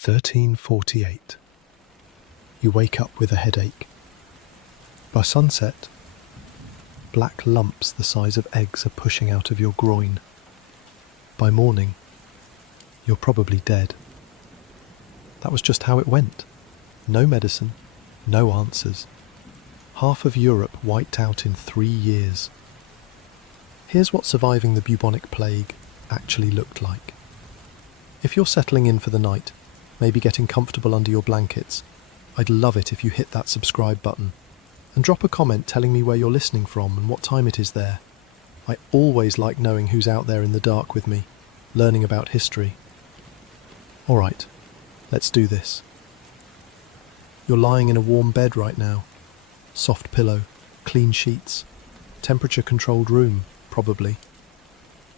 13:48. You wake up with a headache. By sunset, black lumps the size of eggs are pushing out of your groin. By morning, you're probably dead. That was just how it went. No medicine, no answers. Half of Europe wiped out in 3 years. Here's what surviving the bubonic plague actually looked like. If you're settling in for the night, maybe getting comfortable under your blankets, I'd love it if you hit that subscribe button and drop a comment telling me where you're listening from and what time it is there. I always like knowing who's out there in the dark with me, learning about history. All right, let's do this. You're lying in a warm bed right now. Soft pillow, clean sheets, temperature-controlled room, probably.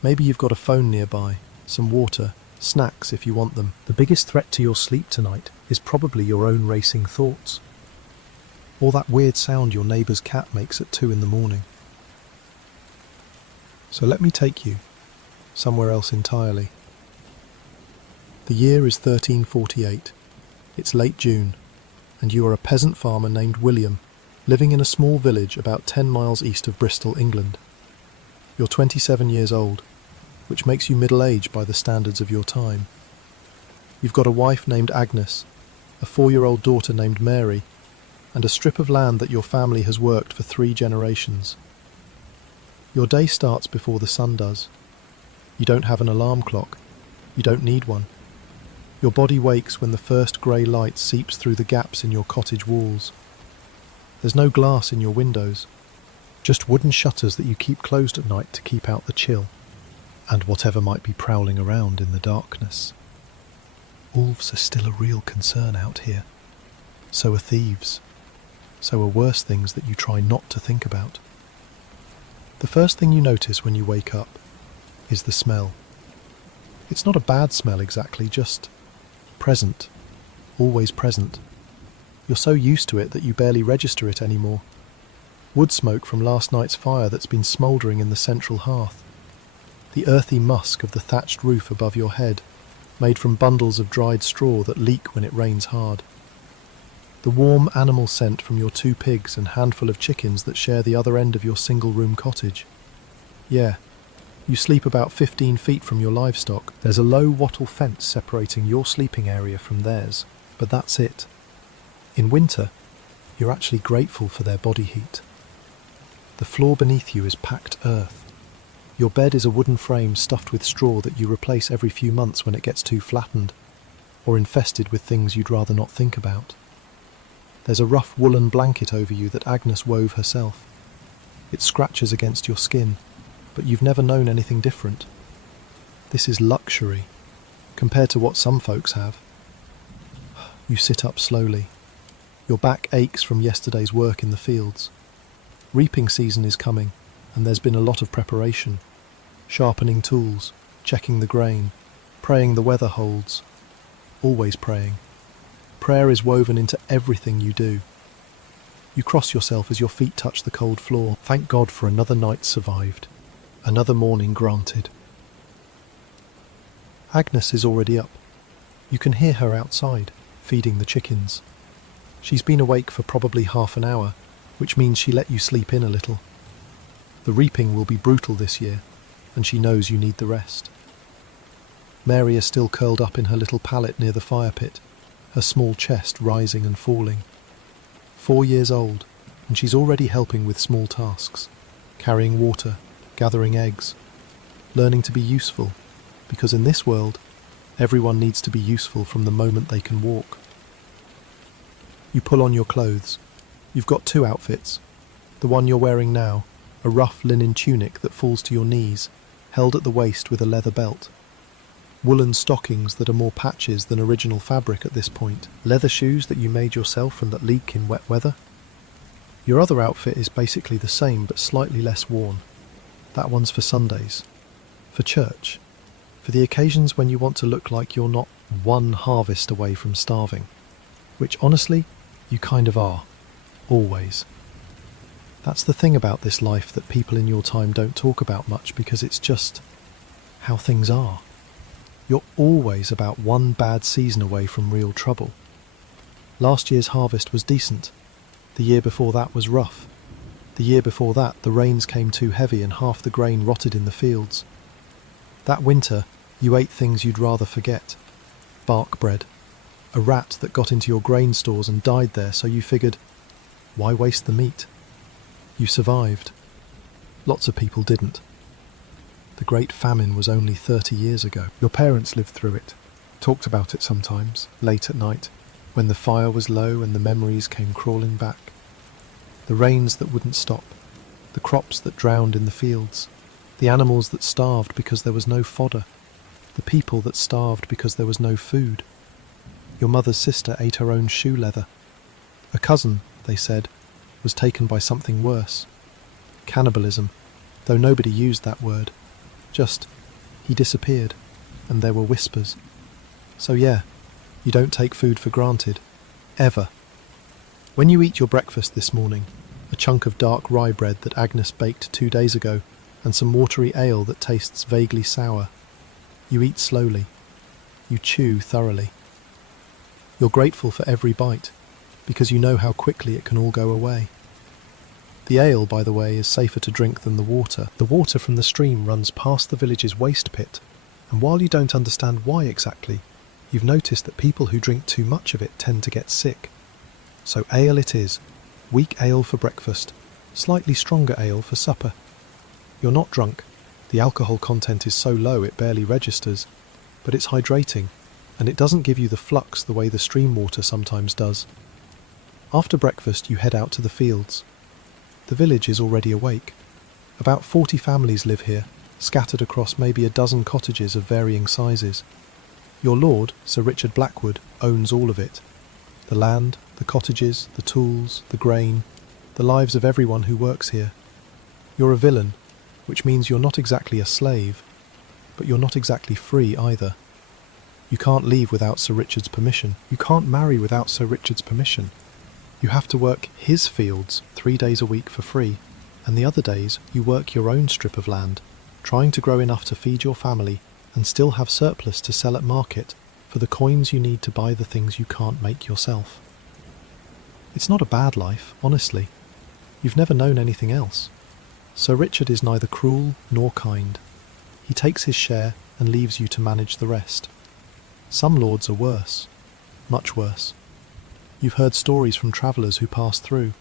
Maybe you've got a phone nearby, some water, snacks if you want them. The biggest threat to your sleep tonight is probably your own racing thoughts. Or that weird sound your neighbour's cat makes at 2 in the morning. So let me take you somewhere else entirely. The year is 1348. It's late June, and you are a peasant farmer named William, living in a small village about 10 miles east of Bristol, England. You're 27 years old, which makes you middle-aged by the standards of your time. You've got a wife named Agnes, a 4-year-old daughter named Mary, and a strip of land that your family has worked for 3 generations. Your day starts before the sun does. You don't have an alarm clock. You don't need one. Your body wakes when the first grey light seeps through the gaps in your cottage walls. There's no glass in your windows, just wooden shutters that you keep closed at night to keep out the chill and whatever might be prowling around in the darkness. Wolves are still a real concern out here. So are thieves. So are worse things that you try not to think about. The first thing you notice when you wake up is the smell. It's not a bad smell exactly, just present, always present. You're so used to it that you barely register it anymore. Wood smoke from last night's fire that's been smouldering in the central hearth. The earthy musk of the thatched roof above your head, made from bundles of dried straw that leak when it rains hard. The warm animal scent from your 2 pigs and handful of chickens that share the other end of your single-room cottage. Yeah, you sleep about 15 feet from your livestock. There's a low wattle fence separating your sleeping area from theirs, but that's it. In winter, you're actually grateful for their body heat. The floor beneath you is packed earth. Your bed is a wooden frame stuffed with straw that you replace every few months when it gets too flattened, or infested with things you'd rather not think about. There's a rough woolen blanket over you that Agnes wove herself. It scratches against your skin, but you've never known anything different. This is luxury, compared to what some folks have. You sit up slowly. Your back aches from yesterday's work in the fields. Reaping season is coming, and there's been a lot of preparation. Sharpening tools, checking the grain, praying the weather holds. Always praying. Prayer is woven into everything you do. You cross yourself as your feet touch the cold floor. Thank God for another night survived, another morning granted. Agnes is already up. You can hear her outside, feeding the chickens. She's been awake for probably half an hour, which means she let you sleep in a little. The reaping will be brutal this year, and she knows you need the rest. Mary is still curled up in her little pallet near the fire pit, her small chest rising and falling. 4 years old, and she's already helping with small tasks, carrying water, gathering eggs, learning to be useful, because in this world, everyone needs to be useful from the moment they can walk. You pull on your clothes. You've got 2 outfits. The one you're wearing now, a rough linen tunic that falls to your knees, held at the waist with a leather belt. Woolen stockings that are more patches than original fabric at this point. Leather shoes that you made yourself and that leak in wet weather. Your other outfit is basically the same but slightly less worn. That one's for Sundays, for church, for the occasions when you want to look like you're not one harvest away from starving, which honestly, you kind of are, always. That's the thing about this life that people in your time don't talk about much because it's just how things are. You're always about one bad season away from real trouble. Last year's harvest was decent. The year before that was rough. The year before that, the rains came too heavy and half the grain rotted in the fields. That winter, you ate things you'd rather forget. Bark bread. A rat that got into your grain stores and died there, so you figured, why waste the meat? You survived. Lots of people didn't. The Great Famine was only 30 years ago. Your parents lived through it, talked about it sometimes, late at night, when the fire was low and the memories came crawling back. The rains that wouldn't stop, the crops that drowned in the fields, the animals that starved because there was no fodder, the people that starved because there was no food. Your mother's sister ate her own shoe leather. A cousin, they said, was taken by something worse. Cannibalism, though nobody used that word. Just, he disappeared, and there were whispers. So yeah, you don't take food for granted. Ever. When you eat your breakfast this morning, a chunk of dark rye bread that Agnes baked 2 days ago, and some watery ale that tastes vaguely sour, you eat slowly. You chew thoroughly. You're grateful for every bite, because you know how quickly it can all go away. The ale, by the way, is safer to drink than the water. The water from the stream runs past the village's waste pit, and while you don't understand why exactly, you've noticed that people who drink too much of it tend to get sick. So ale it is. Weak ale for breakfast, slightly stronger ale for supper. You're not drunk. The alcohol content is so low it barely registers, but it's hydrating, and it doesn't give you the flux the way the stream water sometimes does. After breakfast, you head out to the fields. The village is already awake. About 40 families live here, scattered across maybe a dozen cottages of varying sizes. Your lord, Sir Richard Blackwood, owns all of it. The land, the cottages, the tools, the grain, the lives of everyone who works here. You're a villain, which means you're not exactly a slave, but you're not exactly free either. You can't leave without Sir Richard's permission. You can't marry without Sir Richard's permission. You have to work his fields 3 days a week for free, and the other days you work your own strip of land, trying to grow enough to feed your family and still have surplus to sell at market for the coins you need to buy the things you can't make yourself. It's not a bad life, honestly. You've never known anything else. Sir Richard is neither cruel nor kind. He takes his share and leaves you to manage the rest. Some lords are worse, much worse. You've heard stories from travellers who pass through.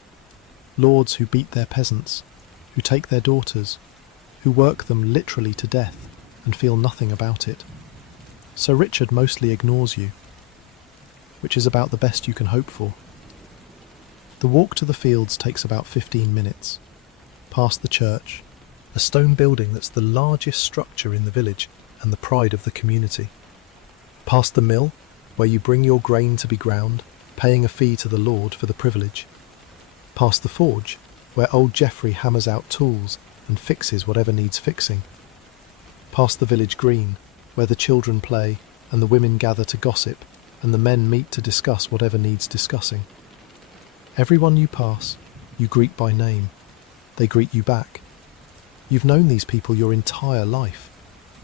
Lords who beat their peasants, who take their daughters, who work them literally to death and feel nothing about it. Sir Richard mostly ignores you, which is about the best you can hope for. The walk to the fields takes about 15 minutes. Past the church, a stone building that's the largest structure in the village and the pride of the community. Past the mill, where you bring your grain to be ground, paying a fee to the lord for the privilege. Past the forge, where old Geoffrey hammers out tools and fixes whatever needs fixing. Past the village green, where the children play and the women gather to gossip and the men meet to discuss whatever needs discussing. Everyone you pass, you greet by name. They greet you back. You've known these people your entire life.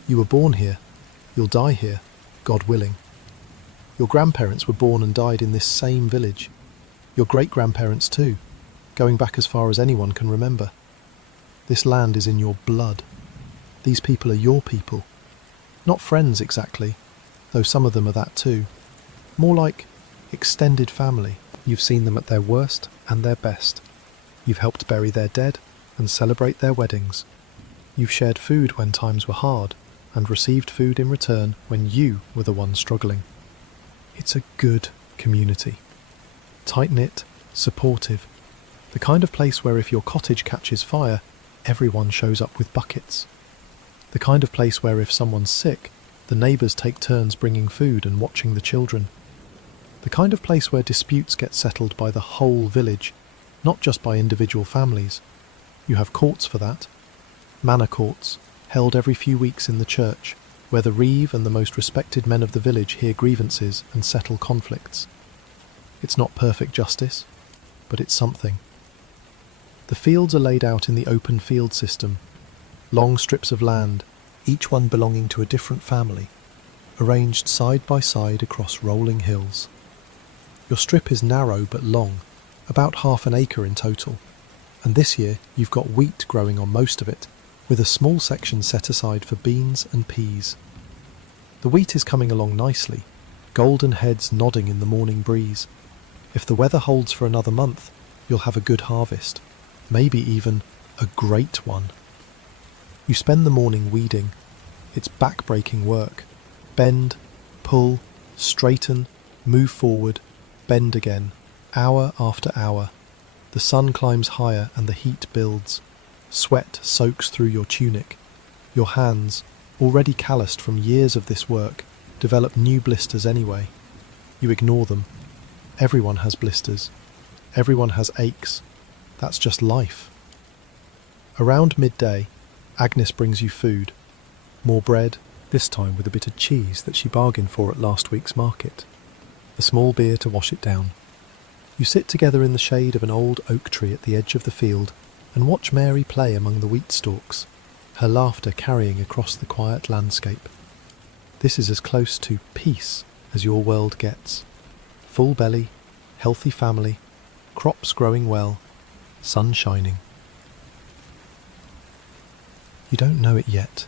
You were born here. You'll die here, God willing. Your grandparents were born and died in this same village. Your great-grandparents too, going back as far as anyone can remember. This land is in your blood. These people are your people. Not friends exactly, though some of them are that too. More like extended family. You've seen them at their worst and their best. You've helped bury their dead and celebrate their weddings. You've shared food when times were hard and received food in return when you were the one struggling. It's a good community. Tight-knit, supportive. The kind of place where if your cottage catches fire, everyone shows up with buckets. The kind of place where if someone's sick, the neighbours take turns bringing food and watching the children. The kind of place where disputes get settled by the whole village, not just by individual families. You have courts for that. Manor courts, held every few weeks in the church, where the reeve and the most respected men of the village hear grievances and settle conflicts. It's not perfect justice, but it's something. The fields are laid out in the open field system, long strips of land, each one belonging to a different family. arranged side by side across rolling hills. Your strip is narrow but long, about half an acre in total, and this year you've got wheat growing on most of it, with a small section set aside for beans and peas. The wheat is coming along nicely, golden heads nodding in the morning breeze. If the weather holds for another month, you'll have a good harvest, maybe even a great one. You spend the morning weeding. It's back-breaking work. Bend, pull, straighten, move forward, bend again, hour after hour. The sun climbs higher and the heat builds. Sweat soaks through your tunic. Your hands, already calloused from years of this work, develop new blisters anyway. You ignore them. Everyone has blisters. Everyone has aches. That's just life. Around midday, Agnes brings you food. More bread, this time with a bit of cheese that she bargained for at last week's market. A small beer to wash it down. You sit together in the shade of an old oak tree at the edge of the field and watch Mary play among the wheat stalks, her laughter carrying across the quiet landscape. This is as close to peace as your world gets. Full belly, healthy family, crops growing well, sun shining. You don't know it yet,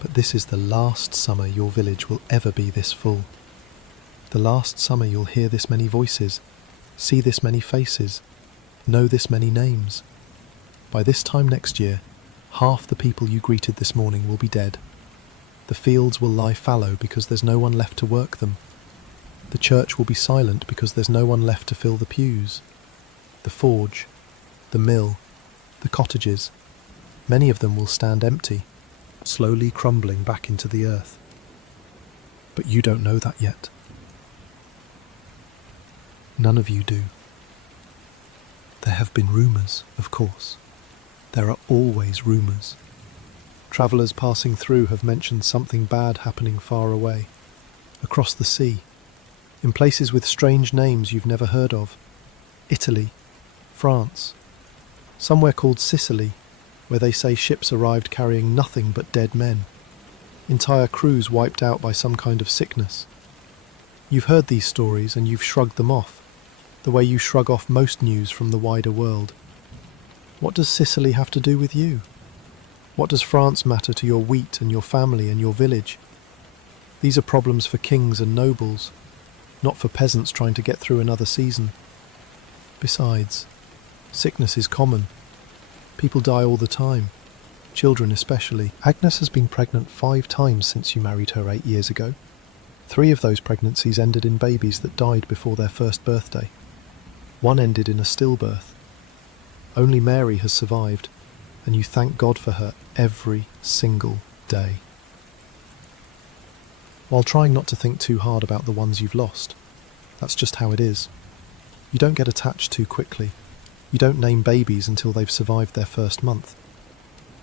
but this is the last summer your village will ever be this full. The last summer you'll hear this many voices, see this many faces, know this many names. By this time next year, half the people you greeted this morning will be dead. The fields will lie fallow because there's no one left to work them. The church will be silent because there's no one left to fill the pews. The forge, the mill, the cottages, many of them will stand empty, slowly crumbling back into the earth. But you don't know that yet. None of you do. There have been rumours, of course. There are always rumours. Travellers passing through have mentioned something bad happening far away, across the sea, in places with strange names you've never heard of. Italy, France, somewhere called Sicily, where they say ships arrived carrying nothing but dead men, entire crews wiped out by some kind of sickness. You've heard these stories and you've shrugged them off, the way you shrug off most news from the wider world. What does Sicily have to do with you? What does France matter to your wheat and your family and your village? These are problems for kings and nobles, not for peasants trying to get through another season. Besides, sickness is common. People die all the time, children especially. Agnes has been pregnant 5 times since you married her 8 years ago. 3 of those pregnancies ended in babies that died before their first birthday. 1 ended in a stillbirth. Only Mary has survived, and you thank God for her every single day. While trying not to think too hard about the ones you've lost, that's just how it is. You don't get attached too quickly. You don't name babies until they've survived their first month.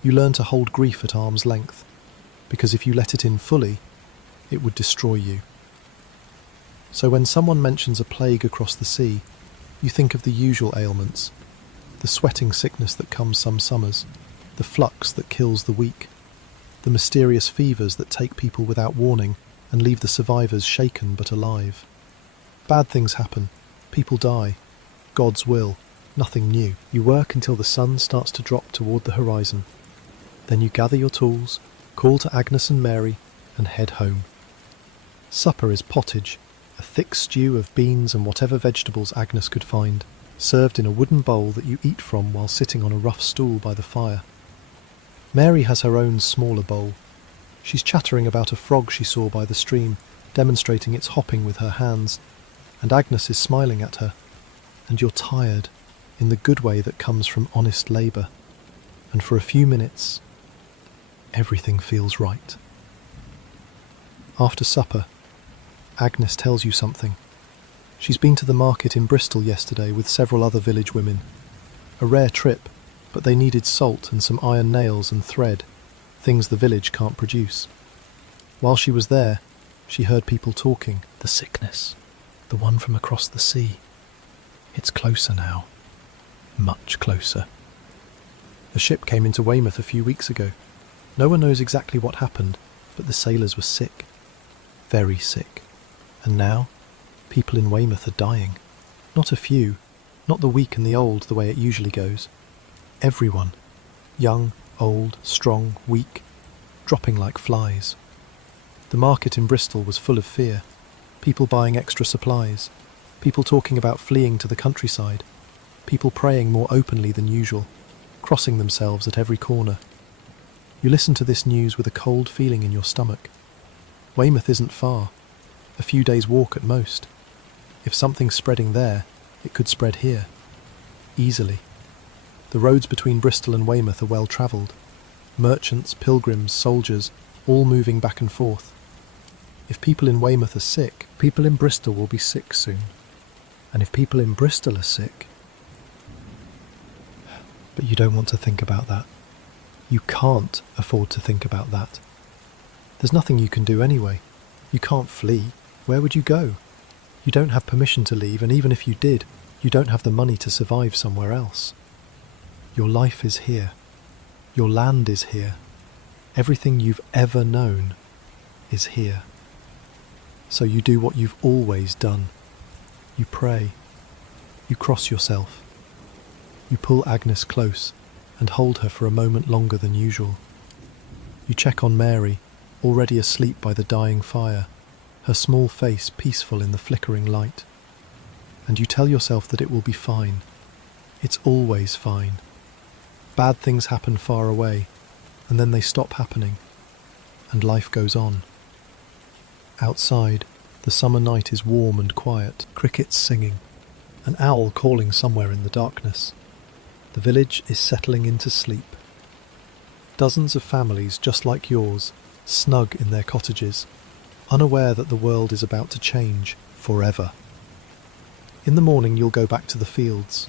You learn to hold grief at arm's length, because if you let it in fully, it would destroy you. So when someone mentions a plague across the sea, you think of the usual ailments, the sweating sickness that comes some summers, the flux that kills the weak, the mysterious fevers that take people without warning and leave the survivors shaken but alive. Bad things happen, people die, God's will, nothing new. You work until the sun starts to drop toward the horizon. Then you gather your tools, call to Agnes and Mary, and head home. Supper is pottage, a thick stew of beans and whatever vegetables Agnes could find, served in a wooden bowl that you eat from while sitting on a rough stool by the fire. Mary has her own smaller bowl. She's chattering about a frog she saw by the stream, demonstrating its hopping with her hands, and Agnes is smiling at her. And you're tired, in the good way that comes from honest labour. And for a few minutes, everything feels right. After supper, Agnes tells you something. She's been to the market in Bristol yesterday with several other village women. A rare trip, but they needed salt and some iron nails and thread, things the village can't produce. While she was there, she heard people talking. The sickness, the one from across the sea. It's closer now. Much closer. A ship came into Weymouth a few weeks ago. No one knows exactly what happened, but the sailors were sick. very sick. And now, people in Weymouth are dying. Not a few, not the weak and the old the way it usually goes. Everyone, young, old, strong, weak, dropping like flies. The market in Bristol was full of fear. People buying extra supplies. People talking about fleeing to the countryside. People praying more openly than usual, crossing themselves at every corner. You listen to this news with a cold feeling in your stomach. Weymouth isn't far, a few days' walk at most. If something's spreading there, it could spread here. Easily. The roads between Bristol and Weymouth are well travelled. Merchants, pilgrims, soldiers, all moving back and forth. If people in Weymouth are sick, people in Bristol will be sick soon. And if people in Bristol are sick... But you don't want to think about that. You can't afford to think about that. There's nothing you can do anyway. You can't flee. Where would you go? You don't have permission to leave, and even if you did, you don't have the money to survive somewhere else. Your life is here. Your land is here. Everything you've ever known is here. So you do what you've always done. You pray. You cross yourself. You pull Agnes close and hold her for a moment longer than usual. You check on Mary, already asleep by the dying fire, her small face peaceful in the flickering light. And you tell yourself that it will be fine. It's always fine. Bad things happen far away, and then they stop happening, and life goes on. Outside, the summer night is warm and quiet, crickets singing, an owl calling somewhere in the darkness. The village is settling into sleep. Dozens of families just like yours, snug in their cottages, unaware that the world is about to change forever. In the morning you'll go back to the fields.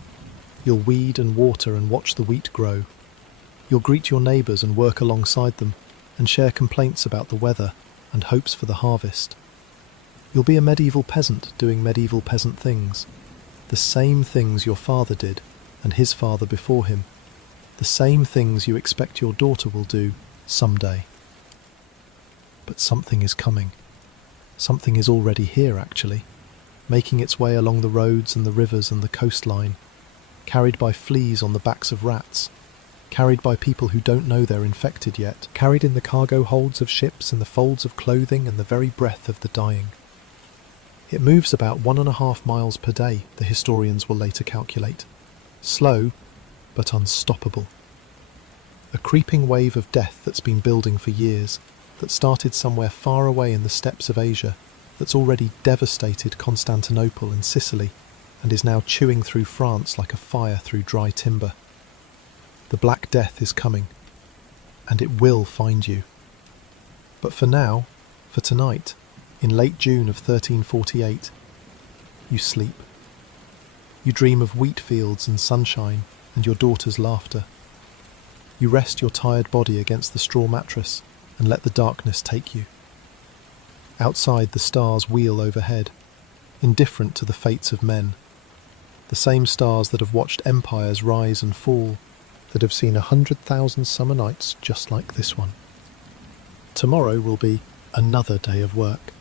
You'll weed and water and watch the wheat grow. You'll greet your neighbours and work alongside them and share complaints about the weather and hopes for the harvest. You'll be a medieval peasant doing medieval peasant things, the same things your father did and his father before him, the same things you expect your daughter will do someday. But something is coming. Something is already here, actually, making its way along the roads and the rivers and the coastline, carried by fleas on the backs of rats, carried by people who don't know they're infected yet, carried in the cargo holds of ships and the folds of clothing and the very breath of the dying. It moves about 1.5 miles per day, the historians will later calculate. Slow, but unstoppable. A creeping wave of death that's been building for years, that started somewhere far away in the steppes of Asia, that's already devastated Constantinople and Sicily, and is now chewing through France like a fire through dry timber. The Black Death is coming, and it will find you. But for now, for tonight, in late June of 1348, you sleep. You dream of wheat fields and sunshine and your daughter's laughter. You rest your tired body against the straw mattress and let the darkness take you. Outside the stars wheel overhead, indifferent to the fates of men. The same stars that have watched empires rise and fall, that have seen 100,000 summer nights just like this one. Tomorrow will be another day of work,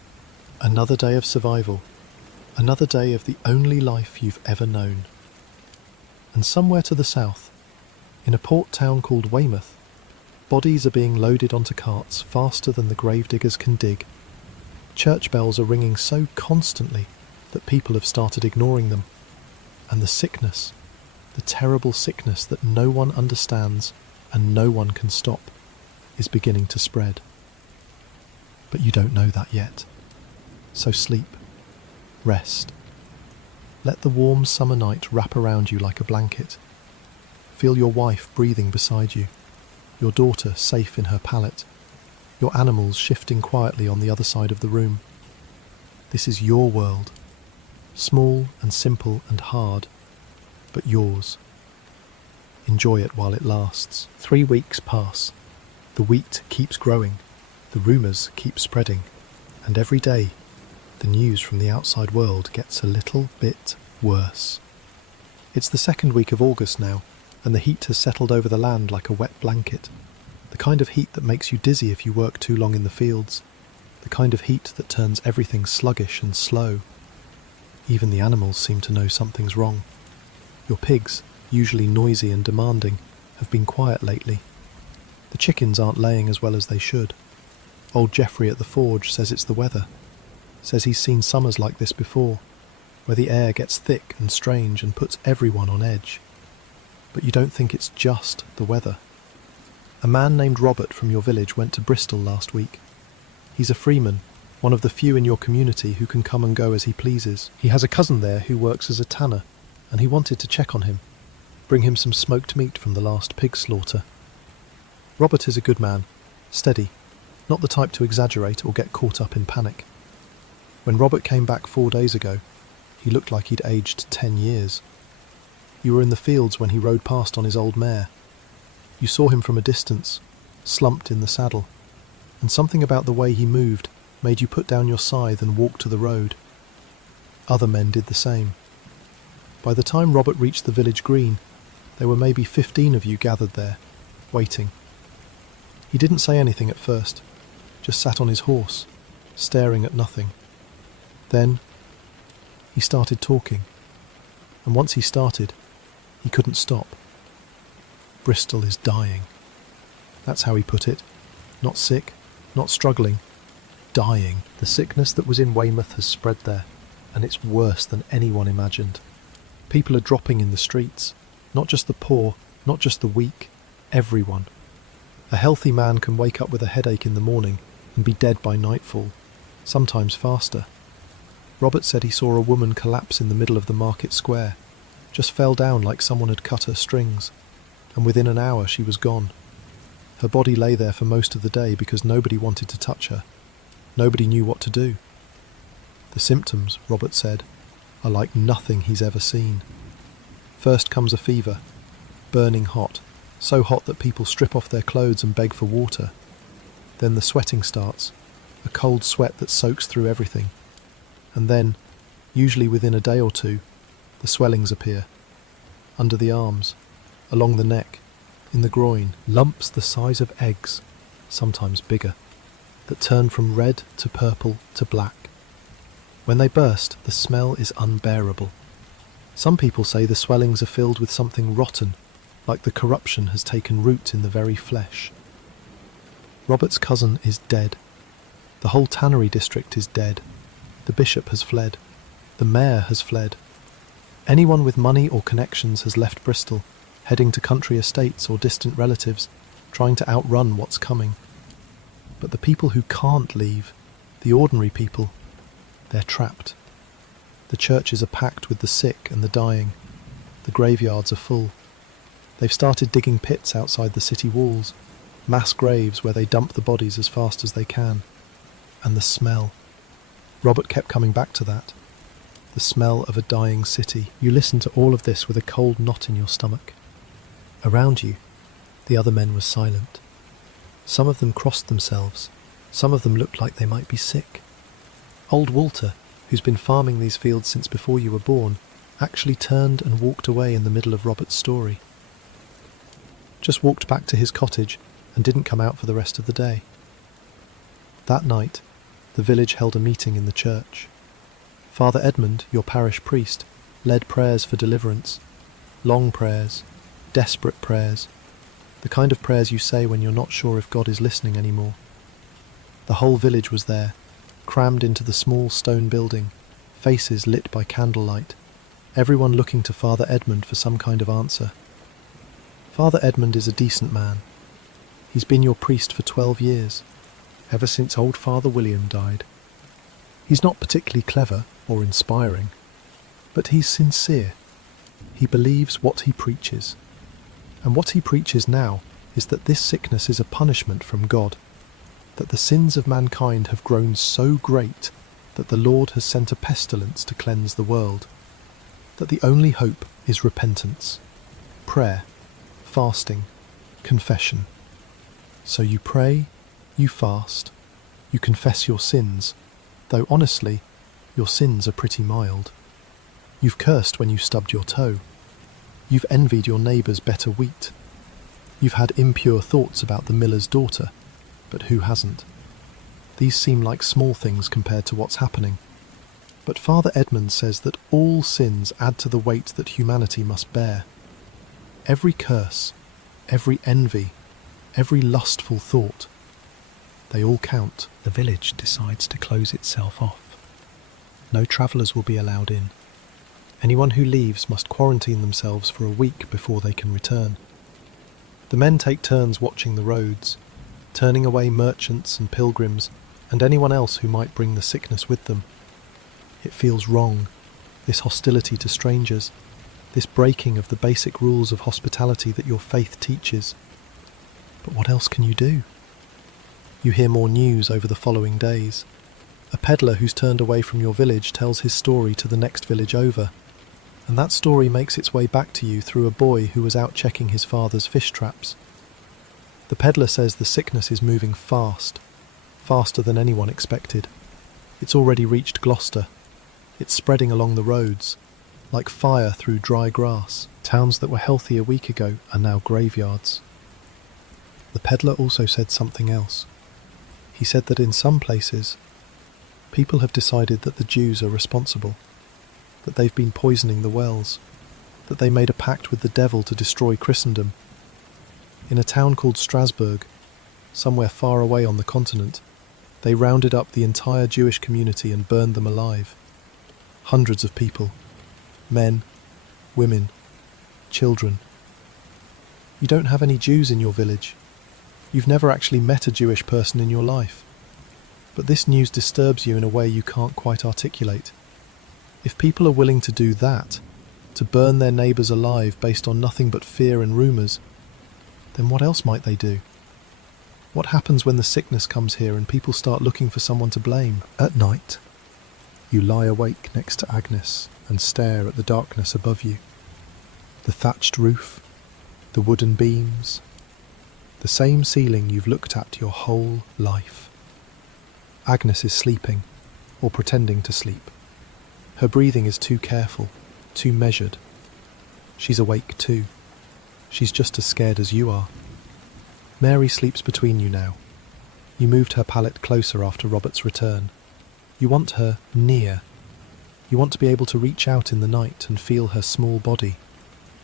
another day of survival, another day of the only life you've ever known. And somewhere to the south, in a port town called Weymouth, bodies are being loaded onto carts faster than the gravediggers can dig. Church bells are ringing so constantly that people have started ignoring them. And the sickness, the terrible sickness that no one understands and no one can stop, is beginning to spread. But you don't know that yet. So sleep. Rest. Let the warm summer night wrap around you like a blanket. Feel your wife breathing beside you, your daughter safe in her pallet, your animals shifting quietly on the other side of the room. This is your world, small and simple and hard, but yours. Enjoy it while it lasts. 3 weeks pass. The wheat keeps growing, the rumours keep spreading, and every day the news from the outside world gets a little bit worse. It's the 2nd week of August now, and the heat has settled over the land like a wet blanket, the kind of heat that makes you dizzy if you work too long in the fields. the kind of heat that turns everything sluggish and slow. Even the animals seem to know something's wrong. Your pigs, usually noisy and demanding, have been quiet lately. The chickens aren't laying as well as they should. Old Geoffrey at the forge says it's the weather. Says he's seen summers like this before, where the air gets thick and strange and puts everyone on edge. But you don't think it's just the weather. A man named Robert from your village went to Bristol last week. He's a freeman, one of the few in your community who can come and go as he pleases. He has a cousin there who works as a tanner, and he wanted to check on him, bring him some smoked meat from the last pig slaughter. Robert is a good man, steady, not the type to exaggerate or get caught up in panic. When Robert came back 4 days ago, he looked like he'd aged 10 years. You were in the fields when he rode past on his old mare. You saw him from a distance, slumped in the saddle, and something about the way he moved made you put down your scythe and walk to the road. Other men did the same. By the time Robert reached the village green, there were maybe 15 of you gathered there, waiting. He didn't say anything at first, just sat on his horse, staring at nothing. Then he started talking, and once he started, he couldn't stop. Bristol is dying. That's how he put it. Not sick, not struggling, dying. The sickness that was in Weymouth has spread there, and it's worse than anyone imagined. People are dropping in the streets, not just the poor, not just the weak, everyone. A healthy man can wake up with a headache in the morning and be dead by nightfall, sometimes faster. Robert said he saw a woman collapse in the middle of the market square, just fell down like someone had cut her strings, and within an hour she was gone. Her body lay there for most of the day because nobody wanted to touch her. Nobody knew what to do. The symptoms, Robert said, are like nothing he's ever seen. First comes a fever, burning hot, so hot that people strip off their clothes and beg for water. Then the sweating starts, a cold sweat that soaks through everything. And then, usually within a day or two, the swellings appear. Under the arms, along the neck, in the groin, lumps the size of eggs, sometimes bigger, that turn from red to purple to black. When they burst, the smell is unbearable. Some people say the swellings are filled with something rotten, like the corruption has taken root in the very flesh. Robert's cousin is dead. The whole tannery district is dead. The bishop has fled. The mayor has fled. Anyone with money or connections has left Bristol, heading to country estates or distant relatives, trying to outrun what's coming. But the people who can't leave, the ordinary people, they're trapped. The churches are packed with the sick and the dying. The graveyards are full. They've started digging pits outside the city walls, mass graves where they dump the bodies as fast as they can. And the smell. Robert kept coming back to that. The smell of a dying city. You listen to all of this with a cold knot in your stomach. Around you, the other men were silent. Some of them crossed themselves. Some of them looked like they might be sick. Old Walter, who's been farming these fields since before you were born, actually turned and walked away in the middle of Robert's story. Just walked back to his cottage and didn't come out for the rest of the day. That night, the village held a meeting in the church. Father Edmund, your parish priest, led prayers for deliverance. Long prayers, desperate prayers, the kind of prayers you say when you're not sure if God is listening anymore. The whole village was there, crammed into the small stone building, faces lit by candlelight, everyone looking to Father Edmund for some kind of answer. Father Edmund is a decent man. He's been your priest for 12 years, ever since old Father William died. He's not particularly clever or inspiring, but he's sincere. He believes what he preaches. And what he preaches now is that this sickness is a punishment from God, that the sins of mankind have grown so great that the Lord has sent a pestilence to cleanse the world, that the only hope is repentance, prayer, fasting, confession. So you pray, you fast, you confess your sins, though honestly, your sins are pretty mild. You've cursed when you stubbed your toe. You've envied your neighbour's better wheat. You've had impure thoughts about the miller's daughter, but who hasn't? These seem like small things compared to what's happening. But Father Edmund says that all sins add to the weight that humanity must bear. Every curse, every envy, every lustful thought, they all count. The village decides to close itself off. No travellers will be allowed in. Anyone who leaves must quarantine themselves for a week before they can return. The men take turns watching the roads, turning away merchants and pilgrims and anyone else who might bring the sickness with them. It feels wrong, this hostility to strangers, this breaking of the basic rules of hospitality that your faith teaches. But what else can you do? You hear more news over the following days. A peddler who's turned away from your village tells his story to the next village over, and that story makes its way back to you through a boy who was out checking his father's fish traps. The peddler says the sickness is moving fast, faster than anyone expected. It's already reached Gloucester. It's spreading along the roads, like fire through dry grass. Towns that were healthy a week ago are now graveyards. The peddler also said something else. He said that in some places, people have decided that the Jews are responsible, that they've been poisoning the wells, that they made a pact with the devil to destroy Christendom. In a town called Strasbourg, somewhere far away on the continent, they rounded up the entire Jewish community and burned them alive. Hundreds of people, men, women, children. You don't have any Jews in your village. You've never actually met a Jewish person in your life. But this news disturbs you in a way you can't quite articulate. If people are willing to do that, to burn their neighbours alive based on nothing but fear and rumours, then what else might they do? What happens when the sickness comes here and people start looking for someone to blame? At night, you lie awake next to Agnes and stare at the darkness above you. The thatched roof, the wooden beams, the same ceiling you've looked at your whole life. Agnes is sleeping, or pretending to sleep. Her breathing is too careful, too measured. She's awake too. She's just as scared as you are. Mary sleeps between you now. You moved her pallet closer after Robert's return. You want her near. You want to be able to reach out in the night and feel her small body,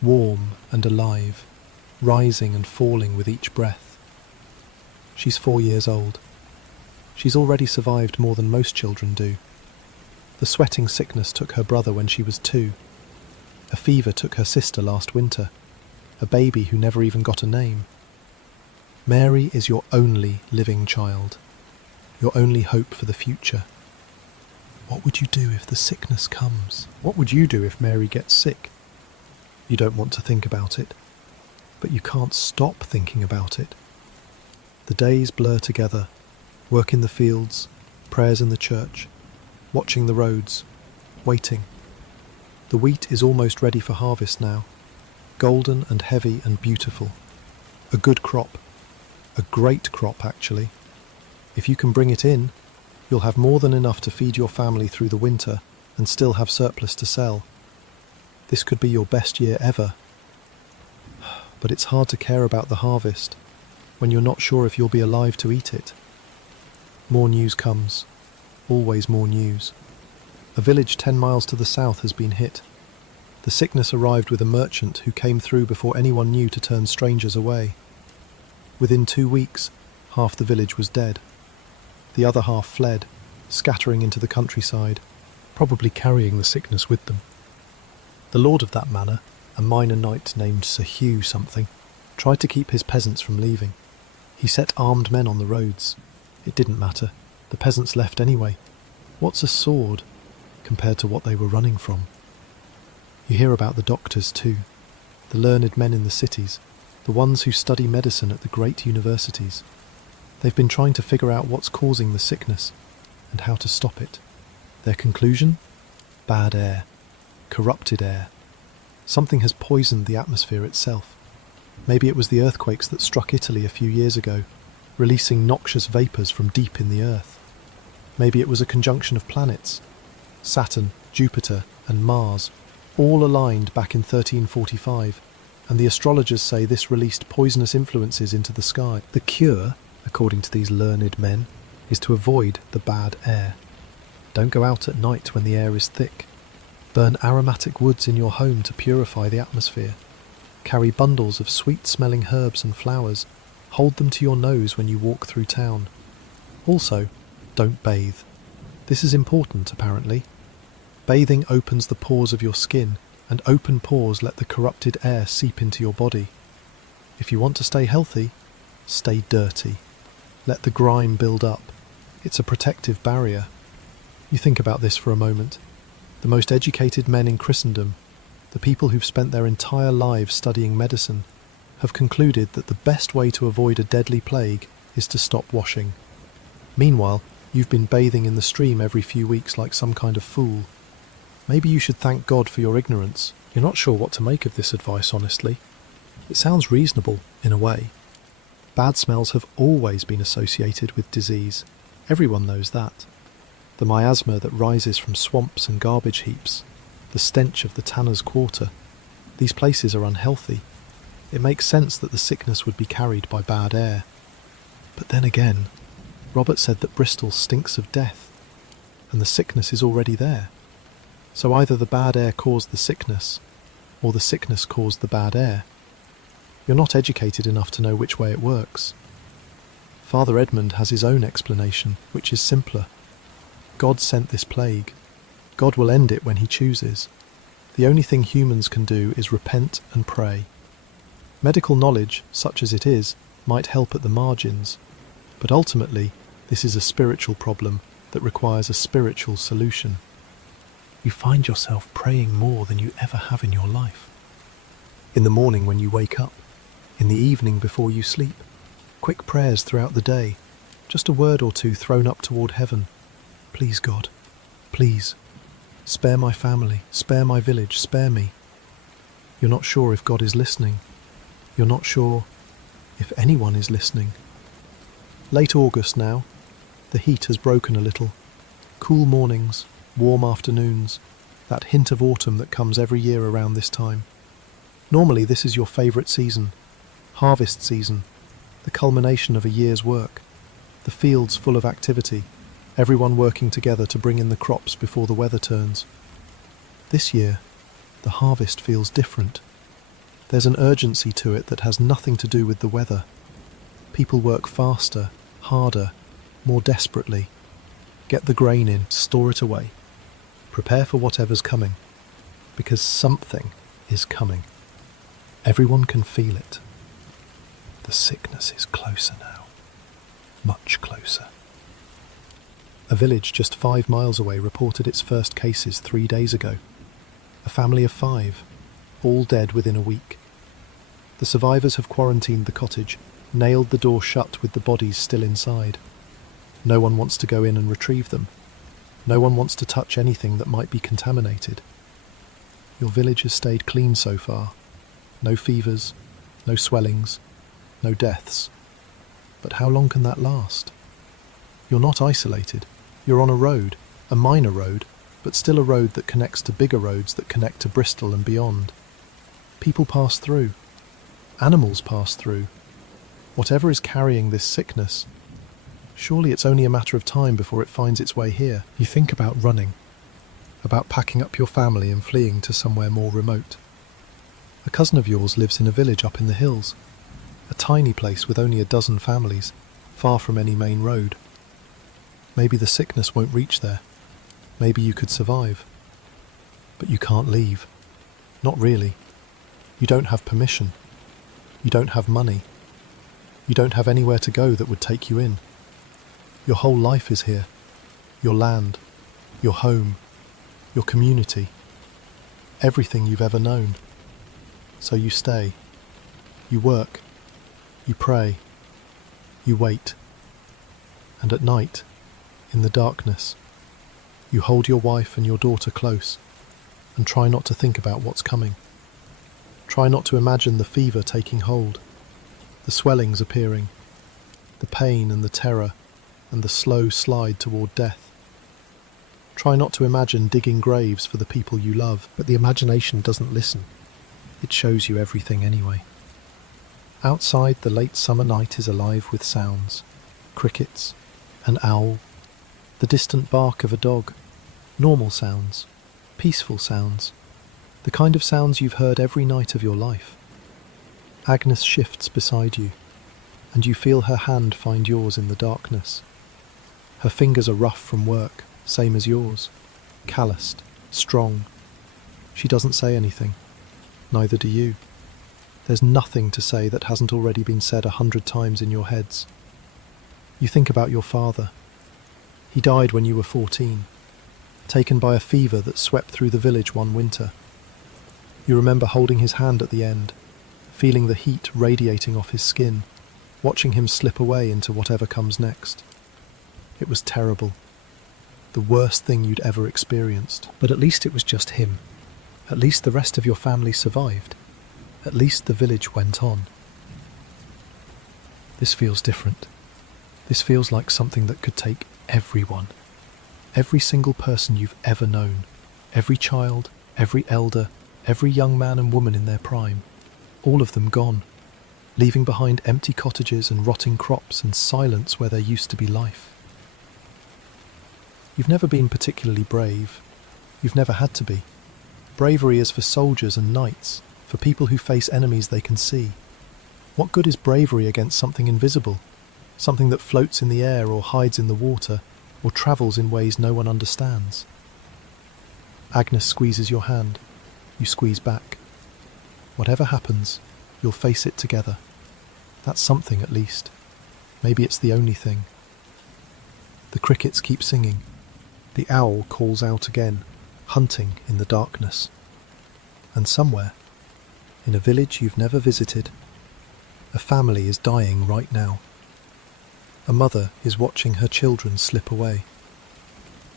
warm and alive, rising and falling with each breath. She's 4 years old. She's already survived more than most children do. The sweating sickness took her brother when she was 2. A fever took her sister last winter. A baby who never even got a name. Mary is your only living child, your only hope for the future. What would you do if the sickness comes? What would you do if Mary gets sick? You don't want to think about it, but you can't stop thinking about it. The days blur together, work in the fields, prayers in the church, watching the roads, waiting. The wheat is almost ready for harvest now, golden and heavy and beautiful. A good crop. A great crop, actually. If you can bring it in, you'll have more than enough to feed your family through the winter and still have surplus to sell. This could be your best year ever. But it's hard to care about the harvest when you're not sure if you'll be alive to eat it. More news comes. Always more news. A village 10 miles to the south has been hit. The sickness arrived with a merchant who came through before anyone knew to turn strangers away. Within 2 weeks, half the village was dead. The other half fled, scattering into the countryside, probably carrying the sickness with them. The lord of that manor, a minor knight named Sir Hugh something, tried to keep his peasants from leaving. He set armed men on the roads. It didn't matter. The peasants left anyway. What's a sword compared to what they were running from? You hear about the doctors too, the learned men in the cities, the ones who study medicine at the great universities. They've been trying to figure out what's causing the sickness and how to stop it. Their conclusion? Bad air. Corrupted air. Something has poisoned the atmosphere itself. Maybe it was the earthquakes that struck Italy a few years ago, releasing noxious vapours from deep in the earth. Maybe it was a conjunction of planets. Saturn, Jupiter and Mars, all aligned back in 1345, and the astrologers say this released poisonous influences into the sky. The cure, according to these learned men, is to avoid the bad air. Don't go out at night when the air is thick. Burn aromatic woods in your home to purify the atmosphere. Carry bundles of sweet-smelling herbs and flowers. Hold them to your nose when you walk through town. Also, don't bathe. This is important, apparently. Bathing opens the pores of your skin, and open pores let the corrupted air seep into your body. If you want to stay healthy, stay dirty. Let the grime build up. It's a protective barrier. You think about this for a moment. The most educated men in Christendom, the people who've spent their entire lives studying medicine, have concluded that the best way to avoid a deadly plague is to stop washing. Meanwhile, you've been bathing in the stream every few weeks like some kind of fool. Maybe you should thank God for your ignorance. You're not sure what to make of this advice, honestly. It sounds reasonable, in a way. Bad smells have always been associated with disease. Everyone knows that. The miasma that rises from swamps and garbage heaps, the stench of the tanner's quarter. These places are unhealthy. It makes sense that the sickness would be carried by bad air. But then again, Robert said that Bristol stinks of death, and the sickness is already there. So either the bad air caused the sickness, or the sickness caused the bad air. You're not educated enough to know which way it works. Father Edmund has his own explanation, which is simpler. God sent this plague. God will end it when he chooses. The only thing humans can do is repent and pray. Medical knowledge, such as it is, might help at the margins, but ultimately this is a spiritual problem that requires a spiritual solution. You find yourself praying more than you ever have in your life. In the morning when you wake up, in the evening before you sleep, quick prayers throughout the day, just a word or two thrown up toward heaven. Please God, please, spare my family, spare my village, spare me. You're not sure if God is listening. You're not sure if anyone is listening. Late August now. The heat has broken a little. Cool mornings, warm afternoons, that hint of autumn that comes every year around this time. Normally this is your favourite season, harvest season, the culmination of a year's work, the fields full of activity, everyone working together to bring in the crops before the weather turns. This year, the harvest feels different. There's an urgency to it that has nothing to do with the weather. People work faster, harder, more desperately. Get the grain in, store it away. Prepare for whatever's coming, because something is coming. Everyone can feel it. The sickness is closer now, much closer. A village just 5 miles away reported its first cases 3 days ago. A family of 5, all dead within a week. The survivors have quarantined the cottage, nailed the door shut with the bodies still inside. No one wants to go in and retrieve them. No one wants to touch anything that might be contaminated. Your village has stayed clean so far. No fevers, no swellings, no deaths. But how long can that last? You're not isolated. You're on a road, a minor road, but still a road that connects to bigger roads that connect to Bristol and beyond. People pass through. Animals pass through. Whatever is carrying this sickness, surely it's only a matter of time before it finds its way here. You think about running, about packing up your family and fleeing to somewhere more remote. A cousin of yours lives in a village up in the hills, a tiny place with only a dozen families, far from any main road. Maybe the sickness won't reach there. Maybe you could survive. But you can't leave. Not really. You don't have permission. You don't have money. You don't have anywhere to go that would take you in. Your whole life is here. Your land, your home, your community, everything you've ever known. So you stay. You work. You pray. You wait. And at night, in the darkness, you hold your wife and your daughter close and try not to think about what's coming. Try not to imagine the fever taking hold, the swellings appearing, the pain and the terror and the slow slide toward death. Try not to imagine digging graves for the people you love, but the imagination doesn't listen. It shows you everything anyway. Outside, the late summer night is alive with sounds, crickets, An owl, the distant bark of a dog, normal sounds, peaceful sounds, the kind of sounds you've heard every night of your life. Agnes shifts beside you, and you feel her hand find yours in the darkness. Her fingers are rough from work, same as yours, calloused, strong. She doesn't say anything, neither do you. There's nothing to say that hasn't already been said 100 times in your heads. You think about your father. He died when you were 14, taken by a fever that swept through the village one winter. You remember holding his hand at the end, feeling the heat radiating off his skin, watching him slip away into whatever comes next. It was terrible. The worst thing you'd ever experienced. But at least it was just him. At least the rest of your family survived. At least the village went on. This feels different. This feels like something that could take everyone. Every single person you've ever known. Every child, every elder, every young man and woman in their prime. All of them gone, leaving behind empty cottages and rotting crops and silence where there used to be life. You've never been particularly brave. You've never had to be. Bravery is for soldiers and knights, for people who face enemies they can see. What good is bravery against something invisible? Something that floats in the air or hides in the water or travels in ways no one understands? Agnes squeezes your hand. You squeeze back. Whatever happens, you'll face it together. That's something at least. Maybe it's the only thing. The crickets keep singing. The owl calls out again, hunting in the darkness. And somewhere, in a village you've never visited, a family is dying right now. A mother is watching her children slip away.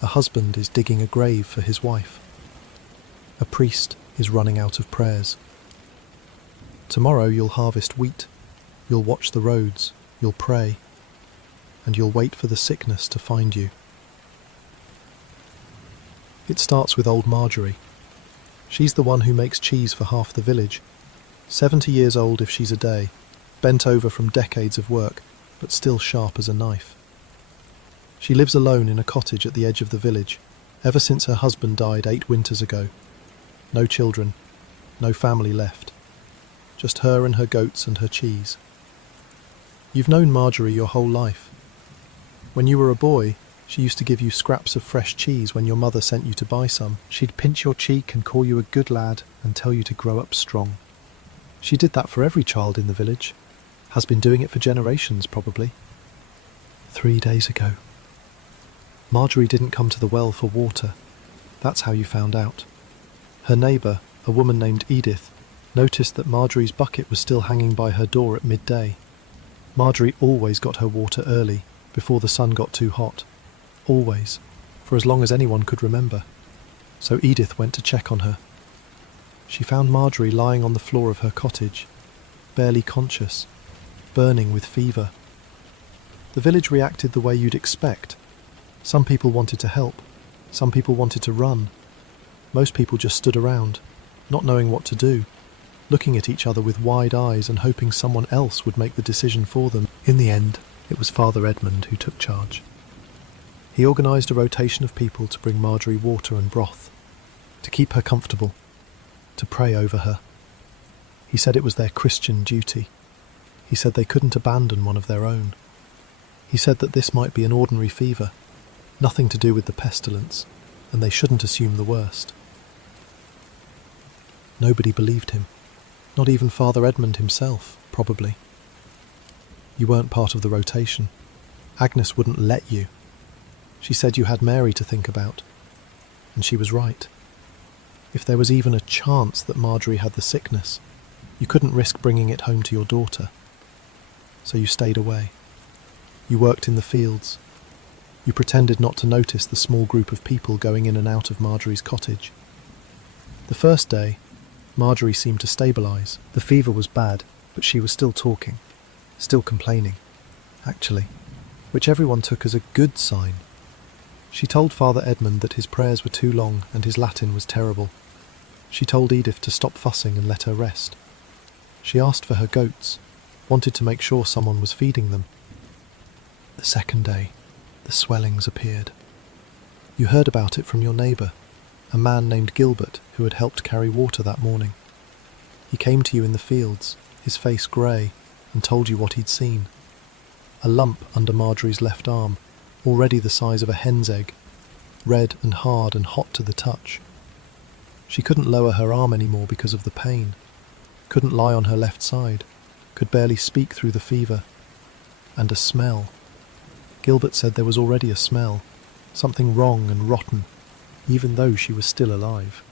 A husband is digging a grave for his wife. A priest is running out of prayers. Tomorrow you'll harvest wheat, you'll watch the roads, you'll pray, and you'll wait for the sickness to find you. It starts with old Marjorie. She's the one who makes cheese for half the village. 70 years old if she's a day, bent over from decades of work, but still sharp as a knife. She lives alone in a cottage at the edge of the village, ever since her husband died 8 winters ago. No children, no family left. Just her and her goats and her cheese. You've known Marjorie your whole life. When you were a boy, she used to give you scraps of fresh cheese when your mother sent you to buy some. She'd pinch your cheek and call you a good lad and tell you to grow up strong. She did that for every child in the village. Has been doing it for generations, probably. 3 days ago. Marjorie didn't come to the well for water. That's how you found out. Her neighbour, a woman named Edith, noticed that Marjorie's bucket was still hanging by her door at midday. Marjorie always got her water early, before the sun got too hot. Always, for as long as anyone could remember. So Edith went to check on her. She found Marjorie lying on the floor of her cottage, barely conscious, burning with fever. The village reacted the way you'd expect. Some people wanted to help, some people wanted to run. Most people just stood around, not knowing what to do, looking at each other with wide eyes and hoping someone else would make the decision for them. In the end, it was Father Edmund who took charge. He organised a rotation of people to bring Marjorie water and broth, to keep her comfortable, to pray over her. He said it was their Christian duty. He said they couldn't abandon one of their own. He said that this might be an ordinary fever, nothing to do with the pestilence, and they shouldn't assume the worst. Nobody believed him, not even Father Edmund himself, probably. You weren't part of the rotation. Agnes wouldn't let you. She said you had Mary to think about, and she was right. If there was even a chance that Marjorie had the sickness, you couldn't risk bringing it home to your daughter. So you stayed away. You worked in the fields. You pretended not to notice the small group of people going in and out of Marjorie's cottage. The first day, Marjorie seemed to stabilise. The fever was bad, but she was still talking, still complaining, actually, which everyone took as a good sign. She told Father Edmund that his prayers were too long and his Latin was terrible. She told Edith to stop fussing and let her rest. She asked for her goats, wanted to make sure someone was feeding them. The second day, The swellings appeared. You heard about it from your neighbour, a man named Gilbert who had helped carry water that morning. He came to you in the fields, his face grey, and told you what he'd seen. A lump under Marjorie's left arm, already the size of a hen's egg, red and hard and hot to the touch. She couldn't lower her arm anymore because of the pain, couldn't lie on her left side, could barely speak through the fever. And a smell. Gilbert said there was already a smell, something wrong and rotten, even though she was still alive.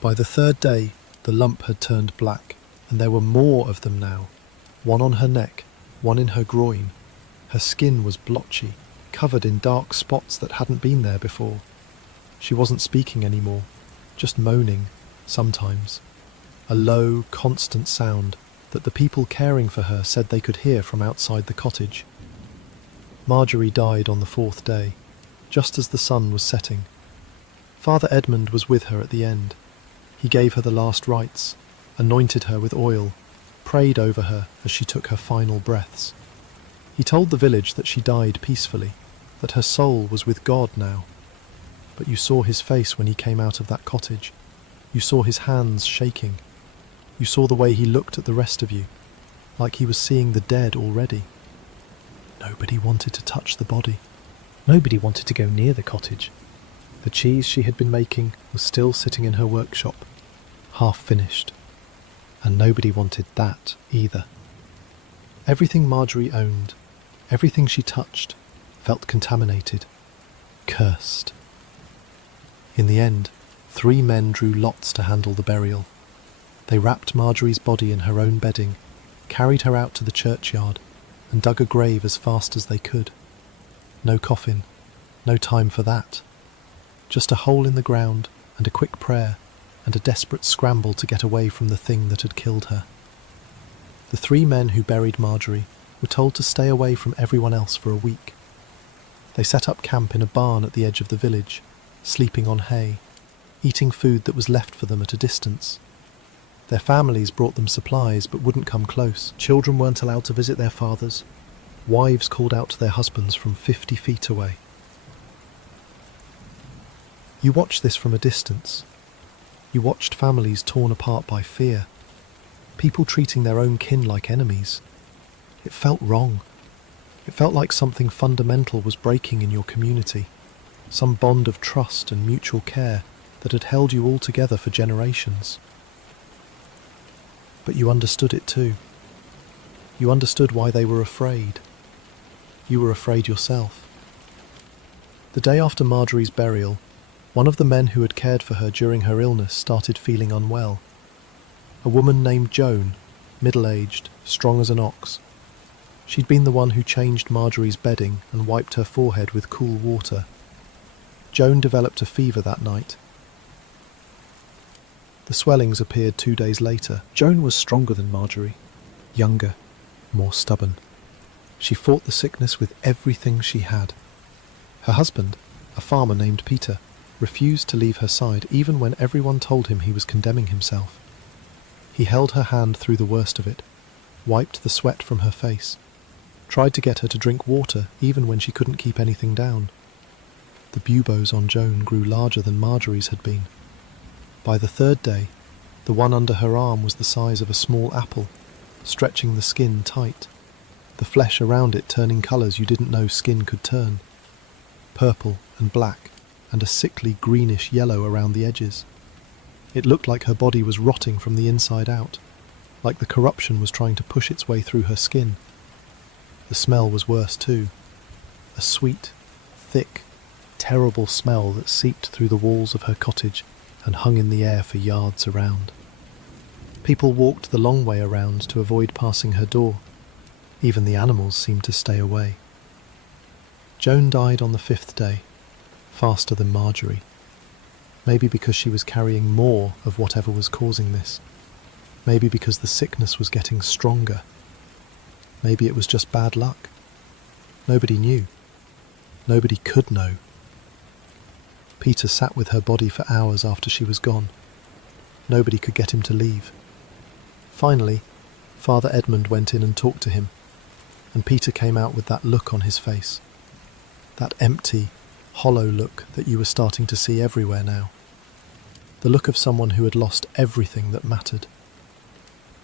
By the third day, the lump had turned black, and there were more of them now, one on her neck, one in her groin. Her skin was blotchy, covered in dark spots that hadn't been there before. She wasn't speaking anymore, just moaning, sometimes. A low, constant sound that the people caring for her said they could hear from outside the cottage. Marjorie died on the fourth day, just as the sun was setting. Father Edmund was with her at the end. He gave her the last rites, anointed her with oil, prayed over her as she took her final breaths. He told the village that she died peacefully, that her soul was with God now. But you saw his face when he came out of that cottage. You saw his hands shaking. You saw the way he looked at the rest of you, like he was seeing the dead already. Nobody wanted to touch the body. Nobody wanted to go near the cottage. The cheese she had been making was still sitting in her workshop, half finished. And nobody wanted that either. Everything Marjorie owned, everything she touched, felt contaminated, cursed. In the end, 3 men drew lots to handle the burial. They wrapped Marjorie's body in her own bedding, carried her out to the churchyard, and dug a grave as fast as they could. No coffin, no time for that. Just a hole in the ground and a quick prayer and a desperate scramble to get away from the thing that had killed her. The 3 men who buried Marjorie were told to stay away from everyone else for a week. They set up camp in a barn at the edge of the village, sleeping on hay, eating food that was left for them at a distance. Their families brought them supplies but wouldn't come close. Children weren't allowed to visit their fathers. Wives called out to their husbands from 50 feet away. You watched this from a distance. You watched families torn apart by fear, people treating their own kin like enemies. It felt wrong. It felt like something fundamental was breaking in your community, some bond of trust and mutual care that had held you all together for generations. But you understood it too. You understood why they were afraid. You were afraid yourself. The day after Marjorie's burial, one of the men who had cared for her during her illness started feeling unwell. A woman named Joan, middle-aged, strong as an ox. She'd been the one who changed Marjorie's bedding and wiped her forehead with cool water. Joan developed a fever that night. The swellings appeared 2 days later. Joan was stronger than Marjorie, younger, more stubborn. She fought the sickness with everything she had. Her husband, a farmer named Peter, refused to leave her side even when everyone told him he was condemning himself. He held her hand through the worst of it, wiped the sweat from her face, tried to get her to drink water even when she couldn't keep anything down. The buboes on Joan grew larger than Marjorie's had been. By the 3rd day, the one under her arm was the size of a small apple, stretching the skin tight, the flesh around it turning colours you didn't know skin could turn, purple and black, and a sickly greenish yellow around the edges. It looked like her body was rotting from the inside out, like the corruption was trying to push its way through her skin. The smell was worse too, a sweet, thick, terrible smell that seeped through the walls of her cottage and hung in the air for yards around. People walked the long way around to avoid passing her door. Even the animals seemed to stay away. Joan died on the 5th day, faster than Marjorie. Maybe because she was carrying more of whatever was causing this. Maybe because the sickness was getting stronger. Maybe it was just bad luck. Nobody knew. Nobody could know. Peter sat with her body for hours after she was gone. Nobody could get him to leave. Finally, Father Edmund went in and talked to him, and Peter came out with that look on his face. that empty, hollow look that you were starting to see everywhere now. The look of someone who had lost everything that mattered.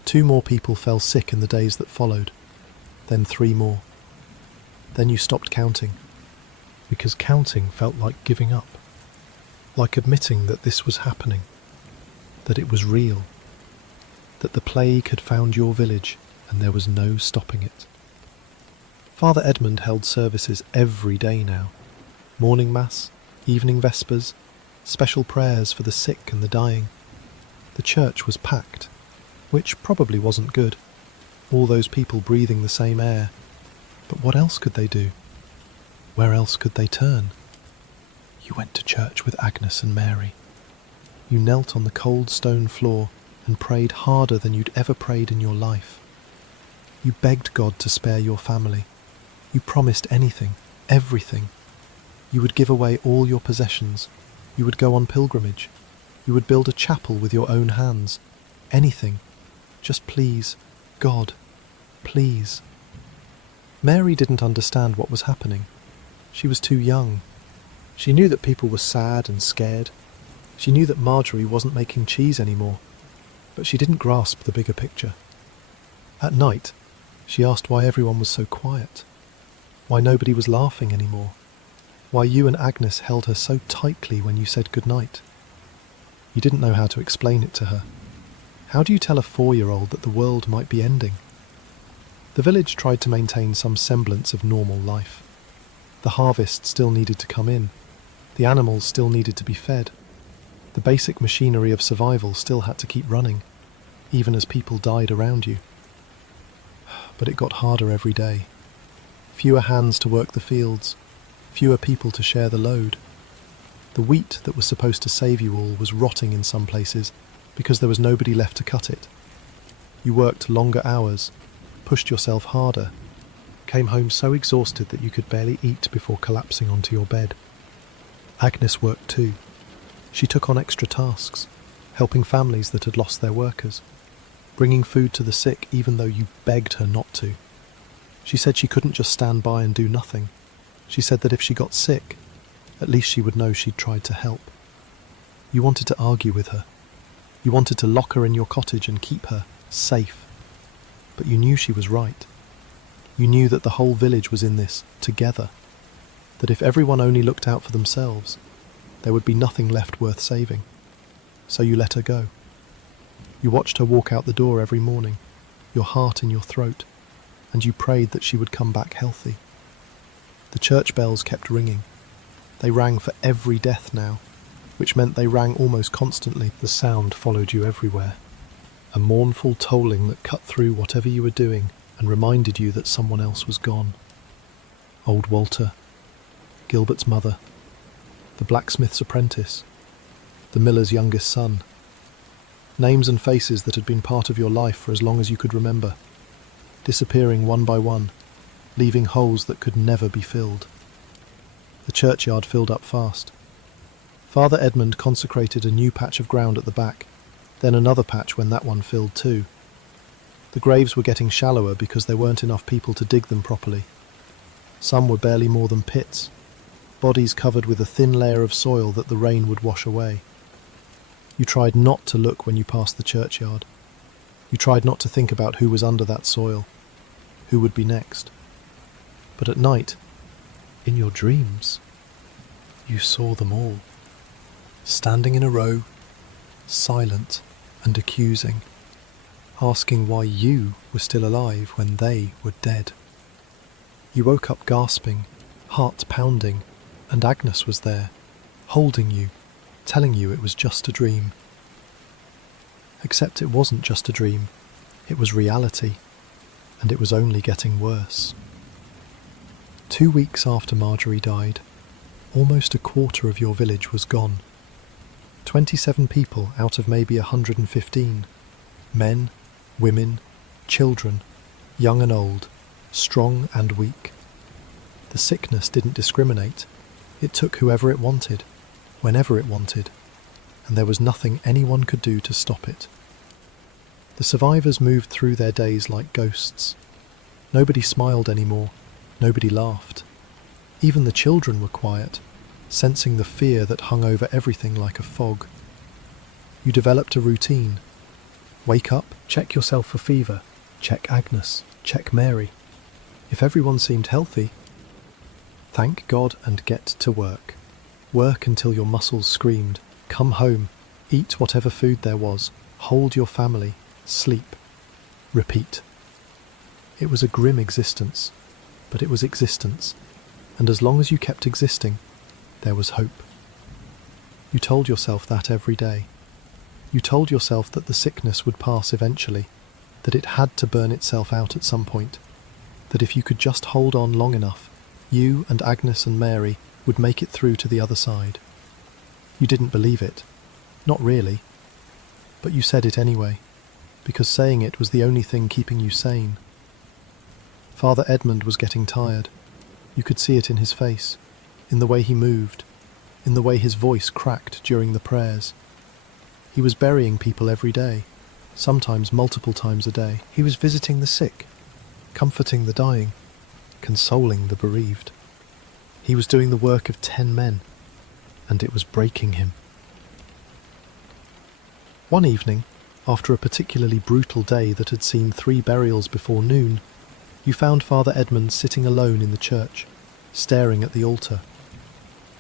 2 more people fell sick in the days that followed, then 3 more. Then you stopped counting, because counting felt like giving up, like admitting that this was happening, that it was real, that the plague had found your village and there was no stopping it. Father Edmund held services every day now. Morning mass, evening vespers, special prayers for the sick and the dying. The church was packed, which probably wasn't good. All those people breathing the same air. But what else could they do? Where else could they turn? You went to church with Agnes and Mary. You knelt on the cold stone floor and prayed harder than you'd ever prayed in your life. You begged God to spare your family. You promised anything, everything. You would give away all your possessions. You would go on pilgrimage. You would build a chapel with your own hands. Anything. Just please, God, please. Mary didn't understand what was happening. She was too young. She knew that people were sad and scared. She knew that Marjorie wasn't making cheese anymore, but she didn't grasp the bigger picture. At night, she asked why everyone was so quiet, why nobody was laughing anymore, why you and Agnes held her so tightly when you said goodnight. You didn't know how to explain it to her. How do you tell a 4-year-old that the world might be ending? The village tried to maintain some semblance of normal life. The harvest still needed to come in. The animals still needed to be fed. The basic machinery of survival still had to keep running, even as people died around you. But it got harder every day. Fewer hands to work the fields, fewer people to share the load. The wheat that was supposed to save you all was rotting in some places because there was nobody left to cut it. You worked longer hours, pushed yourself harder, came home so exhausted that you could barely eat before collapsing onto your bed. Agnes worked too. She took on extra tasks, helping families that had lost their workers, bringing food to the sick even though you begged her not to. She said she couldn't just stand by and do nothing. She said that if she got sick, at least she would know she'd tried to help. You wanted to argue with her. You wanted to lock her in your cottage and keep her safe. But you knew she was right. You knew that the whole village was in this together, that if everyone only looked out for themselves, there would be nothing left worth saving. So you let her go. You watched her walk out the door every morning, your heart in your throat, and you prayed that she would come back healthy. The church bells kept ringing. They rang for every death now, which meant they rang almost constantly. The sound followed you everywhere, a mournful tolling that cut through whatever you were doing and reminded you that someone else was gone. Old Walter, Gilbert's mother, the blacksmith's apprentice, the miller's youngest son. Names and faces that had been part of your life for as long as you could remember, disappearing one by one, leaving holes that could never be filled. The churchyard filled up fast. Father Edmund consecrated a new patch of ground at the back, then another patch when that one filled too. The graves were getting shallower because there weren't enough people to dig them properly. Some were barely more than pits, bodies covered with a thin layer of soil that the rain would wash away. You tried not to look when you passed the churchyard. You tried not to think about who was under that soil, who would be next. But at night, in your dreams, you saw them all, standing in a row, silent and accusing, asking why you were still alive when they were dead. You woke up gasping, heart pounding, and Agnes was there, holding you, telling you it was just a dream. Except it wasn't just a dream, it was reality, and it was only getting worse. 2 weeks after Marjorie died, almost a quarter of your village was gone. 27 people out of maybe 115. Men, women, children, young and old, strong and weak. The sickness didn't discriminate. It took whoever it wanted, whenever it wanted, and there was nothing anyone could do to stop it. The survivors moved through their days like ghosts. Nobody smiled anymore. Nobody laughed. Even the children were quiet, sensing the fear that hung over everything like a fog. You developed a routine. Wake up, check yourself for fever, check Agnes, check Mary. If everyone seemed healthy, thank God and get to work. Work until your muscles screamed. Come home, eat whatever food there was, hold your family, sleep, repeat. It was a grim existence, but it was existence, and as long as you kept existing, there was hope. You told yourself that every day. You told yourself that the sickness would pass eventually, that it had to burn itself out at some point, that if you could just hold on long enough, you and Agnes and Mary would make it through to the other side. You didn't believe it. Not really. But you said it anyway, because saying it was the only thing keeping you sane. Father Edmund was getting tired. You could see it in his face, in the way he moved, in the way his voice cracked during the prayers. He was burying people every day, sometimes multiple times a day. He was visiting the sick, comforting the dying, consoling the bereaved. He was doing the work of 10 men, and it was breaking him. One evening, after a particularly brutal day that had seen 3 burials before noon, you found Father Edmund sitting alone in the church, staring at the altar.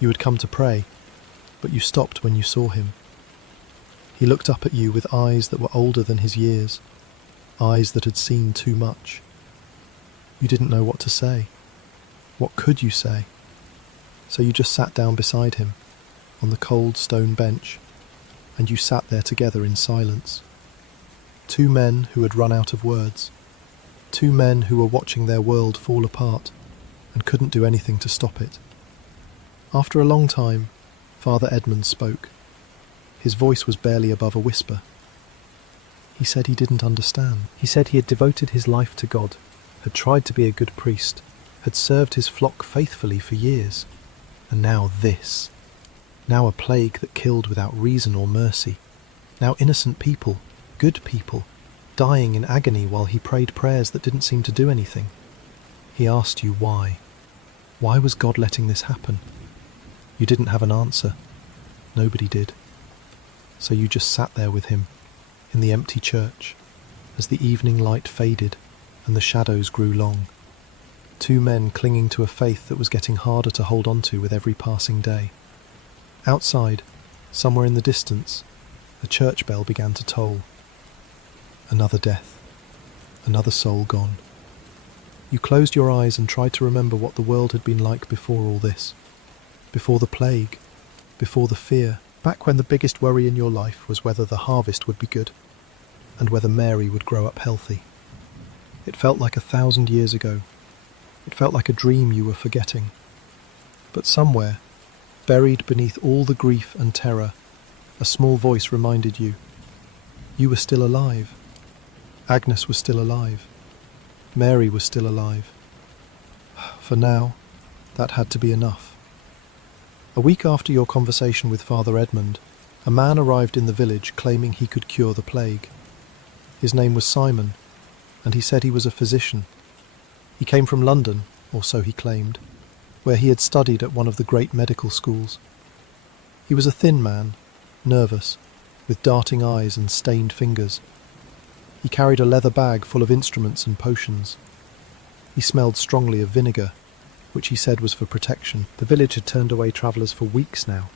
You had come to pray, but you stopped when you saw him. He looked up at you with eyes that were older than his years, eyes that had seen too much. You didn't know what to say. What could you say? So you just sat down beside him, on the cold stone bench, and you sat there together in silence. 2 men who had run out of words. 2 men who were watching their world fall apart and couldn't do anything to stop it. After a long time, Father Edmund spoke. His voice was barely above a whisper. He said he didn't understand. He said he had devoted his life to God, had tried to be a good priest, had served his flock faithfully for years, and now this. Now a plague that killed without reason or mercy. Now innocent people, good people, dying in agony while he prayed prayers that didn't seem to do anything. He asked you why. Why was God letting this happen? You didn't have an answer. Nobody did. So you just sat there with him, in the empty church, as the evening light faded and the shadows grew long. 2 men clinging to a faith that was getting harder to hold on to with every passing day. Outside, somewhere in the distance, a church bell began to toll. Another death. Another soul gone. You closed your eyes and tried to remember what the world had been like before all this. Before the plague. Before the fear. Back when the biggest worry in your life was whether the harvest would be good, and whether Mary would grow up healthy. It felt like 1,000 years ago. It felt like a dream you were forgetting. But somewhere, buried beneath all the grief and terror, a small voice reminded you. You were still alive. Agnes was still alive. Mary was still alive. For now, that had to be enough. A week after your conversation with Father Edmund, a man arrived in the village claiming he could cure the plague. His name was Simon, and he said he was a physician. He came from London, or so he claimed, where he had studied at one of the great medical schools. He was a thin man, nervous, with darting eyes and stained fingers. He carried a leather bag full of instruments and potions. He smelled strongly of vinegar, which he said was for protection. The village had turned away travellers for weeks now.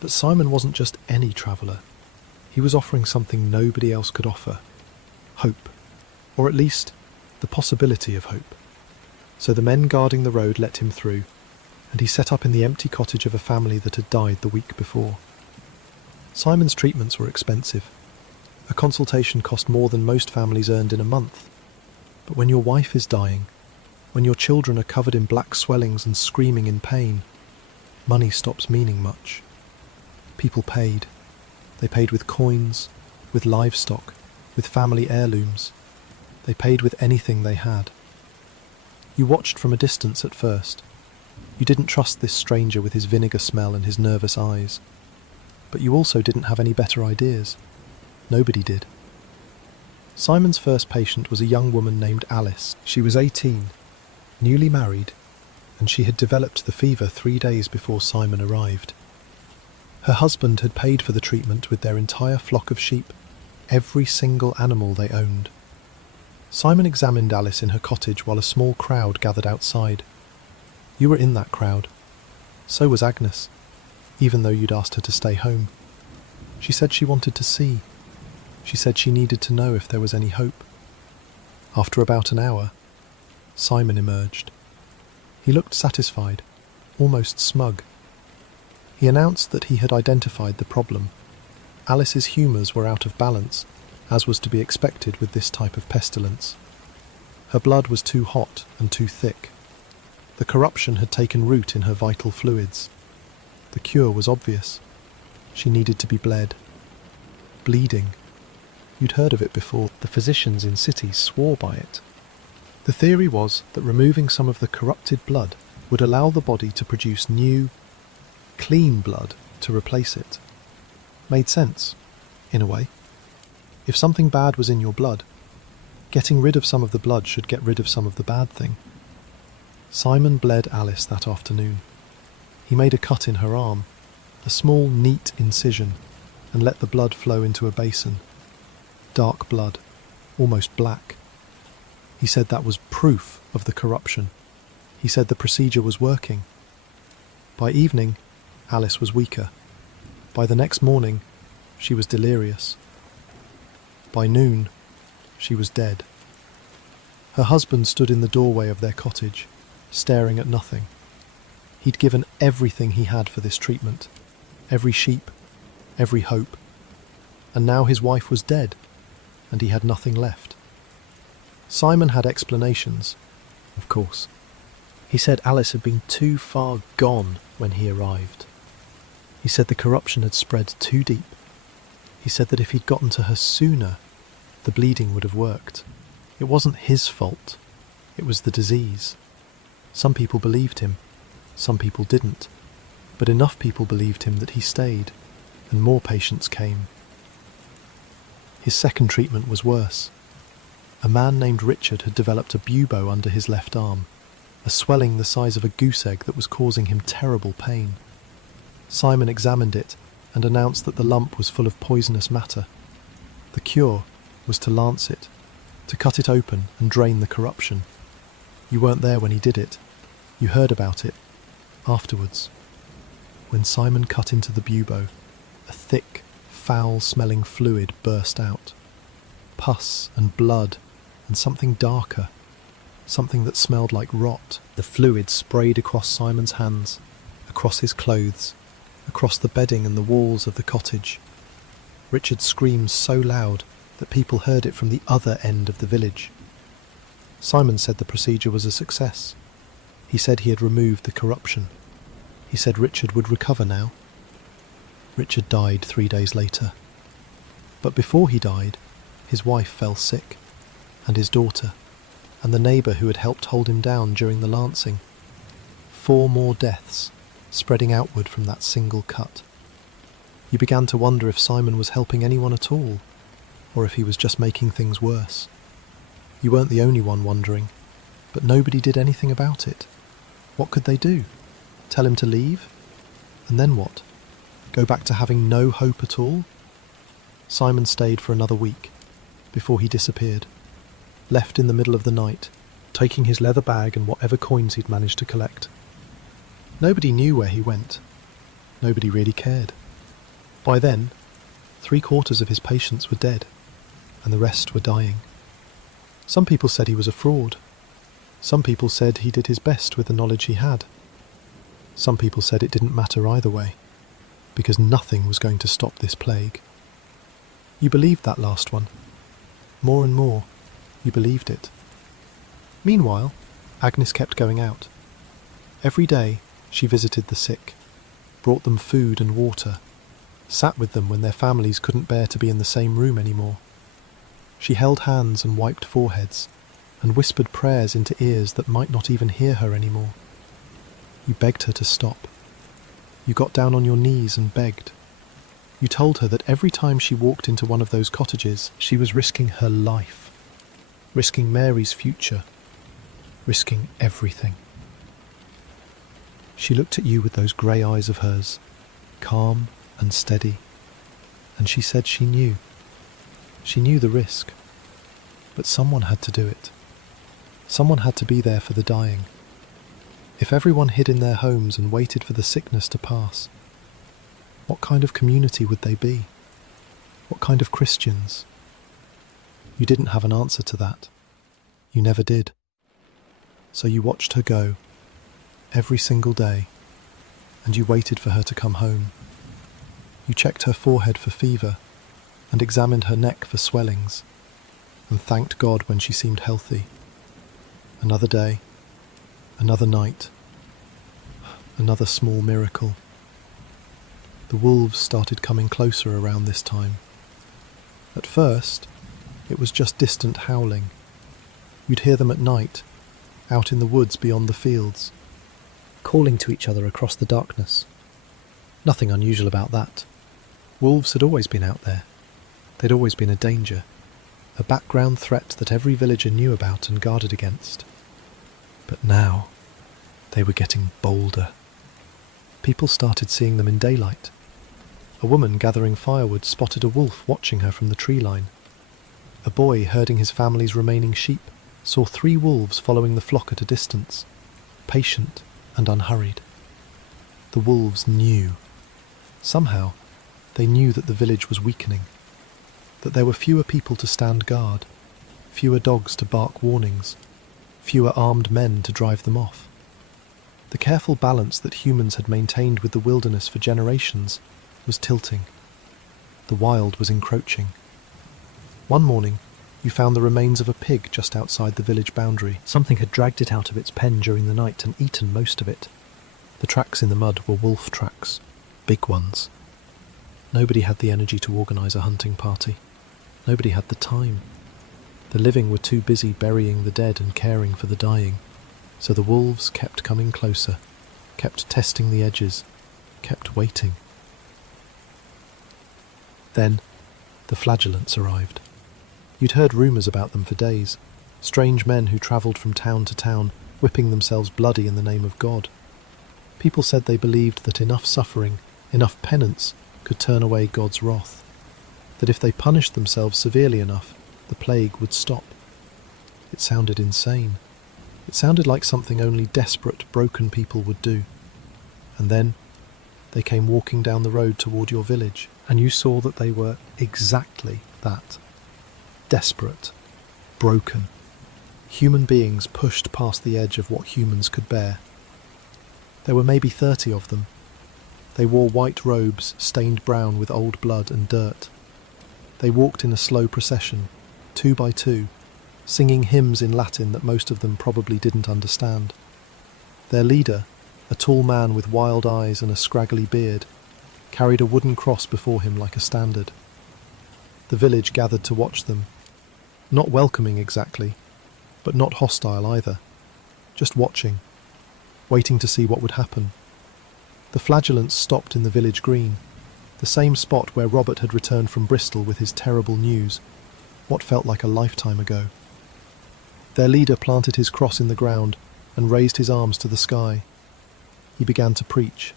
But Simon wasn't just any traveller. He was offering something nobody else could offer. Hope. Or at least, the possibility of hope. So the men guarding the road let him through, and he set up in the empty cottage of a family that had died the week before. Simon's treatments were expensive. A consultation cost more than most families earned in a month. But when your wife is dying, when your children are covered in black swellings and screaming in pain, money stops meaning much. People paid. They paid with coins, with livestock, with family heirlooms. They paid with anything they had. You watched from a distance at first. You didn't trust this stranger with his vinegar smell and his nervous eyes. But you also didn't have any better ideas. Nobody did. Simon's first patient was a young woman named Alice. She was 18, newly married, and she had developed the fever 3 days before Simon arrived. Her husband had paid for the treatment with their entire flock of sheep, every single animal they owned. Simon examined Alice in her cottage while a small crowd gathered outside. You were in that crowd. So was Agnes, even though you'd asked her to stay home. She said she wanted to see. She said she needed to know if there was any hope. After about an hour, Simon emerged. He looked satisfied, almost smug. He announced that he had identified the problem. Alice's humours were out of balance, as was to be expected with this type of pestilence. Her blood was too hot and too thick. The corruption had taken root in her vital fluids. The cure was obvious. She needed to be bled. Bleeding. You'd heard of it before. The physicians in cities swore by it. The theory was that removing some of the corrupted blood would allow the body to produce new, clean blood to replace it. Made sense, in a way. If something bad was in your blood, getting rid of some of the blood should get rid of some of the bad thing. Simon bled Alice that afternoon. He made a cut in her arm, a small, neat incision, and let the blood flow into a basin. Dark blood, almost black. He said that was proof of the corruption. He said the procedure was working. By evening, Alice was weaker. By the next morning, she was delirious. By noon, she was dead. Her husband stood in the doorway of their cottage, staring at nothing. He'd given everything he had for this treatment, every sheep, every hope. And now his wife was dead, and he had nothing left. Simon had explanations, of course. He said Alice had been too far gone when he arrived. He said the corruption had spread too deep. He said that if he'd gotten to her sooner, the bleeding would have worked. It wasn't his fault. It was the disease. Some people believed him. Some people didn't. But enough people believed him that he stayed, and more patients came. His second treatment was worse. A man named Richard had developed a bubo under his left arm, a swelling the size of a goose egg that was causing him terrible pain. Simon examined it and announced that the lump was full of poisonous matter. The cure was to lance it, to cut it open and drain the corruption. You weren't there when he did it. You heard about it afterwards. When Simon cut into the bubo, a thick, foul-smelling fluid burst out. Pus and blood and something darker, something that smelled like rot. The fluid sprayed across Simon's hands, across his clothes, across the bedding and the walls of the cottage. Richard screamed so loud that people heard it from the other end of the village. Simon said the procedure was a success. He said he had removed the corruption. He said Richard would recover now. Richard died 3 days later. But before he died, his wife fell sick, and his daughter, and the neighbour who had helped hold him down during the lancing. 4 more deaths, spreading outward from that single cut. You began to wonder if Simon was helping anyone at all, or if he was just making things worse. You weren't the only one wondering, but nobody did anything about it. What could they do? Tell him to leave? And then what? Go back to having no hope at all? Simon stayed for another week, before he disappeared, left in the middle of the night, taking his leather bag and whatever coins he'd managed to collect. Nobody knew where he went. Nobody really cared. By then, 3/4 of his patients were dead, and the rest were dying. Some people said he was a fraud. Some people said he did his best with the knowledge he had. Some people said it didn't matter either way, because nothing was going to stop this plague. You believed that last one. More and more, you believed it. Meanwhile, Agnes kept going out. Every day, she visited the sick, brought them food and water, sat with them when their families couldn't bear to be in the same room anymore. She held hands and wiped foreheads, and whispered prayers into ears that might not even hear her anymore. You begged her to stop. You got down on your knees and begged. You told her that every time she walked into one of those cottages, she was risking her life, risking Mary's future, risking everything. She looked at you with those grey eyes of hers, calm and steady, and she said she knew. She knew the risk, but someone had to do it. Someone had to be there for the dying. If everyone hid in their homes and waited for the sickness to pass, what kind of community would they be? What kind of Christians? You didn't have an answer to that. You never did. So you watched her go, every single day, and you waited for her to come home. You checked her forehead for fever, and examined her neck for swellings, and thanked God when she seemed healthy. Another day, another night, another small miracle. The wolves started coming closer around this time. At first, it was just distant howling. You'd hear them at night, out in the woods beyond the fields, calling to each other across the darkness. Nothing unusual about that. Wolves had always been out there. They'd always been a danger, a background threat that every villager knew about and guarded against. But now, they were getting bolder. People started seeing them in daylight. A woman gathering firewood spotted a wolf watching her from the tree line. A boy herding his family's remaining sheep saw 3 wolves following the flock at a distance, patient and unhurried. The wolves knew. Somehow, they knew that the village was weakening, that there were fewer people to stand guard, fewer dogs to bark warnings, fewer armed men to drive them off. The careful balance that humans had maintained with the wilderness for generations was tilting. The wild was encroaching. One morning, you found the remains of a pig just outside the village boundary. Something had dragged it out of its pen during the night and eaten most of it. The tracks in the mud were wolf tracks, big ones. Nobody had the energy to organise a hunting party. Nobody had the time. The living were too busy burying the dead and caring for the dying, so the wolves kept coming closer, kept testing the edges, kept waiting. Then, the flagellants arrived. You'd heard rumours about them for days, strange men who travelled from town to town, whipping themselves bloody in the name of God. People said they believed that enough suffering, enough penance, could turn away God's wrath, that if they punished themselves severely enough, the plague would stop. It sounded insane. It sounded like something only desperate, broken people would do. And then, they came walking down the road toward your village, and you saw that they were exactly that. Desperate, broken. Human beings pushed past the edge of what humans could bear. There were maybe 30 of them. They wore white robes stained brown with old blood and dirt. They walked in a slow procession, 2 by 2, singing hymns in Latin that most of them probably didn't understand. Their leader, a tall man with wild eyes and a scraggly beard, carried a wooden cross before him like a standard. The village gathered to watch them, not welcoming exactly, but not hostile either, just watching, waiting to see what would happen. The flagellants stopped in the village green, the same spot where Robert had returned from Bristol with his terrible news, what felt like a lifetime ago. Their leader planted his cross in the ground and raised his arms to the sky. He began to preach.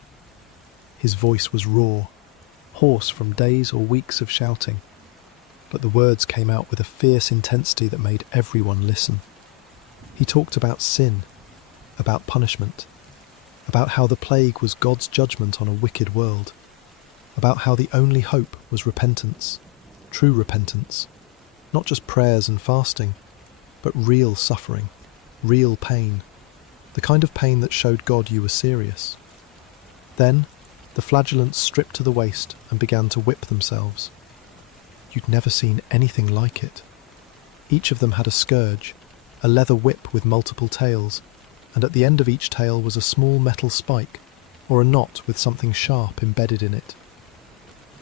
His voice was raw, hoarse from days or weeks of shouting, but the words came out with a fierce intensity that made everyone listen. He talked about sin, about punishment, about how the plague was God's judgment on a wicked world, about how the only hope was repentance, true repentance, not just prayers and fasting, but real suffering, real pain, the kind of pain that showed God you were serious. Then, the flagellants stripped to the waist and began to whip themselves. You'd never seen anything like it. Each of them had a scourge, a leather whip with multiple tails, and at the end of each tail was a small metal spike, or a knot with something sharp embedded in it.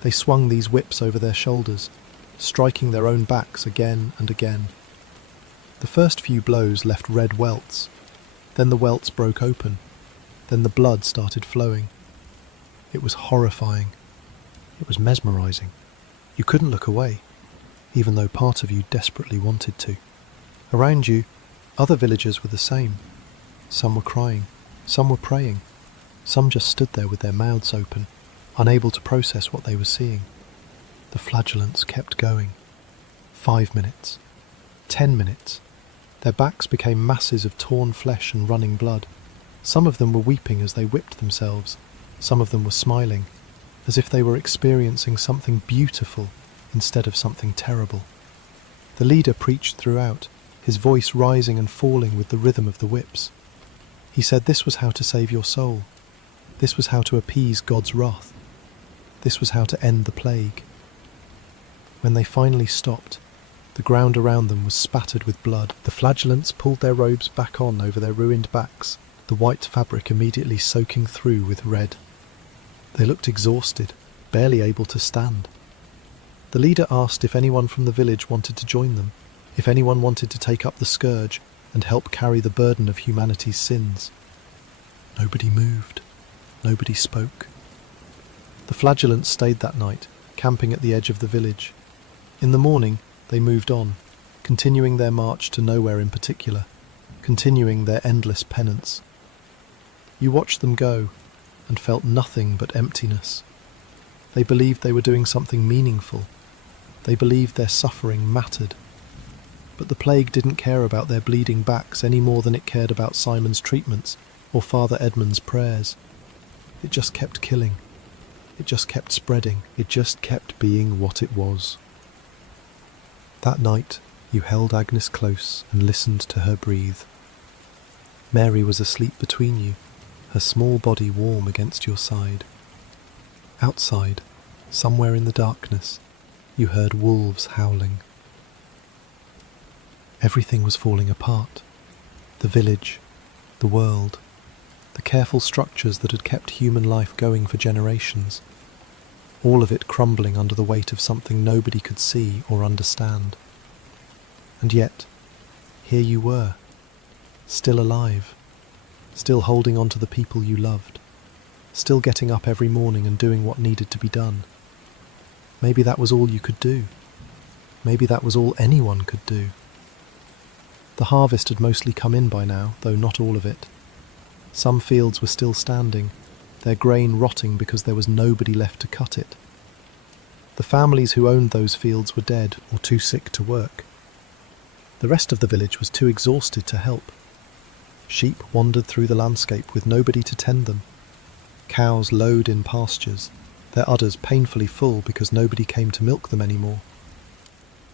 They swung these whips over their shoulders, striking their own backs again and again. The first few blows left red welts, then the welts broke open, then the blood started flowing. It was horrifying. It was mesmerising. You couldn't look away, even though part of you desperately wanted to. Around you, other villagers were the same. Some were crying, some were praying, Some just stood there with their mouths open, unable to process what they were seeing. The flagellants kept going. 5 minutes. 10 minutes. Their backs became masses of torn flesh and running blood. Some of them were weeping as they whipped themselves. Some of them were smiling, as if they were experiencing something beautiful instead of something terrible. The leader preached throughout, his voice rising and falling with the rhythm of the whips. He said this was how to save your soul. This was how to appease God's wrath. This was how to end the plague. When they finally stopped, the ground around them was spattered with blood. The flagellants pulled their robes back on over their ruined backs, the white fabric immediately soaking through with red. They looked exhausted, barely able to stand. The leader asked if anyone from the village wanted to join them, if anyone wanted to take up the scourge and help carry the burden of humanity's sins. Nobody moved. Nobody spoke. The flagellants stayed that night, camping at the edge of the village. In the morning, they moved on, continuing their march to nowhere in particular, continuing their endless penance. You watched them go, and felt nothing but emptiness. They believed they were doing something meaningful. They believed their suffering mattered. But the plague didn't care about their bleeding backs any more than it cared about Simon's treatments or Father Edmund's prayers. It just kept killing. It just kept spreading. It just kept being what it was. That night, you held Agnes close and listened to her breathe. Mary was asleep between you, her small body warm against your side. Outside, somewhere in the darkness, you heard wolves howling. Everything was falling apart. The village, the world, the careful structures that had kept human life going for generations. All of it crumbling under the weight of something nobody could see or understand. And yet, here you were, still alive, still holding on to the people you loved, still getting up every morning and doing what needed to be done. Maybe that was all you could do. Maybe that was all anyone could do. The harvest had mostly come in by now, though not all of it. Some fields were still standing, their grain rotting because there was nobody left to cut it. The families who owned those fields were dead or too sick to work. The rest of the village was too exhausted to help. Sheep wandered through the landscape with nobody to tend them. Cows lowed in pastures, their udders painfully full because nobody came to milk them anymore.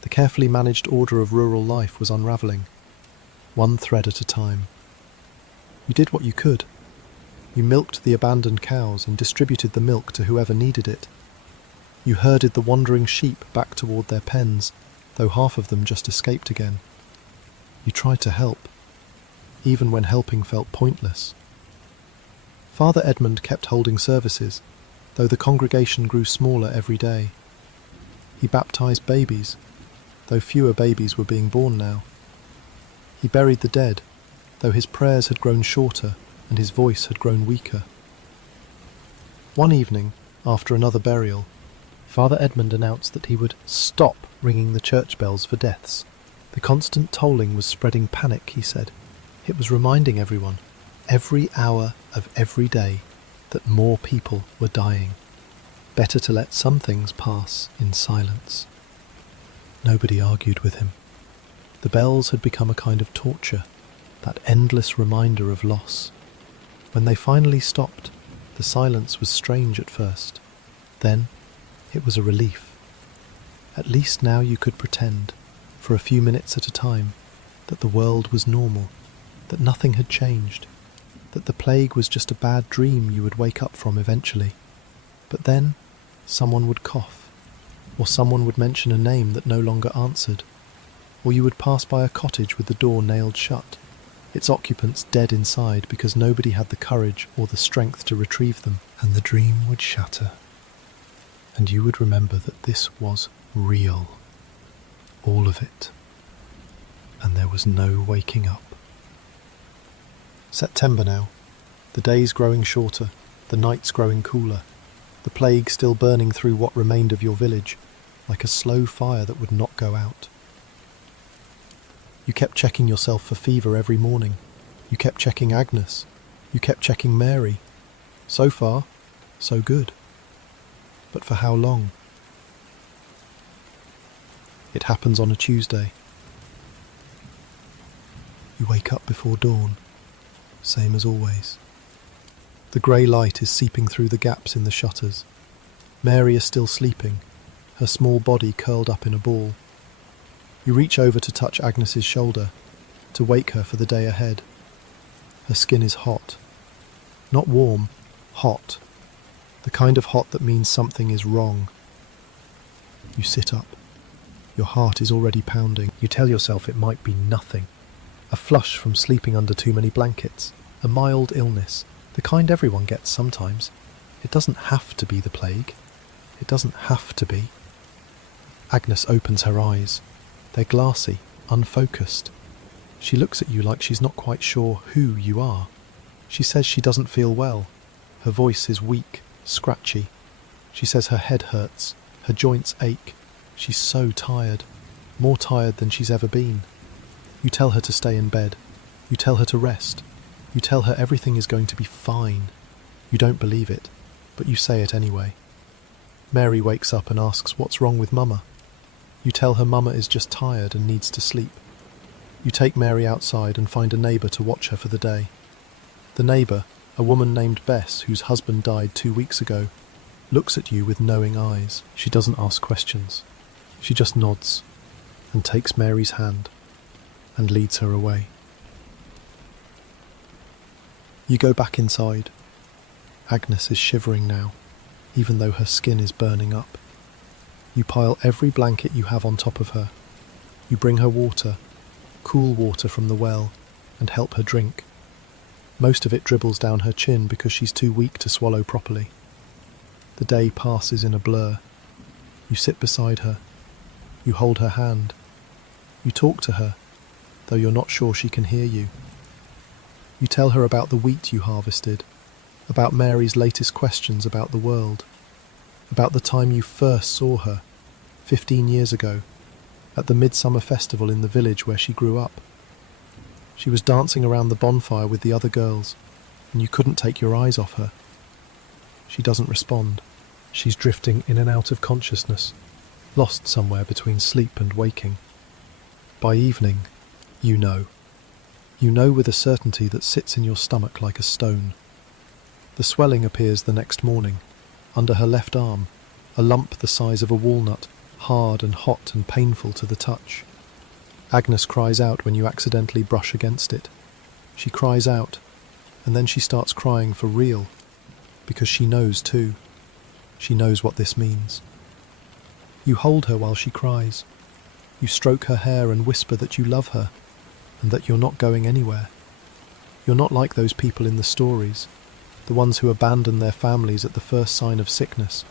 The carefully managed order of rural life was unravelling, one thread at a time. You did what you could. You milked the abandoned cows and distributed the milk to whoever needed it. You herded the wandering sheep back toward their pens, though half of them just escaped again. You tried to help, even when helping felt pointless. Father Edmund kept holding services, though the congregation grew smaller every day. He baptized babies, though fewer babies were being born now. He buried the dead, though his prayers had grown shorter and his voice had grown weaker. One evening, after another burial, Father Edmund announced that he would stop ringing the church bells for deaths. The constant tolling was spreading panic, he said. It was reminding everyone, every hour of every day, that more people were dying. Better to let some things pass in silence. Nobody argued with him. The bells had become a kind of torture, that endless reminder of loss. When they finally stopped, the silence was strange at first. Then, it was a relief. At least now you could pretend, for a few minutes at a time, that the world was normal, that nothing had changed, that the plague was just a bad dream you would wake up from eventually. But then, someone would cough, or someone would mention a name that no longer answered, or you would pass by a cottage with the door nailed shut, its occupants dead inside because nobody had the courage or the strength to retrieve them, and the dream would shatter. And you would remember that this was real, all of it, and there was no waking up. September now, the days growing shorter, the nights growing cooler, the plague still burning through what remained of your village, like a slow fire that would not go out. You kept checking yourself for fever every morning. You kept checking Agnes. You kept checking Mary. So far, so good. But for how long? It happens on a Tuesday. You wake up before dawn, same as always. The grey light is seeping through the gaps in the shutters. Mary is still sleeping, her small body curled up in a ball. You reach over to touch Agnes's shoulder, to wake her for the day ahead. Her skin is hot. Not warm, hot. The kind of hot that means something is wrong. You sit up. Your heart is already pounding. You tell yourself it might be nothing. A flush from sleeping under too many blankets. A mild illness. The kind everyone gets sometimes. It doesn't have to be the plague. It doesn't have to be. Agnes opens her eyes. They're glassy, unfocused. She looks at you like she's not quite sure who you are. She says she doesn't feel well. Her voice is weak, scratchy. She says her head hurts, her joints ache. She's so tired, more tired than she's ever been. You tell her to stay in bed. You tell her to rest. You tell her everything is going to be fine. You don't believe it, but you say it anyway. Mary wakes up and asks what's wrong with Mama. You tell her Mama is just tired and needs to sleep. You take Mary outside and find a neighbour to watch her for the day. The neighbour, a woman named Bess, whose husband died 2 weeks ago, looks at you with knowing eyes. She doesn't ask questions. She just nods and takes Mary's hand and leads her away. You go back inside. Agnes is shivering now, even though her skin is burning up. You pile every blanket you have on top of her. You bring her water, cool water from the well, and help her drink. Most of it dribbles down her chin because she's too weak to swallow properly. The day passes in a blur. You sit beside her. You hold her hand. You talk to her, though you're not sure she can hear you. You tell her about the wheat you harvested, about Mary's latest questions about the world, about the time you first saw her, 15 years ago, at the midsummer festival in the village where she grew up. She was dancing around the bonfire with the other girls, and you couldn't take your eyes off her. She doesn't respond. She's drifting in and out of consciousness, lost somewhere between sleep and waking. By evening, you know. You know with a certainty that sits in your stomach like a stone. The swelling appears the next morning, under her left arm, a lump the size of a walnut, hard and hot and painful to the touch. Agnes cries out when you accidentally brush against it. She cries out, and then she starts crying for real, because she knows too. She knows what this means. You hold her while she cries. You stroke her hair and whisper that you love her, and that you're not going anywhere. You're not like those people in the stories, the ones who abandon their families at the first sign of sickness.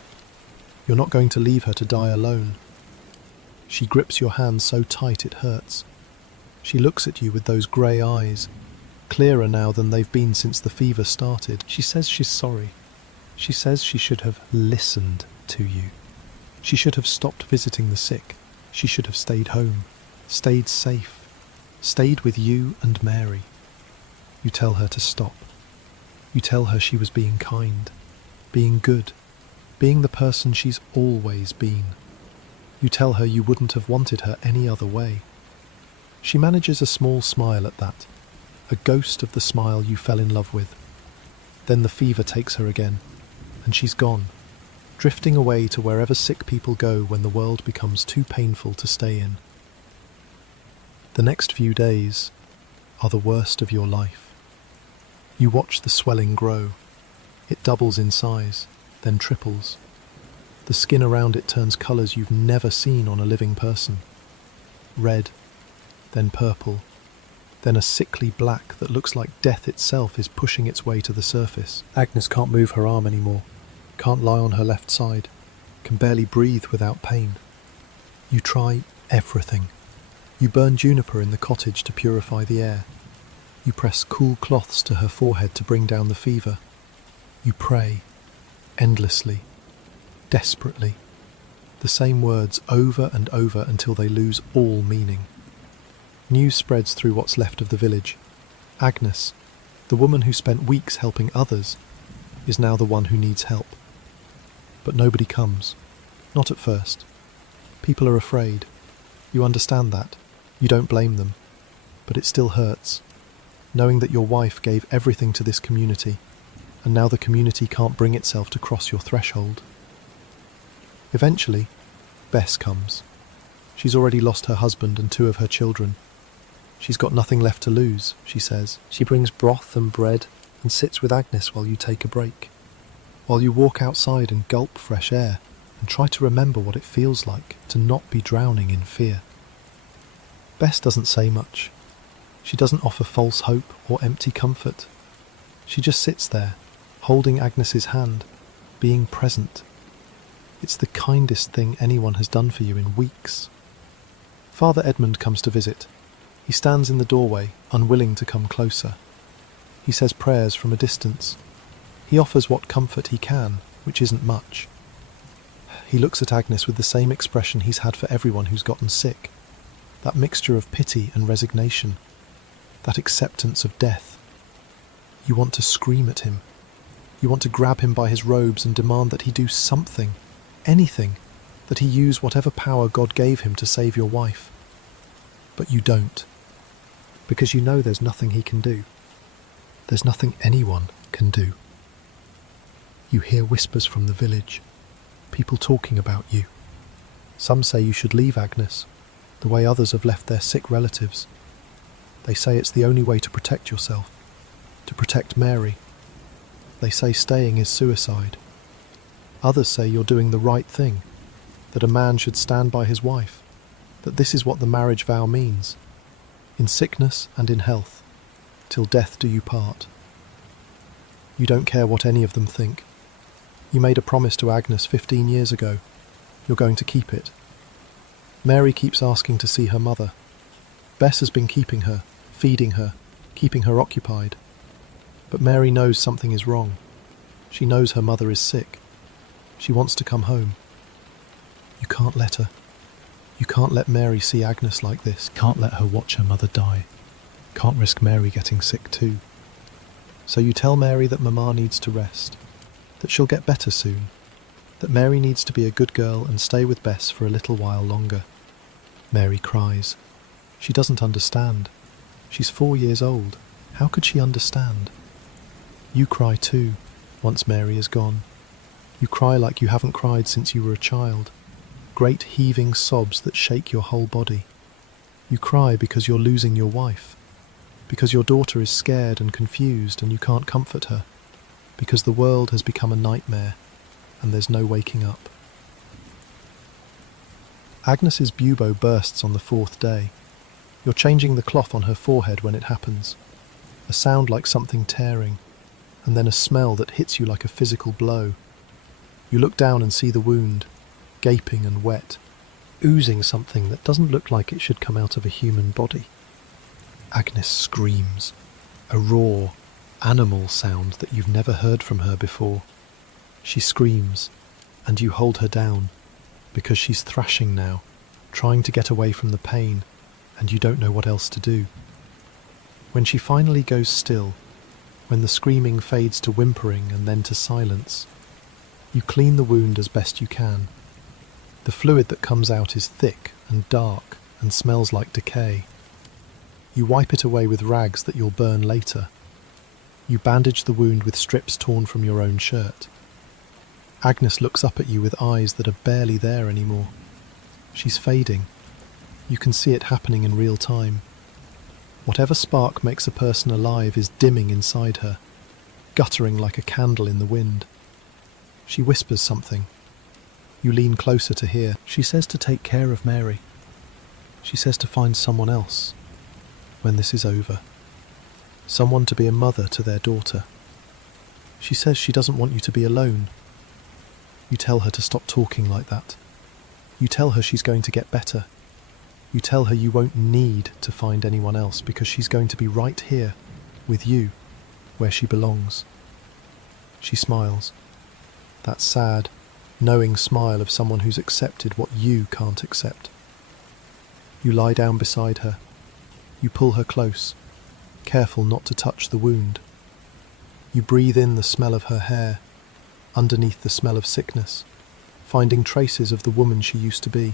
You're not going to leave her to die alone. She grips your hand so tight it hurts. She looks at you with those grey eyes, clearer now than they've been since the fever started. She says she's sorry. She says she should have listened to you. She should have stopped visiting the sick. She should have stayed home, stayed safe, stayed with you and Mary. You tell her to stop. You tell her she was being kind, being good, being the person she's always been. You tell her you wouldn't have wanted her any other way. She manages a small smile at that, a ghost of the smile you fell in love with. Then the fever takes her again, and she's gone, drifting away to wherever sick people go when the world becomes too painful to stay in. The next few days are the worst of your life. You watch the swelling grow. It doubles in size, then triples. The skin around it turns colours you've never seen on a living person. Red, then purple, then a sickly black that looks like death itself is pushing its way to the surface. Agnes can't move her arm anymore, can't lie on her left side, can barely breathe without pain. You try everything. You burn juniper in the cottage to purify the air. You press cool cloths to her forehead to bring down the fever. You pray, endlessly, desperately, the same words over and over until they lose all meaning. News spreads through what's left of the village. Agnes, the woman who spent weeks helping others, is now the one who needs help. But nobody comes. Not at first. People are afraid. You understand that. You don't blame them. But it still hurts, knowing that your wife gave everything to this community, and now the community can't bring itself to cross your threshold. Eventually, Bess comes. She's already lost her husband and 2 of her children. She's got nothing left to lose, she says. She brings broth and bread and sits with Agnes while you take a break, while you walk outside and gulp fresh air and try to remember what it feels like to not be drowning in fear. Bess doesn't say much. She doesn't offer false hope or empty comfort. She just sits there, holding Agnes's hand, being present. It's the kindest thing anyone has done for you in weeks. Father Edmund comes to visit. He stands in the doorway, unwilling to come closer. He says prayers from a distance. He offers what comfort he can, which isn't much. He looks at Agnes with the same expression he's had for everyone who's gotten sick. That mixture of pity and resignation. That acceptance of death. You want to scream at him. You want to grab him by his robes and demand that he do something, anything, that he use whatever power God gave him to save your wife. But you don't, because you know there's nothing he can do. There's nothing anyone can do. You hear whispers from the village, people talking about you. Some say you should leave Agnes, the way others have left their sick relatives. They say it's the only way to protect yourself, to protect Mary. They say staying is suicide. Others say you're doing the right thing, that a man should stand by his wife, that this is what the marriage vow means, in sickness and in health, till death do you part. You don't care what any of them think. You made a promise to Agnes 15 years ago. You're going to keep it. Mary keeps asking to see her mother. Bess has been keeping her, feeding her, keeping her occupied. But Mary knows something is wrong. She knows her mother is sick. She wants to come home. You can't let her. You can't let Mary see Agnes like this. Can't let her watch her mother die. Can't risk Mary getting sick too. So you tell Mary that Mama needs to rest, that she'll get better soon, that Mary needs to be a good girl and stay with Bess for a little while longer. Mary cries. She doesn't understand. She's 4 years old. How could she understand? You cry too, once Mary is gone. You cry like you haven't cried since you were a child. Great heaving sobs that shake your whole body. You cry because you're losing your wife, because your daughter is scared and confused and you can't comfort her, because the world has become a nightmare and there's no waking up. Agnes's bubo bursts on the 4th day. You're changing the cloth on her forehead when it happens. A sound like something tearing, and then a smell that hits you like a physical blow. You look down and see the wound, gaping and wet, oozing something that doesn't look like it should come out of a human body. Agnes screams, a raw, animal sound that you've never heard from her before. She screams, and you hold her down, because she's thrashing now, trying to get away from the pain, and you don't know what else to do. When she finally goes still, when the screaming fades to whimpering and then to silence, you clean the wound as best you can. The fluid that comes out is thick and dark and smells like decay. You wipe it away with rags that you'll burn later. You bandage the wound with strips torn from your own shirt. Agnes looks up at you with eyes that are barely there anymore. She's fading. You can see it happening in real time. Whatever spark makes a person alive is dimming inside her, guttering like a candle in the wind. She whispers something. You lean closer to hear. She says to take care of Mary. She says to find someone else when this is over. Someone to be a mother to their daughter. She says she doesn't want you to be alone. You tell her to stop talking like that. You tell her she's going to get better. You tell her you won't need to find anyone else because she's going to be right here with you, where she belongs. She smiles. That sad, knowing smile of someone who's accepted what you can't accept. You lie down beside her. You pull her close, careful not to touch the wound. You breathe in the smell of her hair, underneath the smell of sickness, finding traces of the woman she used to be.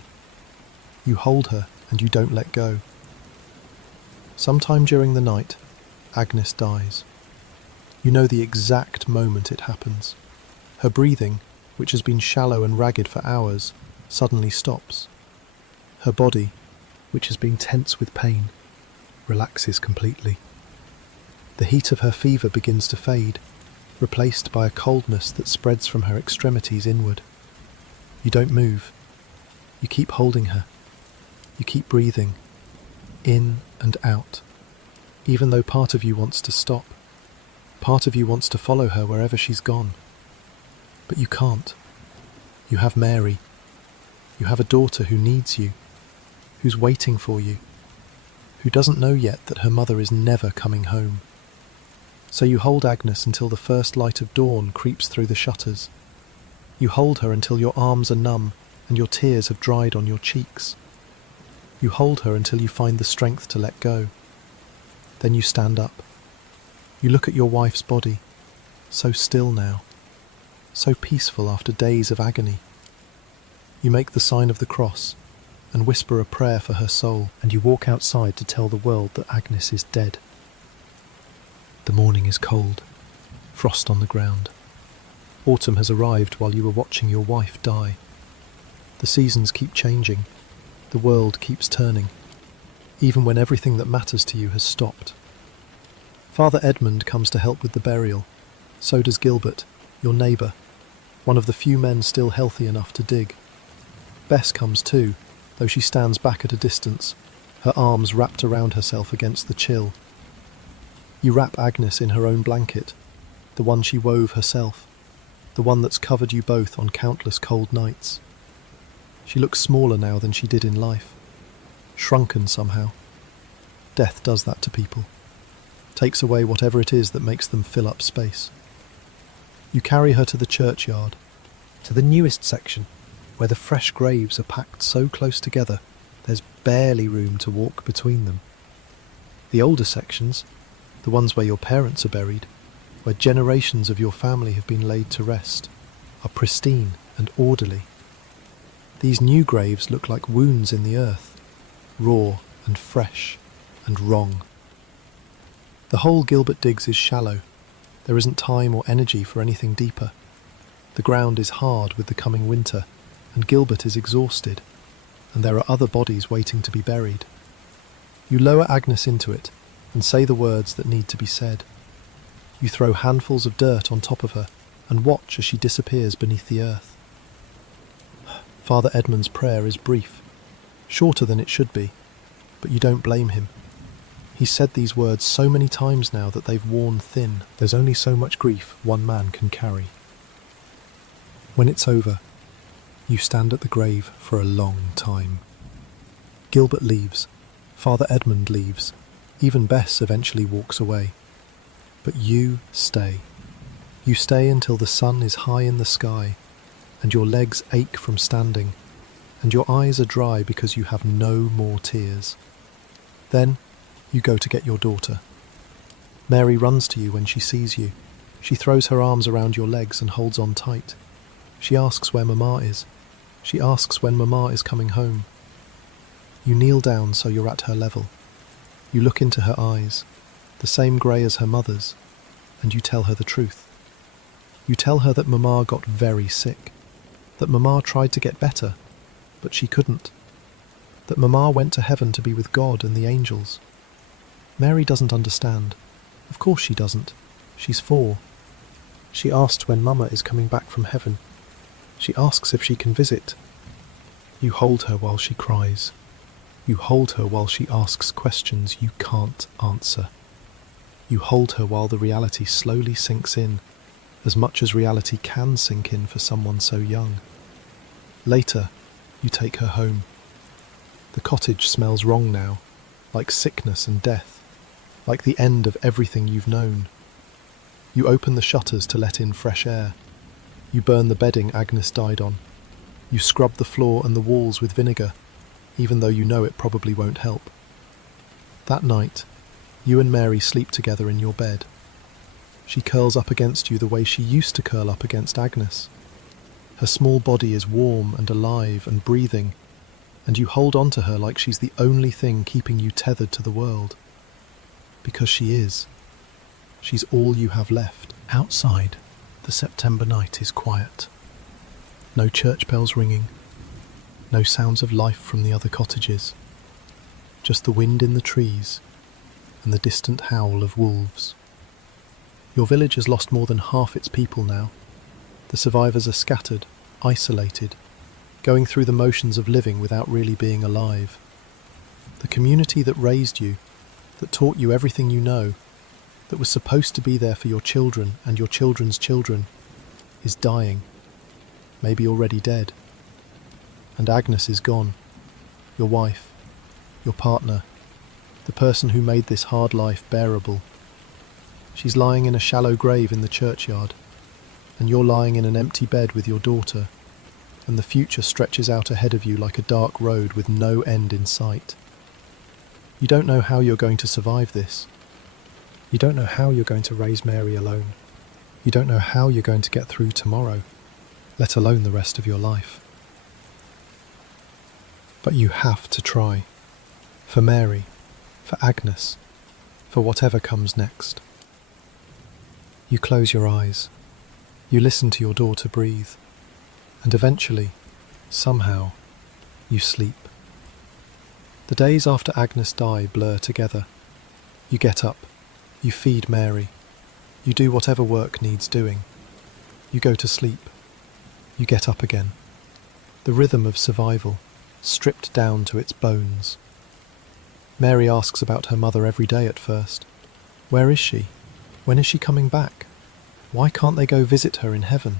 You hold her and you don't let go. Sometime during the night, Agnes dies. You know the exact moment it happens. Her breathing, which has been shallow and ragged for hours, suddenly stops. Her body, which has been tense with pain, relaxes completely. The heat of her fever begins to fade, replaced by a coldness that spreads from her extremities inward. You don't move. You keep holding her. You keep breathing, in and out, even though part of you wants to stop. Part of you wants to follow her wherever she's gone. But you can't. You have Mary. You have a daughter who needs you, who's waiting for you, who doesn't know yet that her mother is never coming home. So you hold Agnes until the first light of dawn creeps through the shutters. You hold her until your arms are numb and your tears have dried on your cheeks. You hold her until you find the strength to let go. Then you stand up. You look at your wife's body, so still now, so peaceful after days of agony. You make the sign of the cross and whisper a prayer for her soul, and you walk outside to tell the world that Agnes is dead. The morning is cold, frost on the ground. Autumn has arrived while you were watching your wife die. The seasons keep changing. The world keeps turning, even when everything that matters to you has stopped. Father Edmund comes to help with the burial. So does Gilbert, your neighbour, one of the few men still healthy enough to dig. Bess comes too, though she stands back at a distance, her arms wrapped around herself against the chill. You wrap Agnes in her own blanket, the one she wove herself, the one that's covered you both on countless cold nights. She looks smaller now than she did in life, shrunken somehow. Death does that to people, takes away whatever it is that makes them fill up space. You carry her to the churchyard, to the newest section, where the fresh graves are packed so close together there's barely room to walk between them. The older sections, the ones where your parents are buried, where generations of your family have been laid to rest, are pristine and orderly. These new graves look like wounds in the earth, raw and fresh and wrong. The hole Gilbert digs is shallow. There isn't time or energy for anything deeper. The ground is hard with the coming winter, and Gilbert is exhausted, and there are other bodies waiting to be buried. You lower Agnes into it and say the words that need to be said. You throw handfuls of dirt on top of her and watch as she disappears beneath the earth. Father Edmund's prayer is brief, shorter than it should be, but you don't blame him. He's said these words so many times now that they've worn thin. There's only so much grief one man can carry. When it's over, you stand at the grave for a long time. Gilbert leaves, Father Edmund leaves, even Bess eventually walks away. But you stay. You stay until the sun is high in the sky, and your legs ache from standing, and your eyes are dry because you have no more tears. Then you go to get your daughter. Mary runs to you when she sees you. She throws her arms around your legs and holds on tight. She asks where Mama is. She asks when Mama is coming home. You kneel down so you're at her level. You look into her eyes, the same grey as her mother's, and you tell her the truth. You tell her that Mama got very sick, that Mama tried to get better, but she couldn't, that Mama went to heaven to be with God and the angels. Mary doesn't understand. Of course she doesn't. She's 4. She asked when Mama is coming back from heaven. She asks if she can visit. You hold her while she cries. You hold her while she asks questions you can't answer. You hold her while the reality slowly sinks in, as much as reality can sink in for someone so young. Later, you take her home. The cottage smells wrong now, like sickness and death, like the end of everything you've known. You open the shutters to let in fresh air. You burn the bedding Agnes died on. You scrub the floor and the walls with vinegar, even though you know it probably won't help. That night, you and Mary sleep together in your bed. She curls up against you the way she used to curl up against Agnes. Her small body is warm and alive and breathing, and you hold on to her like she's the only thing keeping you tethered to the world. Because she is. She's all you have left. Outside, the September night is quiet. No church bells ringing, no sounds of life from the other cottages, just the wind in the trees and the distant howl of wolves. Your village has lost more than half its people now. The survivors are scattered, isolated, going through the motions of living without really being alive. The community that raised you, that taught you everything you know, that was supposed to be there for your children and your children's children, is dying, maybe already dead. And Agnes is gone, your wife, your partner, the person who made this hard life bearable. She's lying in a shallow grave in the churchyard, and you're lying in an empty bed with your daughter, and the future stretches out ahead of you like a dark road with no end in sight. You don't know how you're going to survive this. You don't know how you're going to raise Mary alone. You don't know how you're going to get through tomorrow, let alone the rest of your life. But you have to try. For Mary, for Agnes, for whatever comes next. You close your eyes. You listen to your daughter breathe. And eventually, somehow, you sleep. The days after Agnes die blur together. You get up. You feed Mary. You do whatever work needs doing. You go to sleep. You get up again. The rhythm of survival, stripped down to its bones. Mary asks about her mother every day at first. Where is she? When is she coming back? Why can't they go visit her in heaven?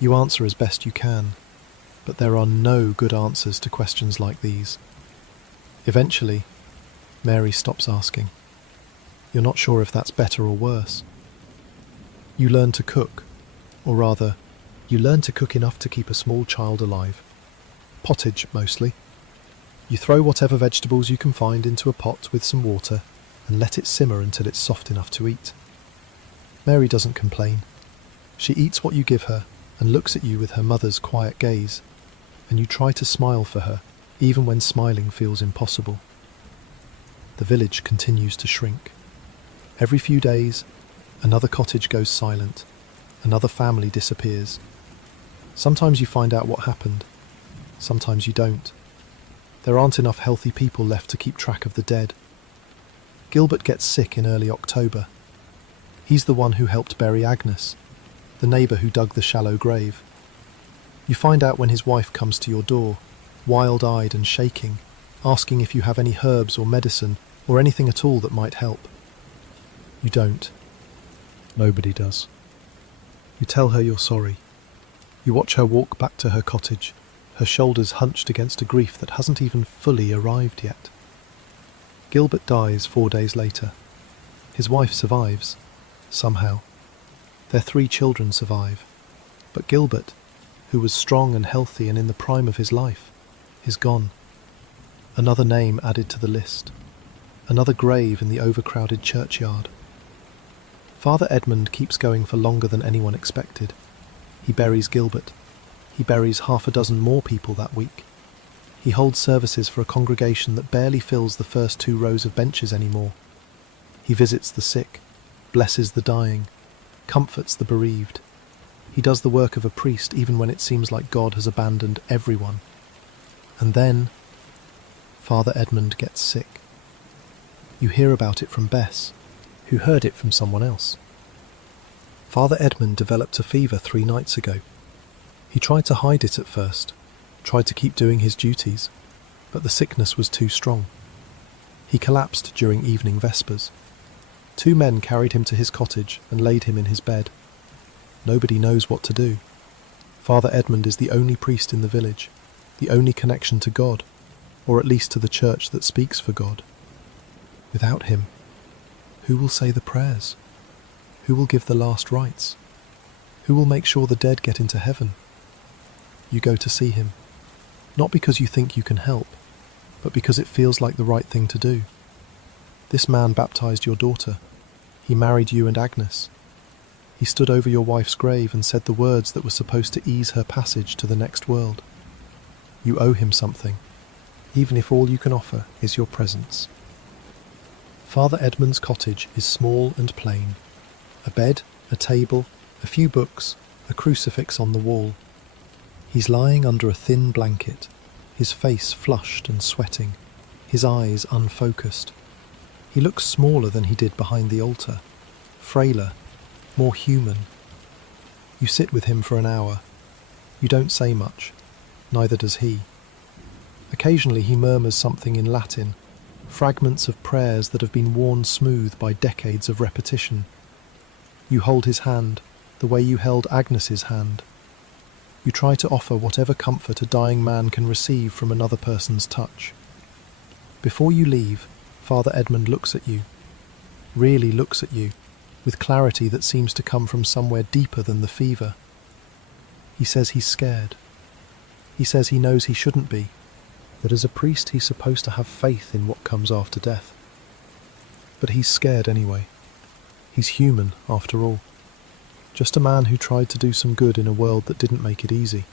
You answer as best you can, but there are no good answers to questions like these. Eventually, Mary stops asking. You're not sure if that's better or worse. You learn to cook, or rather, you learn to cook enough to keep a small child alive. Pottage, mostly. You throw whatever vegetables you can find into a pot with some water and let it simmer until it's soft enough to eat. Mary doesn't complain. She eats what you give her and looks at you with her mother's quiet gaze, and you try to smile for her, even when smiling feels impossible. The village continues to shrink. Every few days, another cottage goes silent, another family disappears. Sometimes you find out what happened, sometimes you don't. There aren't enough healthy people left to keep track of the dead. Gilbert gets sick in early October. He's the one who helped bury Agnes, the neighbour who dug the shallow grave. You find out when his wife comes to your door, wild-eyed and shaking, asking if you have any herbs or medicine or anything at all that might help. You don't. Nobody does. You tell her you're sorry. You watch her walk back to her cottage, her shoulders hunched against a grief that hasn't even fully arrived yet. Gilbert dies 4 days later. His wife survives, somehow. Their 3 children survive. But Gilbert, who was strong and healthy and in the prime of his life, is gone. Another name added to the list. Another grave in the overcrowded churchyard. Father Edmund keeps going for longer than anyone expected. He buries Gilbert. He buries 6 more people that week. He holds services for a congregation that barely fills the first 2 rows of benches anymore. He visits the sick, blesses the dying, comforts the bereaved. He does the work of a priest even when it seems like God has abandoned everyone. And then, Father Edmund gets sick. You hear about it from Bess, who heard it from someone else. Father Edmund developed a fever 3 nights ago. He tried to hide it at first, tried to keep doing his duties, but the sickness was too strong. He collapsed during evening vespers. 2 men carried him to his cottage and laid him in his bed. Nobody knows what to do. Father Edmund is the only priest in the village, the only connection to God, or at least to the church that speaks for God. Without him, who will say the prayers? Who will give the last rites? Who will make sure the dead get into heaven? You go to see him, not because you think you can help, but because it feels like the right thing to do. This man baptized your daughter. He married you and Agnes. He stood over your wife's grave and said the words that were supposed to ease her passage to the next world. You owe him something, even if all you can offer is your presence. Father Edmund's cottage is small and plain. A bed, a table, a few books, a crucifix on the wall. He's lying under a thin blanket, his face flushed and sweating, his eyes unfocused. He looks smaller than he did behind the altar, frailer, more human. You sit with him for an hour. You don't say much, neither does he. Occasionally he murmurs something in Latin, fragments of prayers that have been worn smooth by decades of repetition. You hold his hand, the way you held Agnes's hand. You try to offer whatever comfort a dying man can receive from another person's touch. Before you leave, Father Edmund looks at you, really looks at you, with clarity that seems to come from somewhere deeper than the fever. He says he's scared. He says he knows he shouldn't be, that as a priest he's supposed to have faith in what comes after death. But he's scared anyway. He's human, after all. Just a man who tried to do some good in a world that didn't make it easy.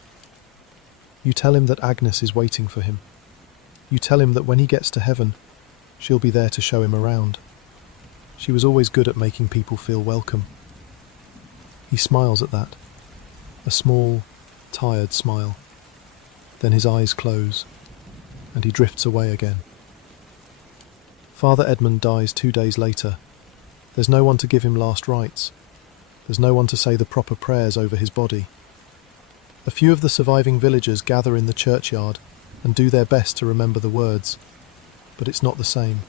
You tell him that Agnes is waiting for him. You tell him that when he gets to heaven, she'll be there to show him around. She was always good at making people feel welcome. He smiles at that, a small, tired smile. Then his eyes close, and he drifts away again. Father Edmund dies 2 days later. There's no one to give him last rites. There's no one to say the proper prayers over his body. A few of the surviving villagers gather in the churchyard and do their best to remember the words, but it's not the same.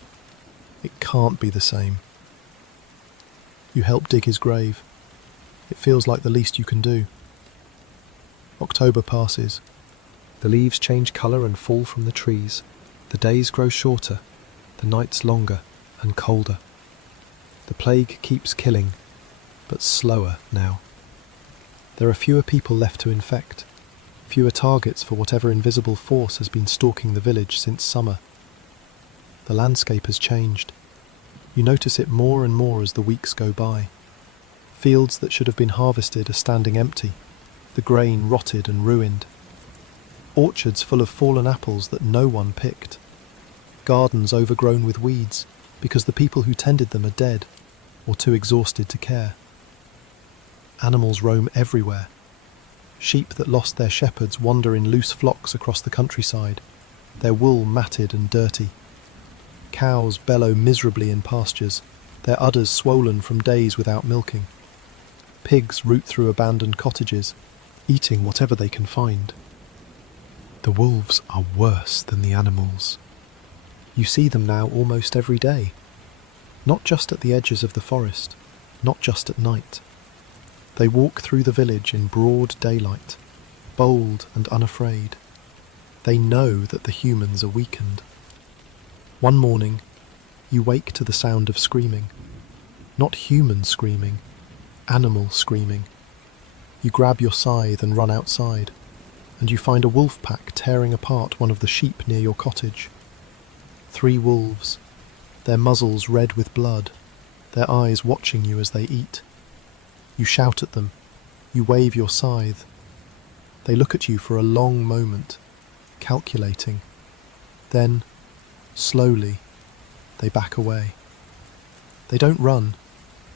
It can't be the same. You help dig his grave. It feels like the least you can do. October passes. The leaves change colour and fall from the trees. The days grow shorter, the nights longer and colder. The plague keeps killing, but slower now. There are fewer people left to infect, fewer targets for whatever invisible force has been stalking the village since summer. The landscape has changed. You notice it more and more as the weeks go by. Fields that should have been harvested are standing empty, the grain rotted and ruined. Orchards full of fallen apples that no one picked. Gardens overgrown with weeds because the people who tended them are dead or too exhausted to care. Animals roam everywhere. Sheep that lost their shepherds wander in loose flocks across the countryside, their wool matted and dirty. Cows bellow miserably in pastures, their udders swollen from days without milking. Pigs root through abandoned cottages, eating whatever they can find. The wolves are worse than the animals. You see them now almost every day, not just at the edges of the forest, not just at night. They walk through the village in broad daylight, bold and unafraid. They know that the humans are weakened. One morning, you wake to the sound of screaming. Not human screaming, animal screaming. You grab your scythe and run outside, and you find a wolf pack tearing apart one of the sheep near your cottage. 3 wolves, their muzzles red with blood, their eyes watching you as they eat. You shout at them, you wave your scythe. They look at you for a long moment, calculating. Then, slowly, they back away. They don't run,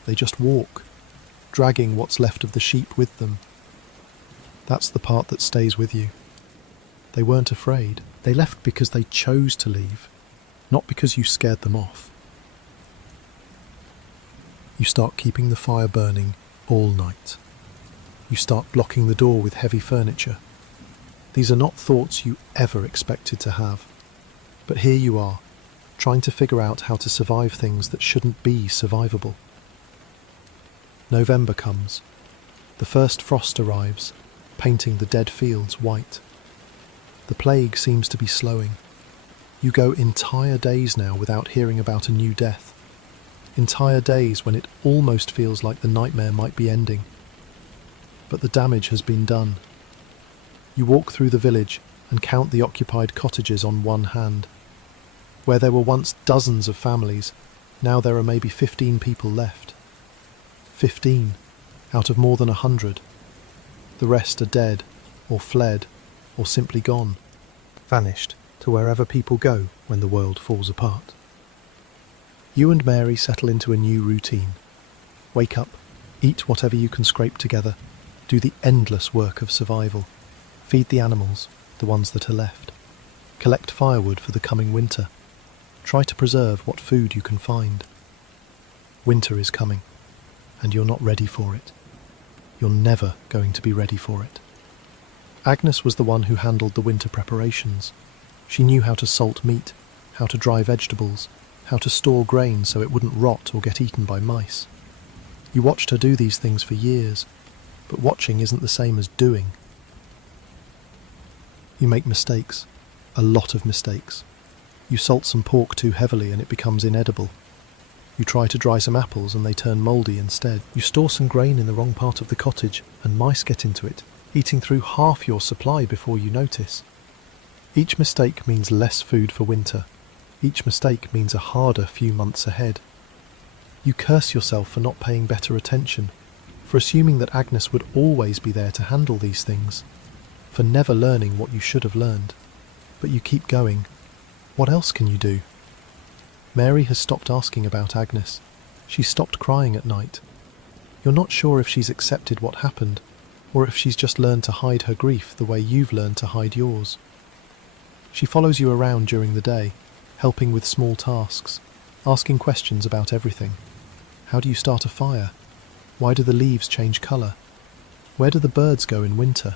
they just walk, dragging what's left of the sheep with them. That's the part that stays with you. They weren't afraid. They left because they chose to leave, not because you scared them off. You start keeping the fire burning all night. You start blocking the door with heavy furniture. These are not thoughts you ever expected to have. But here you are, trying to figure out how to survive things that shouldn't be survivable. November comes. The first frost arrives, painting the dead fields white. The plague seems to be slowing. You go entire days now without hearing about a new death. Entire days when it almost feels like the nightmare might be ending. But the damage has been done. You walk through the village and count the occupied cottages on one hand. Where there were once dozens of families, now there are maybe 15 people left. 15 out of more than 100. The rest are dead, or fled, or simply gone, vanished to wherever people go when the world falls apart. You and Mary settle into a new routine. Wake up, eat whatever you can scrape together, do the endless work of survival, feed the animals, the ones that are left, collect firewood for the coming winter, try to preserve what food you can find. Winter is coming, and you're not ready for it. You're never going to be ready for it. Agnes was the one who handled the winter preparations. She knew how to salt meat, how to dry vegetables, how to store grain so it wouldn't rot or get eaten by mice. You watched her do these things for years, but watching isn't the same as doing. You make mistakes, a lot of mistakes. You salt some pork too heavily and it becomes inedible. You try to dry some apples and they turn mouldy instead. You store some grain in the wrong part of the cottage and mice get into it, eating through half your supply before you notice. Each mistake means less food for winter. Each mistake means a harder few months ahead. You curse yourself for not paying better attention, for assuming that Agnes would always be there to handle these things, for never learning what you should have learned. But you keep going. What else can you do? Mary has stopped asking about Agnes. She's stopped crying at night. You're not sure if she's accepted what happened, or if she's just learned to hide her grief the way you've learned to hide yours. She follows you around during the day, helping with small tasks, asking questions about everything. How do you start a fire? Why do the leaves change colour? Where do the birds go in winter?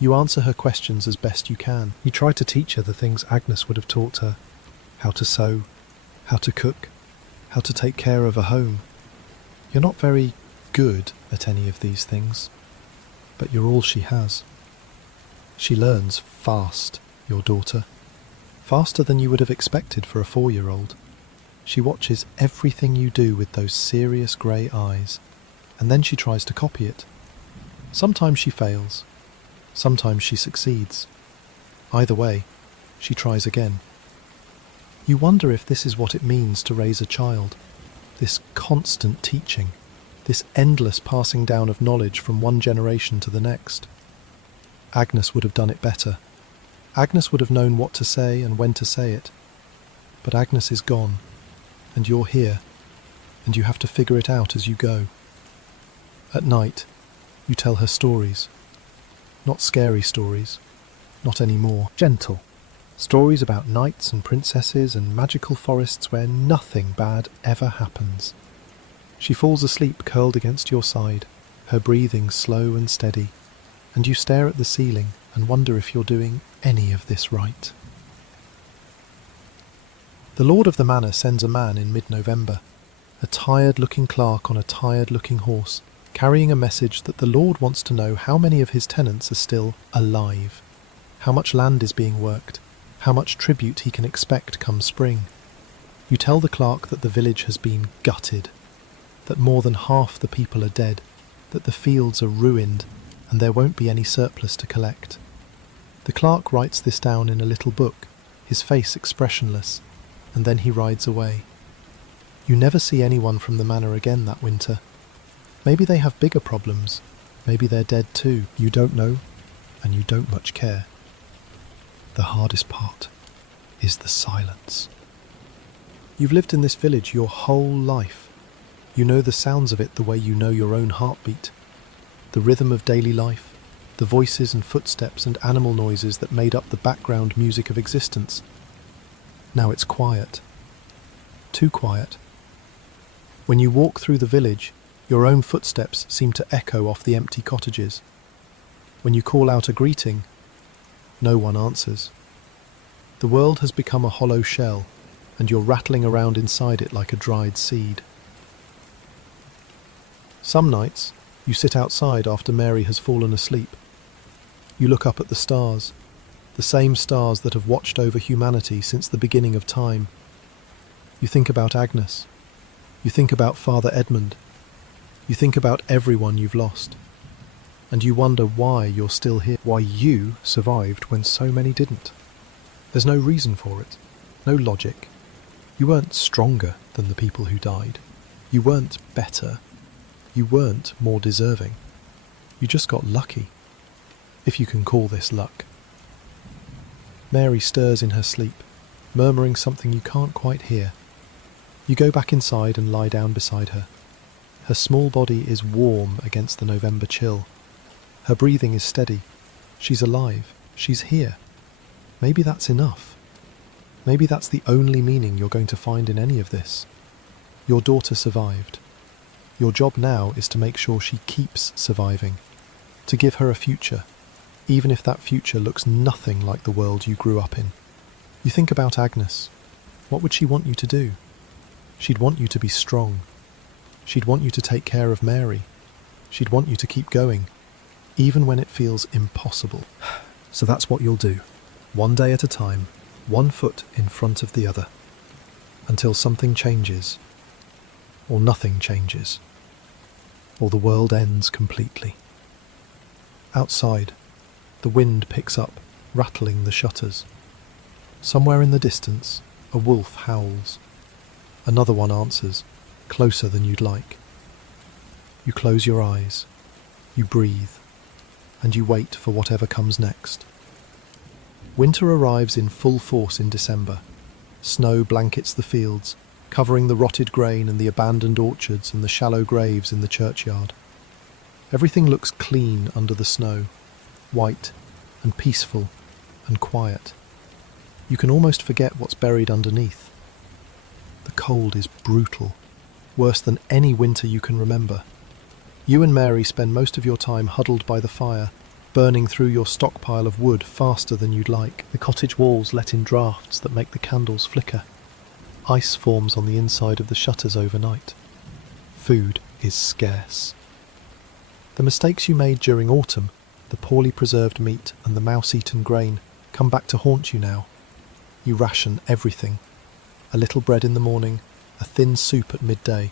You answer her questions as best you can. You try to teach her the things Agnes would have taught her. How to sew, how to cook, how to take care of a home. You're not very good at any of these things, but you're all she has. She learns fast, your daughter. Faster than you would have expected for a 4-year-old. She watches everything you do with those serious grey eyes, and then she tries to copy it. Sometimes she fails. Sometimes she succeeds. Either way, she tries again. You wonder if this is what it means to raise a child. This constant teaching, this endless passing down of knowledge from one generation to the next. Agnes would have done it better. Agnes would have known what to say and when to say it. But Agnes is gone, and you're here, and you have to figure it out as you go. At night, you tell her stories. Not scary stories, not anymore. Gentle. Stories about knights and princesses and magical forests where nothing bad ever happens. She falls asleep curled against your side, her breathing slow and steady, and you stare at the ceiling and wonder if you're doing any of this right. The lord of the manor sends a man in mid-November, a tired-looking clerk on a tired-looking horse, carrying a message that the lord wants to know how many of his tenants are still alive, how much land is being worked, how much tribute he can expect come spring. You tell the clerk that the village has been gutted, that more than half the people are dead, that the fields are ruined, and there won't be any surplus to collect. The clerk writes this down in a little book, his face expressionless, and then he rides away. You never see anyone from the manor again that winter. Maybe they have bigger problems. Maybe they're dead too. You don't know, and you don't much care. The hardest part is the silence. You've lived in this village your whole life. You know the sounds of it the way you know your own heartbeat. The rhythm of daily life, the voices and footsteps and animal noises that made up the background music of existence. Now it's quiet. Too quiet. When you walk through the village, your own footsteps seem to echo off the empty cottages. When you call out a greeting, no one answers. The world has become a hollow shell, and you're rattling around inside it like a dried seed. Some nights, you sit outside after Mary has fallen asleep. You look up at the stars, the same stars that have watched over humanity since the beginning of time. You think about Agnes. You think about Father Edmund. You think about everyone you've lost. And you wonder why you're still here, why you survived when so many didn't. There's no reason for it, no logic. You weren't stronger than the people who died. You weren't better. You weren't more deserving. You just got lucky, if you can call this luck. Mary stirs in her sleep, murmuring something you can't quite hear. You go back inside and lie down beside her. Her small body is warm against the November chill. Her breathing is steady. She's alive. She's here. Maybe that's enough. Maybe that's the only meaning you're going to find in any of this. Your daughter survived. Your job now is to make sure she keeps surviving, to give her a future, even if that future looks nothing like the world you grew up in. You think about Agnes. What would she want you to do? She'd want you to be strong. She'd want you to take care of Mary. She'd want you to keep going, even when it feels impossible. So that's what you'll do, one day at a time, one foot in front of the other, until something changes, or nothing changes, or the world ends completely. Outside, the wind picks up, rattling the shutters. Somewhere in the distance, a wolf howls. Another one answers, closer than you'd like. You close your eyes, you breathe, and you wait for whatever comes next. Winter arrives in full force in December. Snow blankets the fields, covering the rotted grain and the abandoned orchards and the shallow graves in the churchyard. Everything looks clean under the snow, white and peaceful and quiet. You can almost forget what's buried underneath. The cold is brutal, worse than any winter you can remember. You and Mary spend most of your time huddled by the fire, burning through your stockpile of wood faster than you'd like. The cottage walls let in drafts that make the candles flicker. Ice forms on the inside of the shutters overnight. Food is scarce. The mistakes you made during autumn, the poorly preserved meat and the mouse-eaten grain, come back to haunt you now. You ration everything. A little bread in the morning, a thin soup at midday,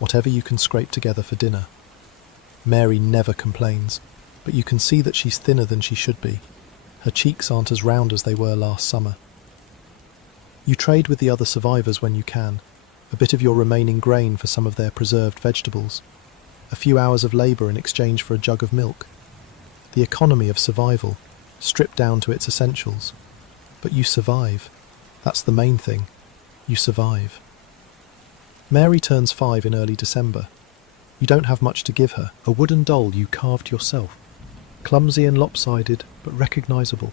whatever you can scrape together for dinner. Mary never complains, but you can see that she's thinner than she should be. Her cheeks aren't as round as they were last summer. You trade with the other survivors when you can, a bit of your remaining grain for some of their preserved vegetables, a few hours of labour in exchange for a jug of milk. The economy of survival, stripped down to its essentials. But you survive. That's the main thing. You survive. Mary turns 5 in early December. You don't have much to give her, a wooden doll you carved yourself. Clumsy and lopsided, but recognisable.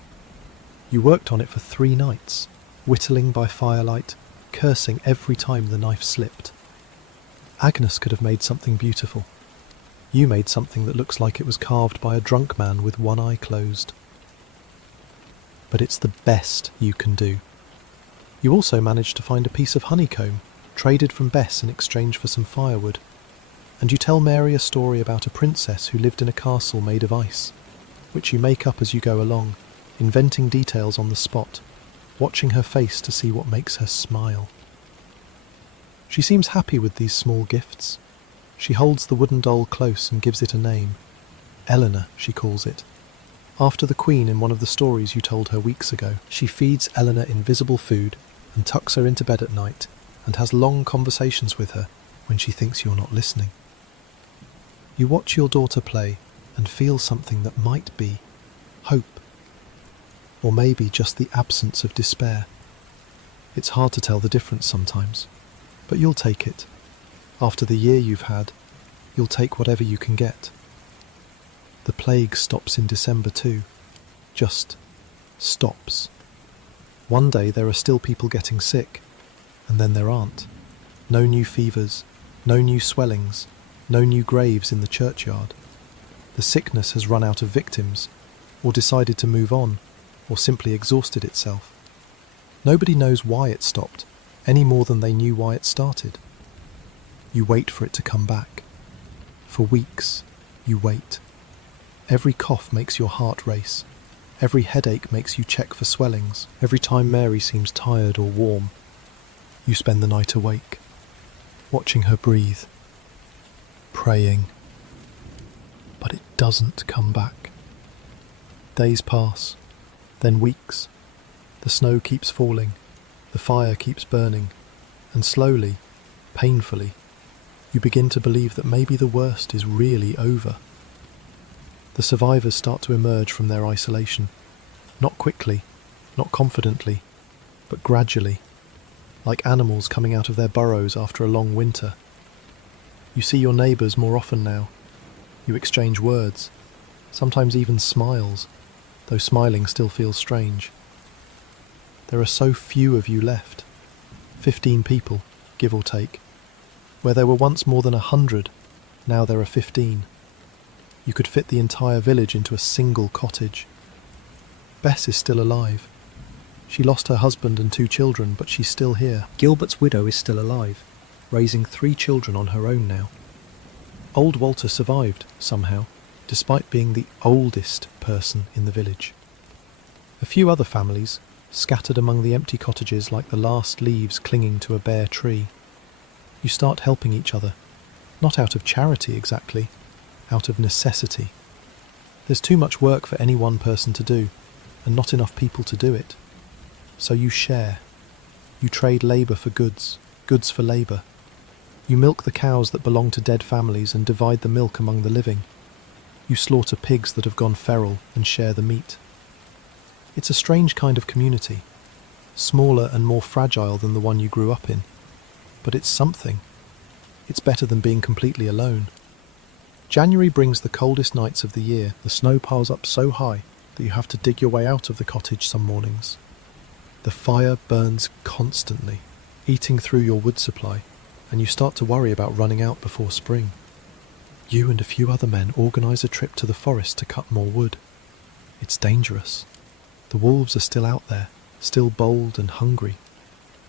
You worked on it for 3 nights, whittling by firelight, cursing every time the knife slipped. Agnes could have made something beautiful. You made something that looks like it was carved by a drunk man with one eye closed. But it's the best you can do. You also managed to find a piece of honeycomb, traded from Bess in exchange for some firewood. And you tell Mary a story about a princess who lived in a castle made of ice, which you make up as you go along, inventing details on the spot, watching her face to see what makes her smile. She seems happy with these small gifts. She holds the wooden doll close and gives it a name. Eleanor, she calls it, after the Queen in one of the stories you told her weeks ago. She feeds Eleanor invisible food and tucks her into bed at night and has long conversations with her when she thinks you're not listening. You watch your daughter play and feel something that might be hope, or maybe just the absence of despair. It's hard to tell the difference sometimes, but you'll take it. After the year you've had, you'll take whatever you can get. The plague stops in December too. Just stops. One day there are still people getting sick, and then there aren't. No new fevers, no new swellings, no new graves in the churchyard. The sickness has run out of victims, or decided to move on, or simply exhausted itself. Nobody knows why it stopped, any more than they knew why it started. You wait for it to come back. For weeks, you wait. Every cough makes your heart race. Every headache makes you check for swellings. Every time Mary seems tired or warm, you spend the night awake, watching her breathe, praying. But it doesn't come back. Days pass, then weeks. The snow keeps falling, the fire keeps burning, and slowly, painfully, You begin to believe that maybe the worst is really over. The survivors start to emerge from their isolation, not quickly, not confidently, but gradually, like animals coming out of their burrows after a long winter. You see your neighbours more often now. You exchange words, sometimes even smiles, though smiling still feels strange. There are so few of you left, 15 people, give or take. Where there were once more than 100, now there are 15. You could fit the entire village into a single cottage. Bess is still alive. She lost her husband and 2 children, but she's still here. Gilbert's widow is still alive, raising 3 children on her own now. Old Walter survived, somehow, despite being the oldest person in the village. A few other families, scattered among the empty cottages like the last leaves clinging to a bare tree. You start helping each other, not out of charity exactly, out of necessity. There's too much work for any one person to do, and not enough people to do it. So you share. You trade labour for goods, goods for labour. You milk the cows that belong to dead families and divide the milk among the living. You slaughter pigs that have gone feral and share the meat. It's a strange kind of community, smaller and more fragile than the one you grew up in. But it's something. It's better than being completely alone. January brings the coldest nights of the year. The snow piles up so high that you have to dig your way out of the cottage some mornings. The fire burns constantly, eating through your wood supply, and you start to worry about running out before spring. You and a few other men organise a trip to the forest to cut more wood. It's dangerous. The wolves are still out there, still bold and hungry,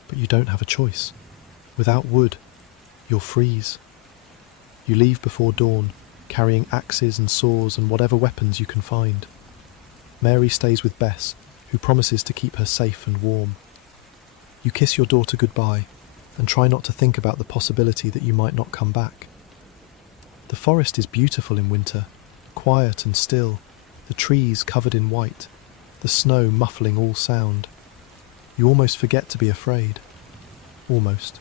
but you don't have a choice. Without wood, you'll freeze. You leave before dawn, carrying axes and saws and whatever weapons you can find. Mary stays with Bess, who promises to keep her safe and warm. You kiss your daughter goodbye and try not to think about the possibility that you might not come back. The forest is beautiful in winter, quiet and still, the trees covered in white, the snow muffling all sound. You almost forget to be afraid. Almost.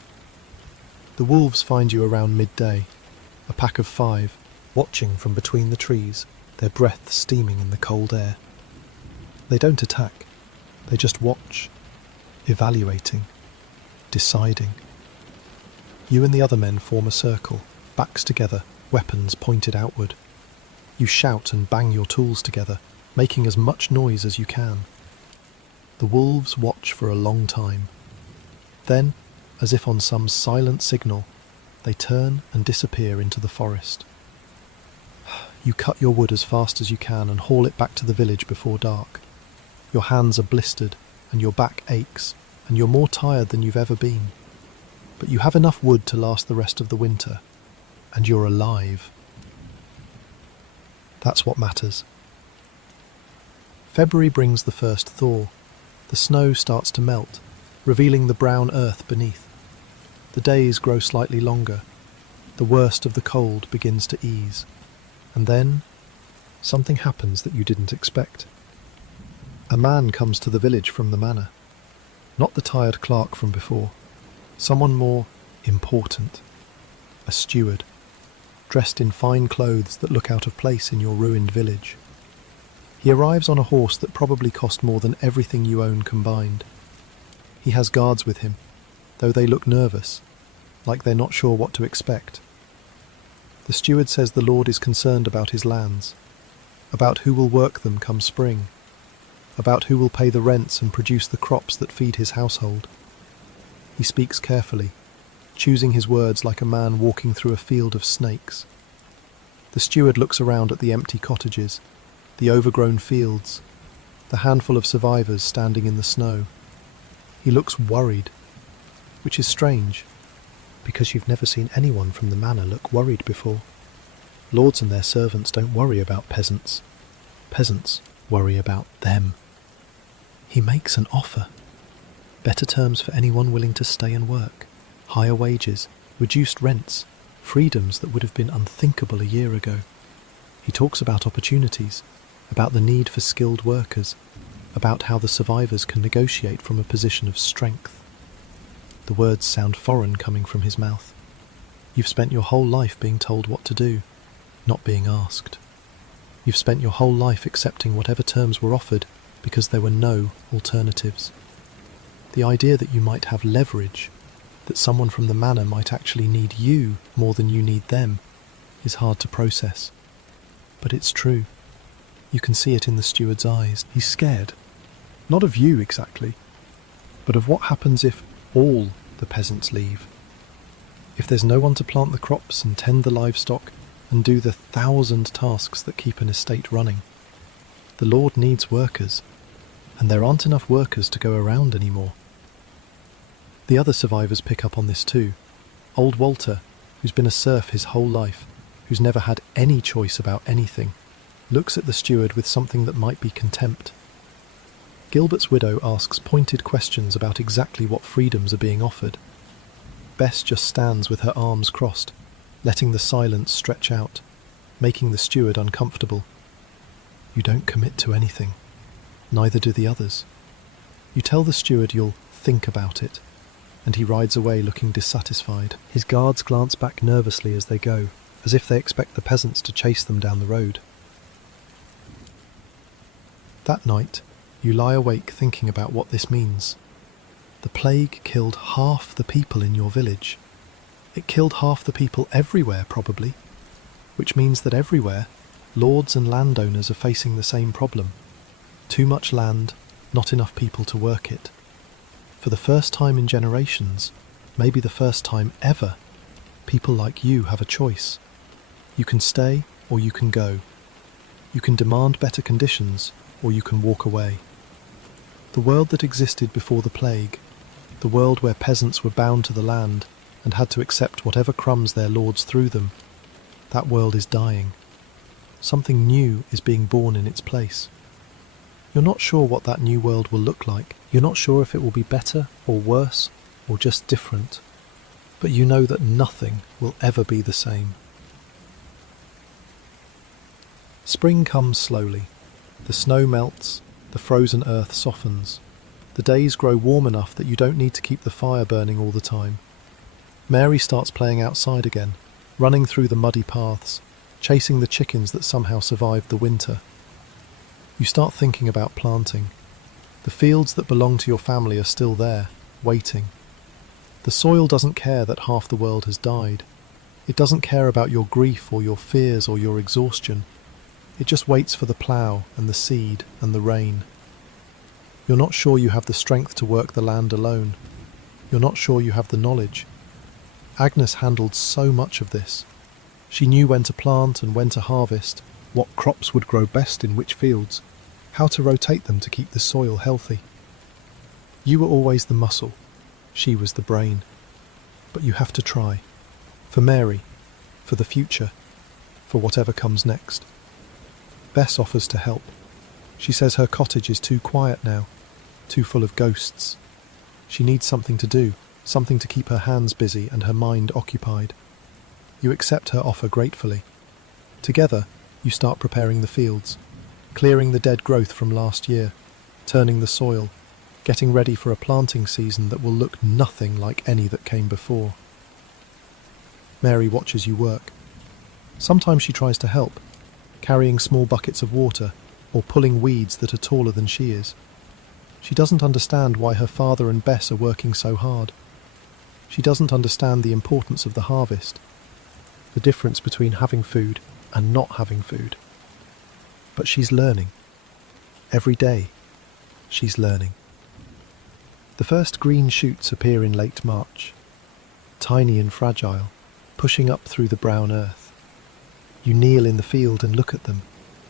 The wolves find you around midday, a pack of 5, watching from between the trees, their breath steaming in the cold air. They don't attack, they just watch, evaluating, deciding. You and the other men form a circle, backs together, weapons pointed outward. You shout and bang your tools together, making as much noise as you can. The wolves watch for a long time. Then, as if on some silent signal, they turn and disappear into the forest. You cut your wood as fast as you can and haul it back to the village before dark. Your hands are blistered and your back aches, and you're more tired than you've ever been. But you have enough wood to last the rest of the winter, and you're alive. That's what matters. February brings the first thaw. The snow starts to melt, revealing the brown earth beneath. The days grow slightly longer. The worst of the cold begins to ease. And then, something happens that you didn't expect. A man comes to the village from the manor. Not the tired clerk from before. Someone more important. A steward, dressed in fine clothes that look out of place in your ruined village. He arrives on a horse that probably cost more than everything you own combined. He has guards with him, though they look nervous, like they're not sure what to expect. The steward says the Lord is concerned about his lands, about who will work them come spring, about who will pay the rents and produce the crops that feed his household. He speaks carefully, choosing his words like a man walking through a field of snakes. The steward looks around at the empty cottages, the overgrown fields, the handful of survivors standing in the snow. He looks worried, which is strange, because you've never seen anyone from the manor look worried before. Lords and their servants don't worry about peasants. Peasants worry about them. He makes an offer. Better terms for anyone willing to stay and work, higher wages, reduced rents, freedoms that would have been unthinkable a year ago. He talks about opportunities, about the need for skilled workers, about how the survivors can negotiate from a position of strength. The words sound foreign coming from his mouth. You've spent your whole life being told what to do, not being asked. You've spent your whole life accepting whatever terms were offered because there were no alternatives. The idea that you might have leverage, that someone from the manor might actually need you more than you need them, is hard to process. But it's true. You can see it in the steward's eyes. He's scared. Not of you exactly, but of what happens if all the peasants leave. If there's no one to plant the crops and tend the livestock and do the 1,000 tasks that keep an estate running. The Lord needs workers, and there aren't enough workers to go around anymore. The other survivors pick up on this too. Old Walter, who's been a serf his whole life, who's never had any choice about anything, looks at the steward with something that might be contempt. Gilbert's widow asks pointed questions about exactly what freedoms are being offered. Bess just stands with her arms crossed, letting the silence stretch out, making the steward uncomfortable. You don't commit to anything. Neither do the others. You tell the steward you'll think about it, and he rides away looking dissatisfied. His guards glance back nervously as they go, as if they expect the peasants to chase them down the road. That night, you lie awake thinking about what this means. The plague killed half the people in your village. It killed half the people everywhere, probably, which means that everywhere, lords and landowners are facing the same problem. Too much land, not enough people to work it. For the first time in generations, maybe the first time ever, people like you have a choice. You can stay or you can go. You can demand better conditions or you can walk away. The world that existed before the plague, the world where peasants were bound to the land and had to accept whatever crumbs their lords threw them, that world is dying. Something new is being born in its place. You're not sure what that new world will look like. You're not sure if it will be better or worse or just different. But you know that nothing will ever be the same. Spring comes slowly. The snow melts, the frozen earth softens. The days grow warm enough that you don't need to keep the fire burning all the time. Mary starts playing outside again, running through the muddy paths, chasing the chickens that somehow survived the winter. You start thinking about planting. The fields that belong to your family are still there, waiting. The soil doesn't care that half the world has died. It doesn't care about your grief or your fears or your exhaustion. It just waits for the plough and the seed and the rain. You're not sure you have the strength to work the land alone. You're not sure you have the knowledge. Agnes handled so much of this. She knew when to plant and when to harvest, what crops would grow best in which fields, how to rotate them to keep the soil healthy. You were always the muscle, she was the brain. But you have to try. For Mary, for the future, for whatever comes next. Bess offers to help. She says her cottage is too quiet now, too full of ghosts. She needs something to do, something to keep her hands busy and her mind occupied. You accept her offer gratefully. Together, you start preparing the fields, clearing the dead growth from last year, turning the soil, getting ready for a planting season that will look nothing like any that came before. Mary watches you work. Sometimes she tries to help, carrying small buckets of water or pulling weeds that are taller than she is. She doesn't understand why her father and Bess are working so hard. She doesn't understand the importance of the harvest, the difference between having food and not having food. But she's learning. Every day, she's learning. The first green shoots appear in late March, tiny and fragile, pushing up through the brown earth. You kneel in the field and look at them,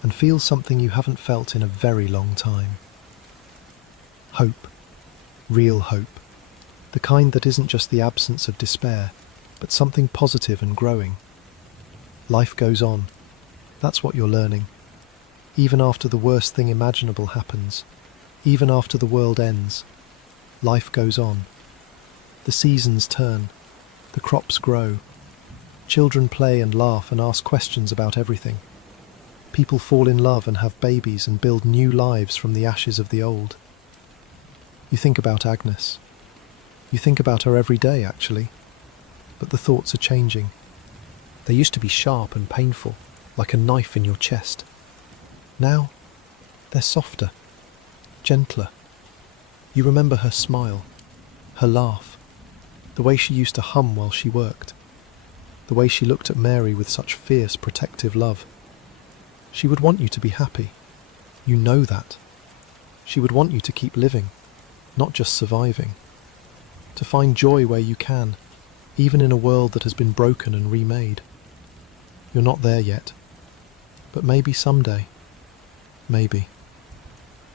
and feel something you haven't felt in a very long time. Hope. Real hope. The kind that isn't just the absence of despair, but something positive and growing. Life goes on. That's what you're learning. Even after the worst thing imaginable happens, even after the world ends, life goes on. The seasons turn. The crops grow. Children play and laugh and ask questions about everything. People fall in love and have babies and build new lives from the ashes of the old. You think about Agnes. You think about her every day, actually. but the thoughts are changing. They used to be sharp and painful, like a knife in your chest. Now, they're softer, gentler. You remember her smile, her laugh, the way she used to hum while she worked, the way she looked at Mary with such fierce, protective love. She would want you to be happy. You know that. She would want you to keep living, not just surviving. To find joy where you can, even in a world that has been broken and remade. You're not there yet, but maybe someday. Maybe.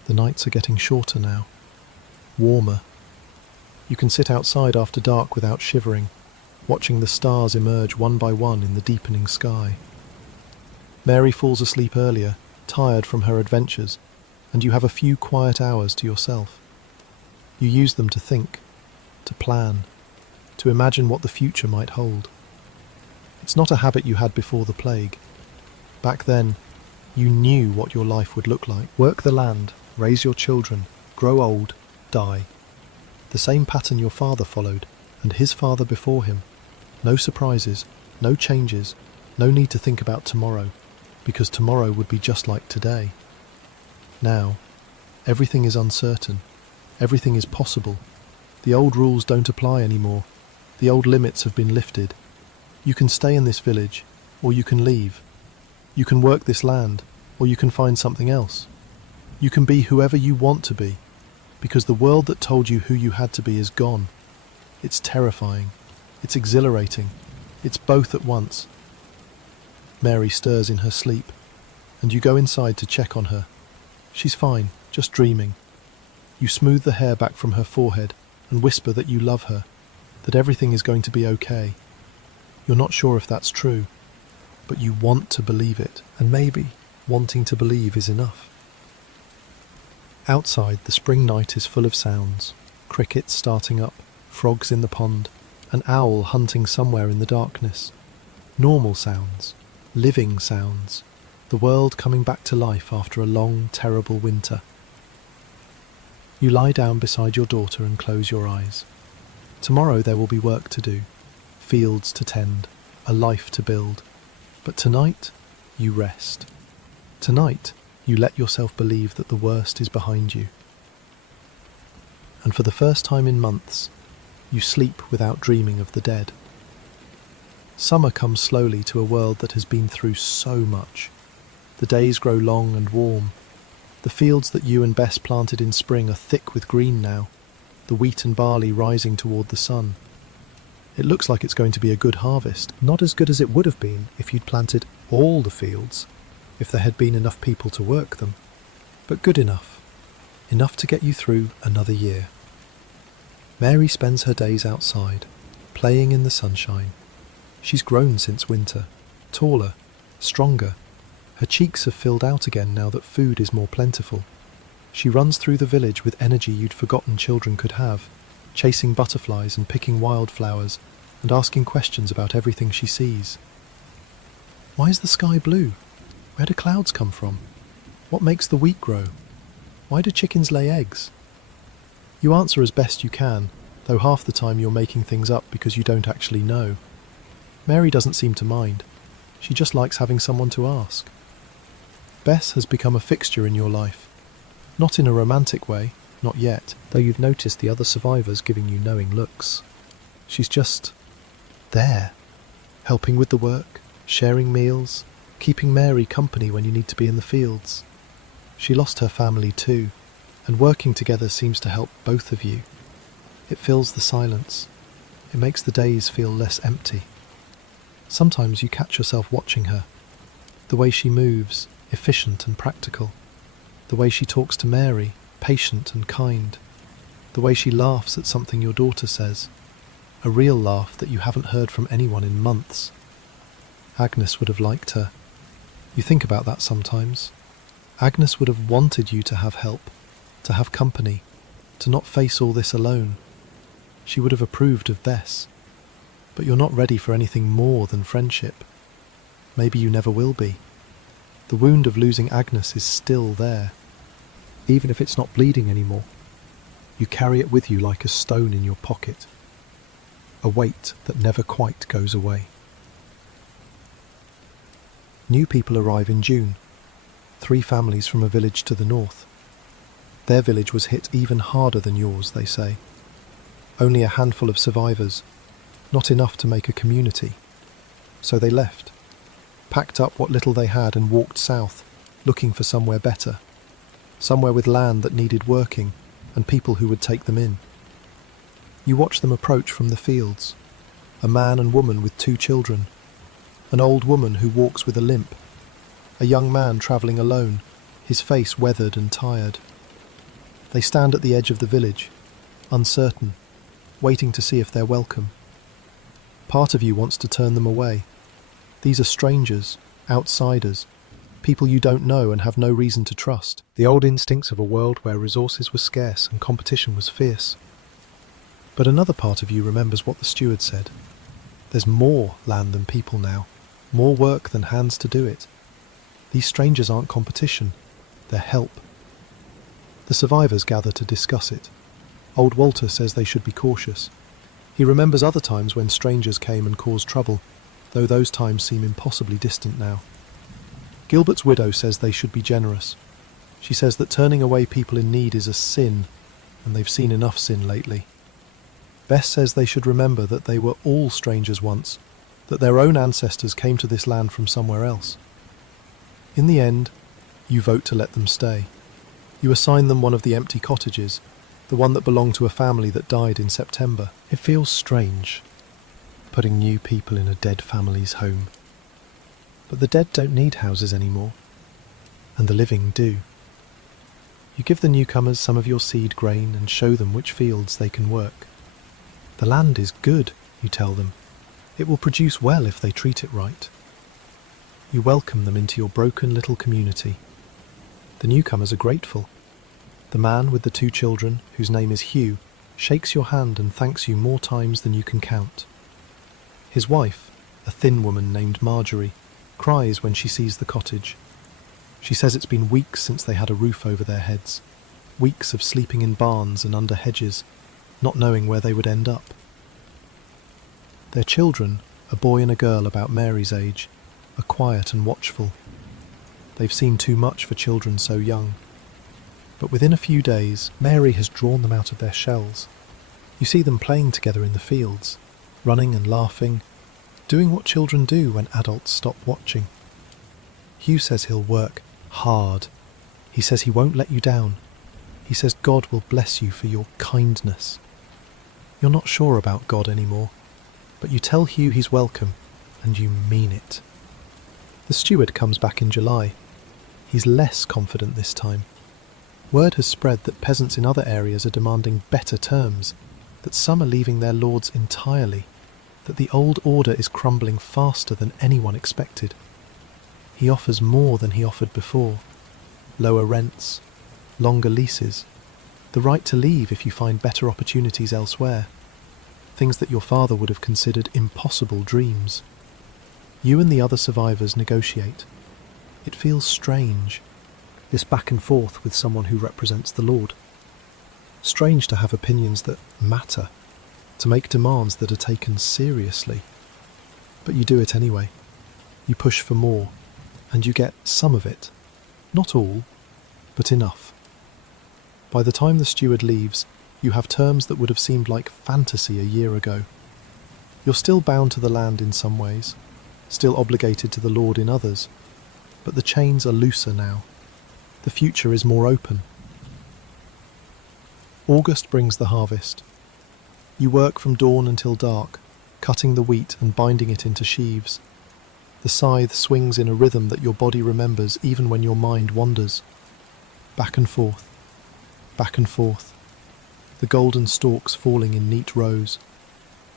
The nights are getting shorter now, warmer. You can sit outside after dark without shivering, watching the stars emerge one by one in the deepening sky. Mary falls asleep earlier, tired from her adventures, and you have a few quiet hours to yourself. You use them to think, to plan, to imagine what the future might hold. It's not a habit you had before the plague. Back then, you knew what your life would look like. Work the land, raise your children, grow old, die. The same pattern your father followed, and his father before him. No surprises, no changes, no need to think about tomorrow, because tomorrow would be just like today. Now, everything is uncertain. Everything is possible. The old rules don't apply anymore. The old limits have been lifted. You can stay in this village, or you can leave. You can work this land, or you can find something else. You can be whoever you want to be, because the world that told you who you had to be is gone. It's terrifying. It's exhilarating. It's both at once. Mary stirs in her sleep, and you go inside to check on her. She's fine, just dreaming. You smooth the hair back from her forehead and whisper that you love her, that everything is going to be okay. You're not sure if that's true, but you want to believe it, and maybe wanting to believe is enough. Outside, the spring night is full of sounds. Crickets starting up, frogs in the pond, an owl hunting somewhere in the darkness. Normal sounds, living sounds, the world coming back to life after a long, terrible winter. You lie down beside your daughter and close your eyes. Tomorrow there will be work to do, fields to tend, a life to build. But tonight, you rest. Tonight, you let yourself believe that the worst is behind you. And for the first time in months, you sleep without dreaming of the dead. Summer comes slowly to a world that has been through so much. The days grow long and warm. The fields that you and Bess planted in spring are thick with green now, the wheat and barley rising toward the sun. It looks like it's going to be a good harvest, not as good as it would have been if you'd planted all the fields, if there had been enough people to work them, but good enough. Enough to get you through another year. Mary spends her days outside, playing in the sunshine. She's grown since winter, taller, stronger. Her cheeks have filled out again now that food is more plentiful. She runs through the village with energy you'd forgotten children could have, chasing butterflies and picking wildflowers, and asking questions about everything she sees. Why is the sky blue? Where do clouds come from? What makes the wheat grow? Why do chickens lay eggs? You answer as best you can, though half the time you're making things up because you don't actually know. Mary doesn't seem to mind. She just likes having someone to ask. Bess has become a fixture in your life. Not in a romantic way, not yet, though you've noticed the other survivors giving you knowing looks. She's just there, helping with the work, sharing meals, keeping Mary company when you need to be in the fields. She lost her family too, and working together seems to help both of you. It fills the silence. It makes the days feel less empty. Sometimes you catch yourself watching her, the way she moves, efficient and practical, the way she talks to Mary, patient and kind, the way she laughs at something your daughter says, a real laugh that you haven't heard from anyone in months. Agnes would have liked her. You think about that sometimes. Agnes would have wanted you to have help, to have company, to not face all this alone. She would have approved of Bess. But you're not ready for anything more than friendship. Maybe you never will be. The wound of losing Agnes is still there. Even if it's not bleeding anymore, you carry it with you like a stone in your pocket. a weight that never quite goes away. New people arrive in June, 3 families from a village to the north. Their village was hit even harder than yours, they say. Only a handful of survivors, not enough to make a community. So they left, packed up what little they had and walked south, looking for somewhere better, somewhere with land that needed working and people who would take them in. You watch them approach from the fields, a man and woman with 2 children, an old woman who walks with a limp, a young man travelling alone, his face weathered and tired. They stand at the edge of the village, uncertain, waiting to see if they're welcome. Part of you wants to turn them away. These are strangers, outsiders, people you don't know and have no reason to trust. The old instincts of a world where resources were scarce and competition was fierce. But another part of you remembers what the steward said. There's more land than people now, more work than hands to do it. These strangers aren't competition, they're help. The survivors gather to discuss it. Old Walter says they should be cautious. He remembers other times when strangers came and caused trouble, though those times seem impossibly distant now. Gilbert's widow says they should be generous. She says that turning away people in need is a sin, and they've seen enough sin lately. Bess says they should remember that they were all strangers once, that their own ancestors came to this land from somewhere else. In the end, you vote to let them stay. You assign them one of the empty cottages, the one that belonged to a family that died in September. It feels strange, putting new people in a dead family's home. But the dead don't need houses anymore, and the living do. You give the newcomers some of your seed grain and show them which fields they can work. The land is good, you tell them. It will produce well if they treat it right. You welcome them into your broken little community. The newcomers are grateful. The man with the 2 children, whose name is Hugh, shakes your hand and thanks you more times than you can count. His wife, a thin woman named Marjorie, cries when she sees the cottage. She says it's been weeks since they had a roof over their heads, weeks of sleeping in barns and under hedges, not knowing where they would end up. Their children, a boy and a girl about Mary's age, are quiet and watchful. They've seen too much for children so young. But within a few days, Mary has drawn them out of their shells. You see them playing together in the fields, running and laughing, doing what children do when adults stop watching. Hugh says he'll work hard. He says he won't let you down. He says God will bless you for your kindness. You're not sure about God anymore, but you tell Hugh he's welcome, and you mean it. The steward comes back in July. He's less confident this time. Word has spread that peasants in other areas are demanding better terms, that some are leaving their lords entirely, that the old order is crumbling faster than anyone expected. He offers more than he offered before. Lower rents, longer leases, the right to leave if you find better opportunities elsewhere. Things that your father would have considered impossible dreams. You and the other survivors negotiate. It feels strange, this back and forth with someone who represents the Lord. Strange to have opinions that matter, to make demands that are taken seriously. But you do it anyway. You push for more, and you get some of it. Not all, but enough. By the time the steward leaves, you have terms that would have seemed like fantasy a year ago. You're still bound to the land in some ways, still obligated to the Lord in others, but the chains are looser now. The future is more open. August brings the harvest. You work from dawn until dark, cutting the wheat and binding it into sheaves. The scythe swings in a rhythm that your body remembers even when your mind wanders. Back and forth, back and forth. The golden stalks falling in neat rows.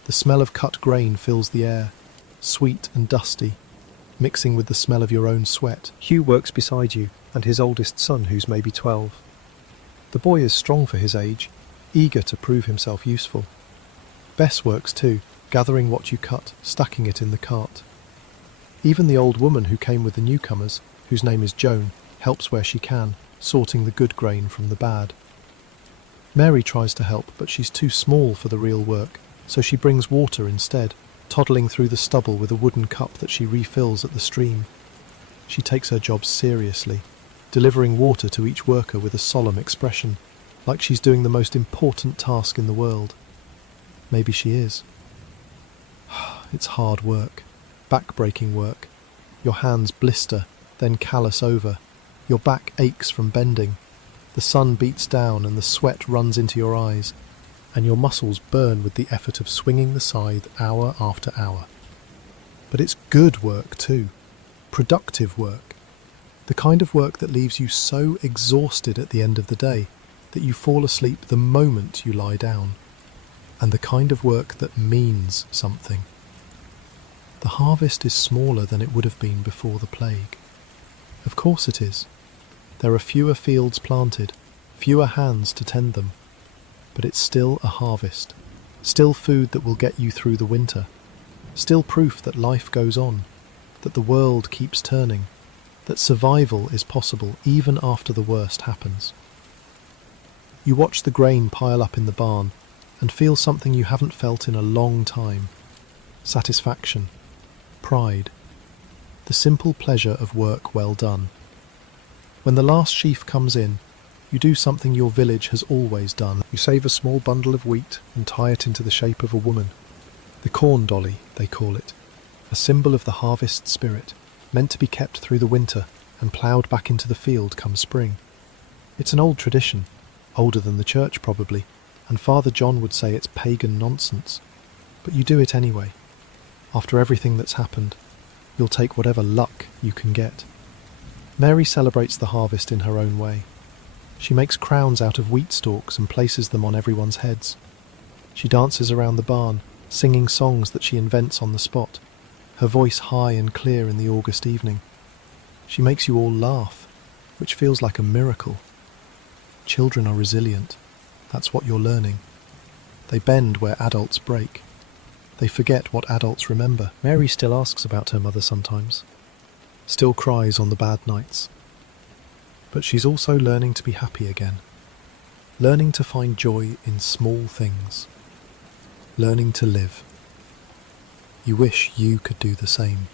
The smell of cut grain fills the air, sweet and dusty, mixing with the smell of your own sweat. Hugh works beside you, and his oldest son, who's maybe 12. The boy is strong for his age, eager to prove himself useful. Bess works too, gathering what you cut, stacking it in the cart. Even the old woman who came with the newcomers, whose name is Joan, helps where she can, sorting the good grain from the bad. Mary tries to help, but she's too small for the real work. so she brings water instead, toddling through the stubble with a wooden cup that she refills at the stream. She takes her job seriously, delivering water to each worker with a solemn expression, like she's doing the most important task in the world. Maybe she is. It's hard work, back-breaking work. Your hands blister, then callous over. Your back aches from bending. The sun beats down and the sweat runs into your eyes, and your muscles burn with the effort of swinging the scythe hour after hour. But it's good work too, productive work, the kind of work that leaves you so exhausted at the end of the day that you fall asleep the moment you lie down, and the kind of work that means something. The harvest is smaller than it would have been before the plague. Of course it is. There are fewer fields planted, fewer hands to tend them, but it's still a harvest, still food that will get you through the winter, still proof that life goes on, that the world keeps turning, that survival is possible even after the worst happens. You watch the grain pile up in the barn and feel something you haven't felt in a long time: satisfaction, pride, the simple pleasure of work well done. When the last sheaf comes in, you do something your village has always done. You save a small bundle of wheat and tie it into the shape of a woman. The corn dolly, they call it, a symbol of the harvest spirit, meant to be kept through the winter and ploughed back into the field come spring. It's an old tradition, older than the church probably, and Father John would say it's pagan nonsense. But you do it anyway. After everything that's happened, you'll take whatever luck you can get. Mary celebrates the harvest in her own way. She makes crowns out of wheat stalks and places them on everyone's heads. She dances around the barn, singing songs that she invents on the spot, her voice high and clear in the August evening. She makes you all laugh, which feels like a miracle. Children are resilient. That's what you're learning. They bend where adults break. They forget what adults remember. Mary still asks about her mother sometimes, still cries on the bad nights. But she's also learning to be happy again, learning to find joy in small things, learning to live. You wish you could do the same.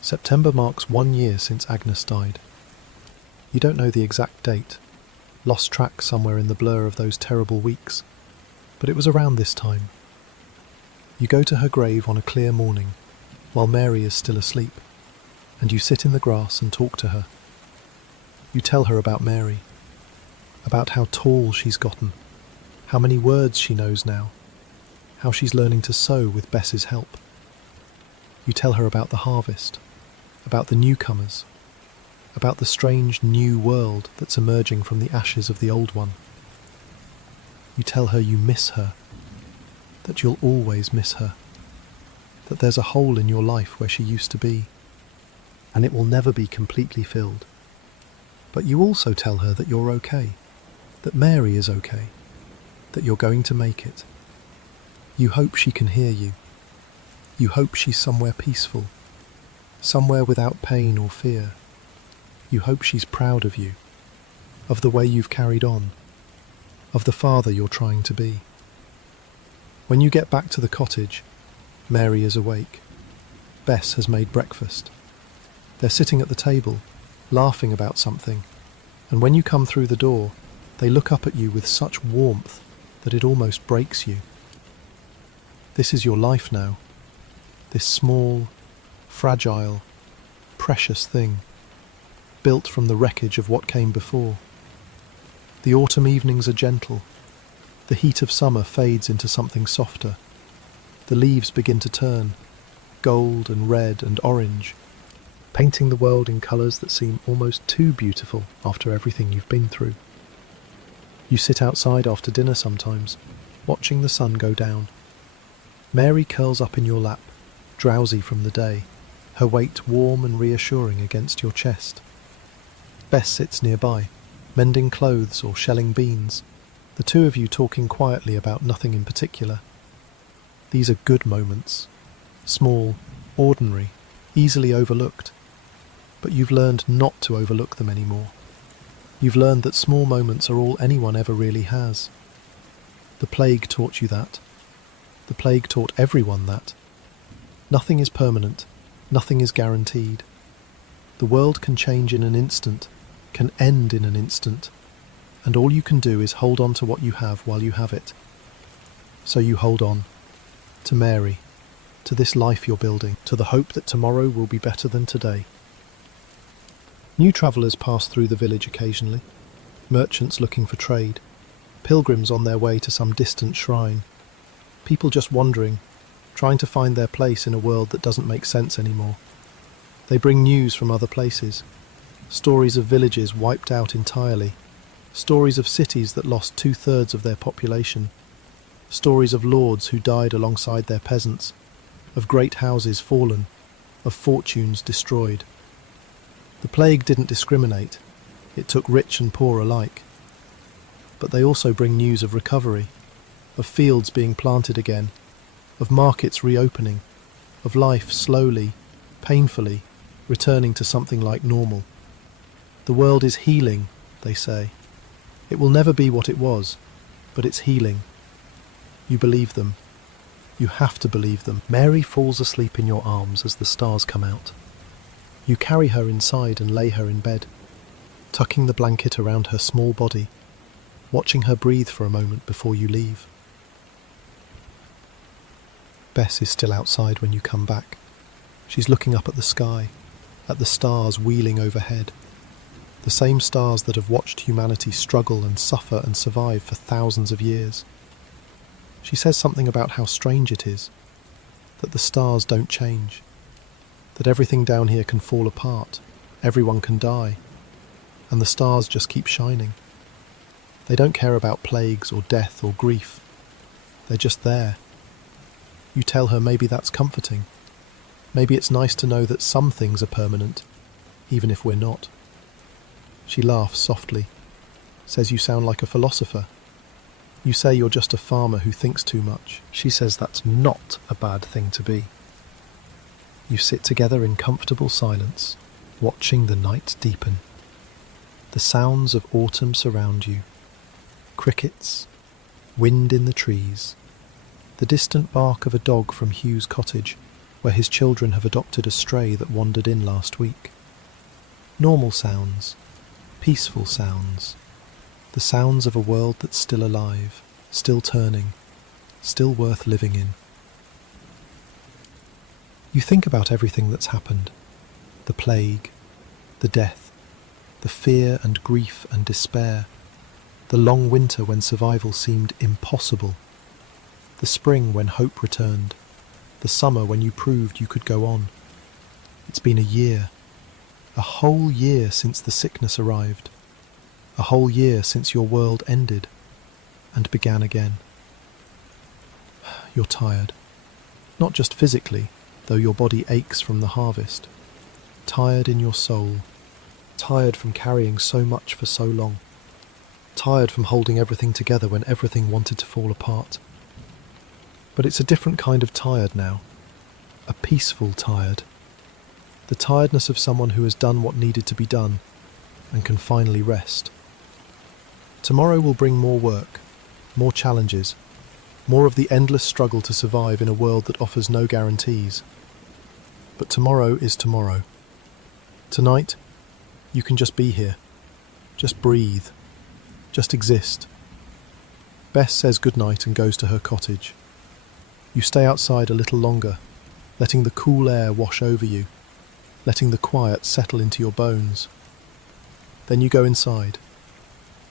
September marks 1 year since Agnes died. You don't know the exact date, lost track somewhere in the blur of those terrible weeks, but it was around this time. You go to her grave on a clear morning, while Mary is still asleep, and you sit in the grass and talk to her. You tell her about Mary, about how tall she's gotten, how many words she knows now, how she's learning to sew with Bess's help. You tell her about the harvest, about the newcomers, about the strange new world that's emerging from the ashes of the old one. You tell her you miss her, that you'll always miss her, that there's a hole in your life where she used to be, and it will never be completely filled. But you also tell her that you're okay, that Mary is okay, that you're going to make it. You hope she can hear you. You hope she's somewhere peaceful, somewhere without pain or fear. You hope she's proud of you, of the way you've carried on, of the father you're trying to be. When you get back to the cottage, Mary is awake. Bess has made breakfast. They're sitting at the table, laughing about something, and when you come through the door, they look up at you with such warmth that it almost breaks you. This is your life now, this small, fragile, precious thing, built from the wreckage of what came before. The autumn evenings are gentle. The heat of summer fades into something softer. The leaves begin to turn, gold and red and orange, painting the world in colours that seem almost too beautiful after everything you've been through. You sit outside after dinner sometimes, watching the sun go down. Mary curls up in your lap, drowsy from the day, her weight warm and reassuring against your chest. Bess sits nearby, mending clothes or shelling beans, the two of you talking quietly about nothing in particular. These are good moments, small, ordinary, easily overlooked. But you've learned not to overlook them anymore. You've learned that small moments are all anyone ever really has. The plague taught you that, The plague taught everyone that. Nothing is permanent, nothing is guaranteed. The world can change in an instant, can end in an instant, and all you can do is hold on to what you have while you have it. So you hold on to Mary, to this life you're building, to the hope that tomorrow will be better than today. New travellers pass through the village occasionally, merchants looking for trade, pilgrims on their way to some distant shrine, people just wandering, trying to find their place in a world that doesn't make sense anymore. They bring news from other places, stories of villages wiped out entirely, stories of cities that lost 2/3 of their population, stories of lords who died alongside their peasants, of great houses fallen, of fortunes destroyed. The plague didn't discriminate, it took rich and poor alike. But they also bring news of recovery, of fields being planted again, of markets reopening, of life slowly, painfully, returning to something like normal. The world is healing, they say. It will never be what it was, but it's healing. You believe them. You have to believe them. Mary falls asleep in your arms as the stars come out. You carry her inside and lay her in bed, tucking the blanket around her small body, watching her breathe for a moment before you leave. Bess is still outside when you come back. She's looking up at the sky, at the stars wheeling overhead, the same stars that have watched humanity struggle and suffer and survive for thousands of years. She says something about how strange it is, that the stars don't change, that everything down here can fall apart, everyone can die, and the stars just keep shining. They don't care about plagues or death or grief. They're just there. You tell her maybe that's comforting. Maybe it's nice to know that some things are permanent, even if we're not. She laughs softly, says you sound like a philosopher. You say you're just a farmer who thinks too much. She says that's not a bad thing to be. You sit together in comfortable silence, watching the night deepen. The sounds of autumn surround you. Crickets, wind in the trees, the distant bark of a dog from Hugh's cottage, where his children have adopted a stray that wandered in last week. Normal sounds, peaceful sounds, the sounds of a world that's still alive, still turning, still worth living in. You think about everything that's happened, the plague, the death, the fear and grief and despair, the long winter when survival seemed impossible, the spring when hope returned, the summer when you proved you could go on. It's been a year, a whole year since the sickness arrived, a whole year since your world ended and began again. You're tired, not just physically, though your body aches from the harvest, tired in your soul, tired from carrying so much for so long, tired from holding everything together when everything wanted to fall apart. But it's a different kind of tired now, a peaceful tired, the tiredness of someone who has done what needed to be done and can finally rest. Tomorrow will bring more work, more challenges, more of the endless struggle to survive in a world that offers no guarantees. But tomorrow is tomorrow. Tonight, you can just be here, just breathe, just exist. Bess says goodnight and goes to her cottage. You stay outside a little longer, letting the cool air wash over you, letting the quiet settle into your bones. Then you go inside.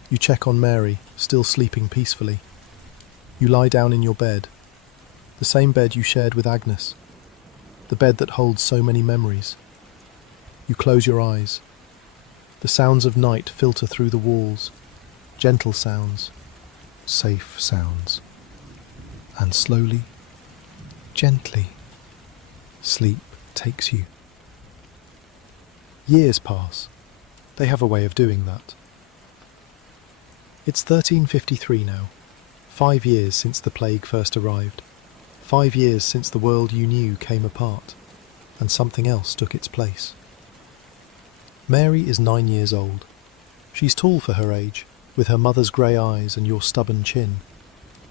You check on Mary, still sleeping peacefully. You lie down in your bed, the same bed you shared with Agnes, the bed that holds so many memories. You close your eyes. The sounds of night filter through the walls, gentle sounds, safe sounds. And slowly, gently, sleep takes you. Years pass. They have a way of doing that. It's 1353 now, 5 years since the plague first arrived, 5 years since the world you knew came apart, and something else took its place. Mary is 9 years old. She's tall for her age, with her mother's grey eyes and your stubborn chin.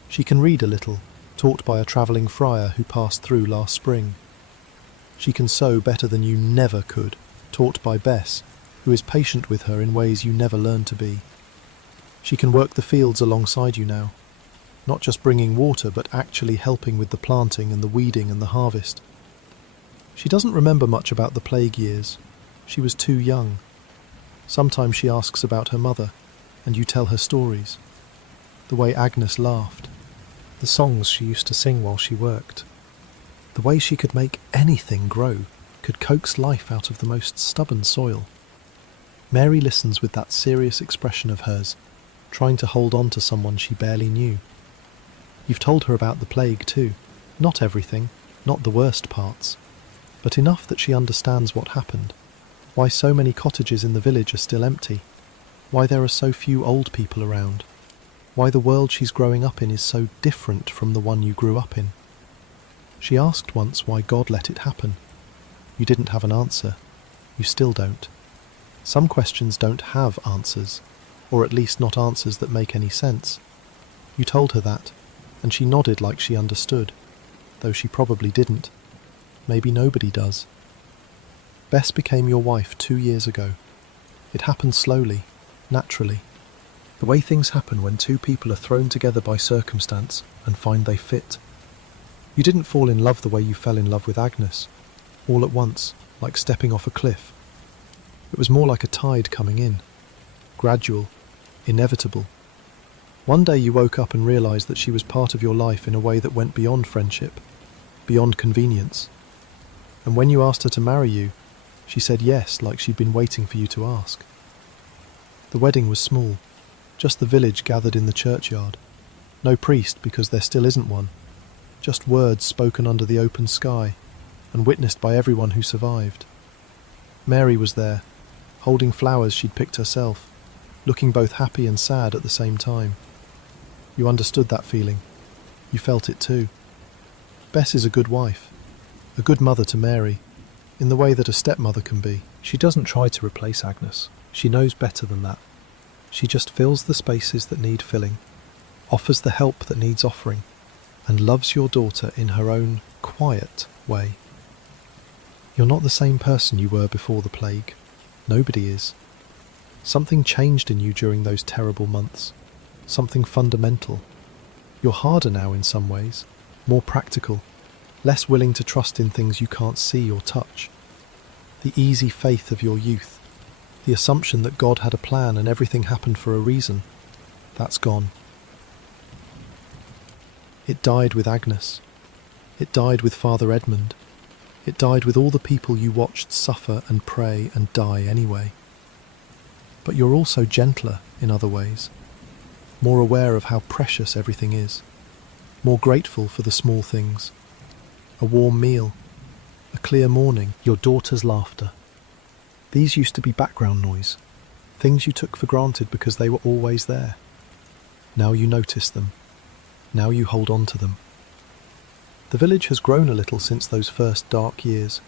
She can read a little, taught by a travelling friar who passed through last spring. She can sew better than you never could, taught by Bess, who is patient with her in ways you never learned to be. She can work the fields alongside you now, not just bringing water but actually helping with the planting and the weeding and the harvest. She doesn't remember much about the plague years. She was too young. Sometimes she asks about her mother, and you tell her stories. The way Agnes laughed, the songs she used to sing while she worked, the way she could make anything grow, could coax life out of the most stubborn soil. Mary listens with that serious expression of hers, trying to hold on to someone she barely knew. You've told her about the plague too. Not everything, not the worst parts, but enough that she understands what happened, why so many cottages in the village are still empty, why there are so few old people around, why the world she's growing up in is so different from the one you grew up in. She asked once why God let it happen. You didn't have an answer. You still don't. Some questions don't have answers, or at least not answers that make any sense. You told her that, and she nodded like she understood, though she probably didn't. Maybe nobody does. Bess became your wife 2 years ago. It happened slowly, naturally. The way things happen when two people are thrown together by circumstance and find they fit. You didn't fall in love the way you fell in love with Agnes, all at once, like stepping off a cliff. It was more like a tide coming in, gradual, inevitable. One day you woke up and realised that she was part of your life in a way that went beyond friendship, beyond convenience. And when you asked her to marry you, she said yes, like she'd been waiting for you to ask. The wedding was small, just the village gathered in the churchyard. No priest, because there still isn't one. Just words spoken under the open sky, and witnessed by everyone who survived. Mary was there, holding flowers she'd picked herself, looking both happy and sad at the same time. You understood that feeling. You felt it too. Bess is a good wife, a good mother to Mary, in the way that a stepmother can be. She doesn't try to replace Agnes. She knows better than that. She just fills the spaces that need filling, offers the help that needs offering, and loves your daughter in her own quiet way. You're not the same person you were before the plague. Nobody is. Something changed in you during those terrible months. Something fundamental. You're harder now in some ways, more practical, less willing to trust in things you can't see or touch. The easy faith of your youth, the assumption that God had a plan and everything happened for a reason, that's gone. It died with Agnes. It died with Father Edmund. It died with all the people you watched suffer and pray and die anyway. But you're also gentler in other ways, more aware of how precious everything is, more grateful for the small things. A warm meal, a clear morning, your daughter's laughter. These used to be background noise, things you took for granted because they were always there. Now you notice them. Now you hold on to them. The village has grown a little since those first dark years.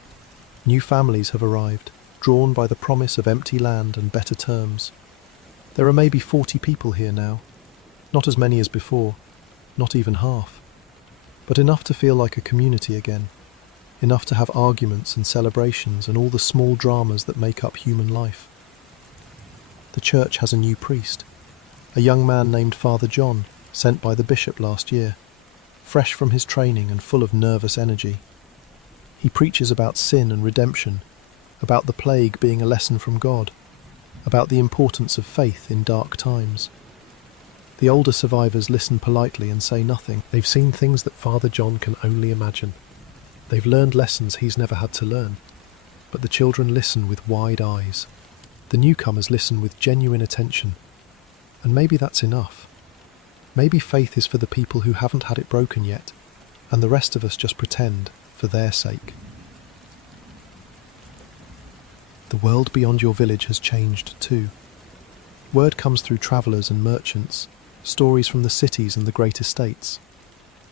New families have arrived, drawn by the promise of empty land and better terms. There are maybe 40 people here now. Not as many as before, not even half. But enough to feel like a community again. Enough to have arguments and celebrations and all the small dramas that make up human life. The church has a new priest, a young man named Father John, sent by the bishop last year, fresh from his training and full of nervous energy. He preaches about sin and redemption, about the plague being a lesson from God, about the importance of faith in dark times. The older survivors listen politely and say nothing. They've seen things that Father John can only imagine. They've learned lessons he's never had to learn. But the children listen with wide eyes. The newcomers listen with genuine attention. And maybe that's enough. Maybe faith is for the people who haven't had it broken yet, and the rest of us just pretend for their sake. The world beyond your village has changed too. Word comes through travellers and merchants, stories from the cities and the great estates.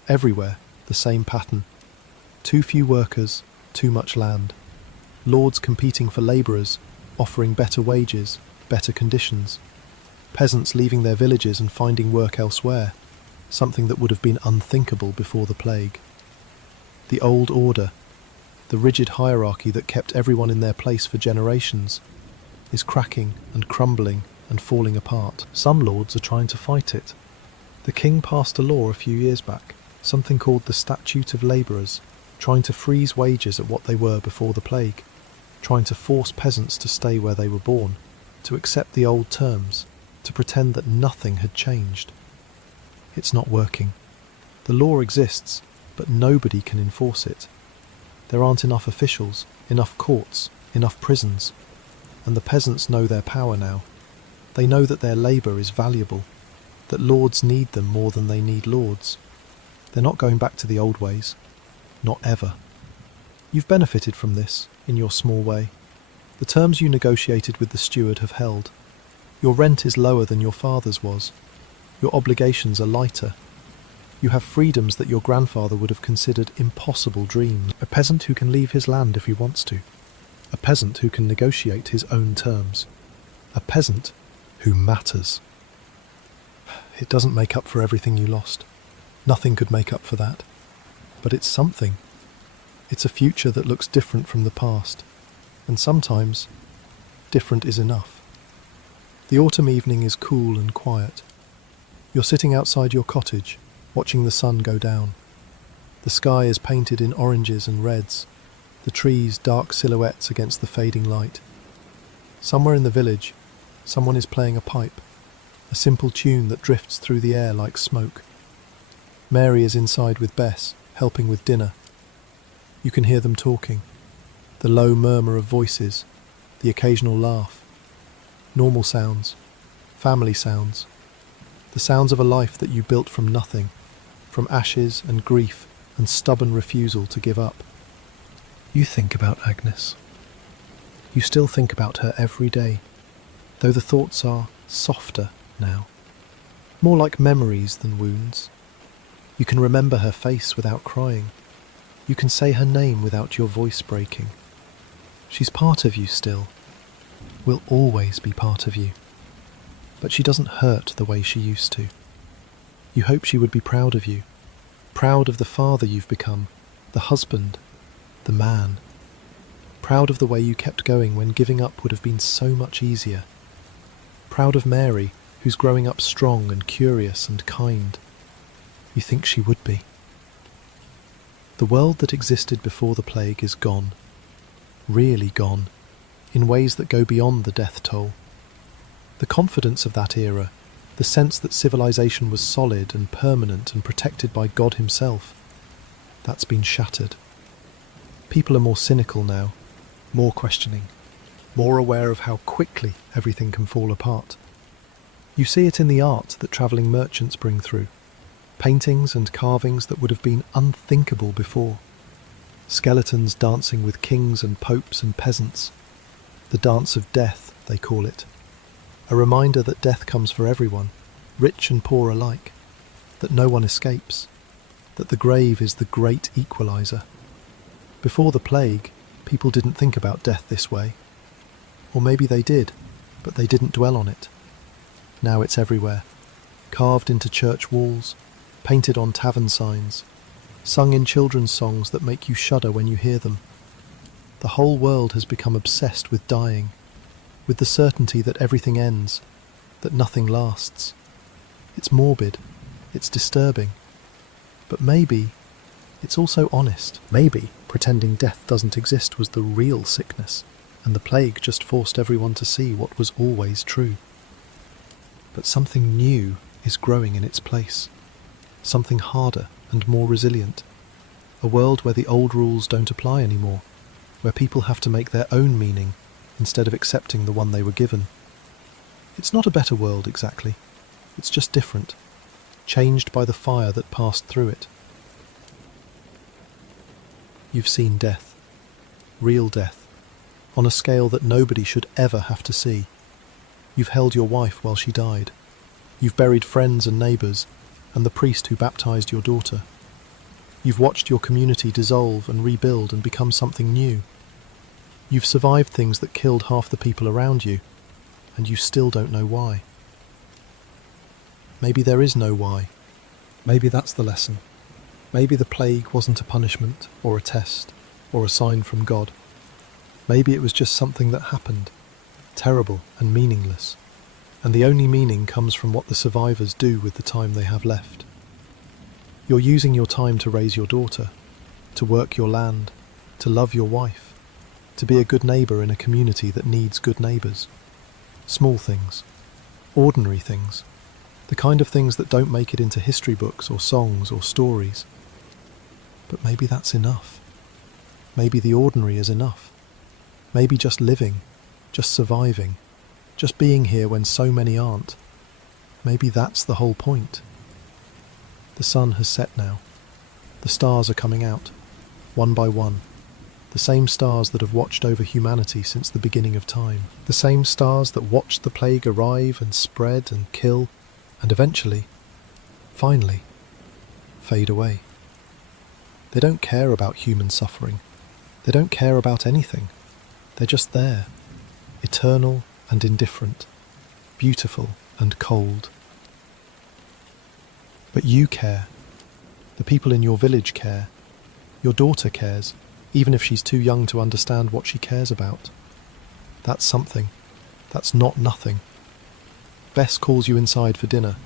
Everywhere, the same pattern. Too few workers, too much land. Lords competing for labourers, offering better wages, better conditions. Peasants leaving their villages and finding work elsewhere. something that would have been unthinkable before the plague. The old order, the rigid hierarchy that kept everyone in their place for generations, is cracking and crumbling and falling apart. Some lords are trying to fight it. The king passed a law a few years back, something called the Statute of Labourers, trying to freeze wages at what they were before the plague, trying to force peasants to stay where they were born, to accept the old terms, to pretend that nothing had changed. It's not working. The law exists, but nobody can enforce it. There aren't enough officials, enough courts, enough prisons, and the peasants know their power now. They know that their labour is valuable, that lords need them more than they need lords. They're not going back to the old ways. Not ever. You've benefited from this, in your small way. The terms you negotiated with the steward have held. Your rent is lower than your father's was. Your obligations are lighter. You have freedoms that your grandfather would have considered impossible dreams. A peasant who can leave his land if he wants to. A peasant who can negotiate his own terms. A peasant who matters. It doesn't make up for everything you lost. Nothing could make up for that. But it's something. It's a future that looks different from the past. And sometimes, different is enough. The autumn evening is cool and quiet. You're sitting outside your cottage, watching the sun go down. The sky is painted in oranges and reds, the trees dark silhouettes against the fading light. Somewhere in the village, someone is playing a pipe, a simple tune that drifts through the air like smoke. Mary is inside with Bess, helping with dinner. You can hear them talking, the low murmur of voices, the occasional laugh. Normal sounds, family sounds, the sounds of a life that you built from nothing, from ashes and grief and stubborn refusal to give up. You think about Agnes. You still think about her every day, though the thoughts are softer now, more like memories than wounds. You can remember her face without crying. You can say her name without your voice breaking. She's part of you still, will always be part of you. But she doesn't hurt the way she used to. You hope she would be proud of you, proud of the father you've become, the husband, the man. Proud of the way you kept going when giving up would have been so much easier. Proud of Mary, who's growing up strong and curious and kind. You think she would be. The world that existed before the plague is gone, really gone, in ways that go beyond the death toll. The confidence of that era, the sense that civilization was solid and permanent and protected by God himself, that's been shattered. People are more cynical now, more questioning, more aware of how quickly everything can fall apart. You see it in the art that travelling merchants bring through, paintings and carvings that would have been unthinkable before, skeletons dancing with kings and popes and peasants, the dance of death, they call it. A reminder that death comes for everyone, rich and poor alike, that no one escapes, that the grave is the great equalizer. Before the plague, people didn't think about death this way. Or maybe they did, but they didn't dwell on it. Now it's everywhere, carved into church walls, painted on tavern signs, sung in children's songs that make you shudder when you hear them. The whole world has become obsessed with dying, with the certainty that everything ends, that nothing lasts. It's morbid, it's disturbing, but maybe it's also honest. Maybe pretending death doesn't exist was the real sickness, and the plague just forced everyone to see what was always true. But something new is growing in its place, something harder and more resilient, a world where the old rules don't apply anymore, where people have to make their own meaning instead of accepting the one they were given. It's not a better world exactly, it's just different, changed by the fire that passed through it. You've seen death, real death, on a scale that nobody should ever have to see. You've held your wife while she died. You've buried friends and neighbours, and the priest who baptised your daughter. You've watched your community dissolve and rebuild and become something new. You've survived things that killed half the people around you, and you still don't know why. Maybe there is no why. Maybe that's the lesson. Maybe the plague wasn't a punishment or a test or a sign from God. Maybe it was just something that happened, terrible and meaningless, and the only meaning comes from what the survivors do with the time they have left. You're using your time to raise your daughter, to work your land, to love your wife, to be a good neighbour in a community that needs good neighbours. Small things, ordinary things, the kind of things that don't make it into history books or songs or stories. But maybe that's enough. Maybe the ordinary is enough. Maybe just living, just surviving, just being here when so many aren't. Maybe that's the whole point. The sun has set now. The stars are coming out, one by one. The same stars that have watched over humanity since the beginning of time. The same stars that watched the plague arrive and spread and kill, and eventually, finally, fade away. They don't care about human suffering. They don't care about anything. They're just there, eternal and indifferent, beautiful and cold. But you care. The people in your village care. Your daughter cares, even if she's too young to understand what she cares about. That's something. That's not nothing. Bess calls you inside for dinner.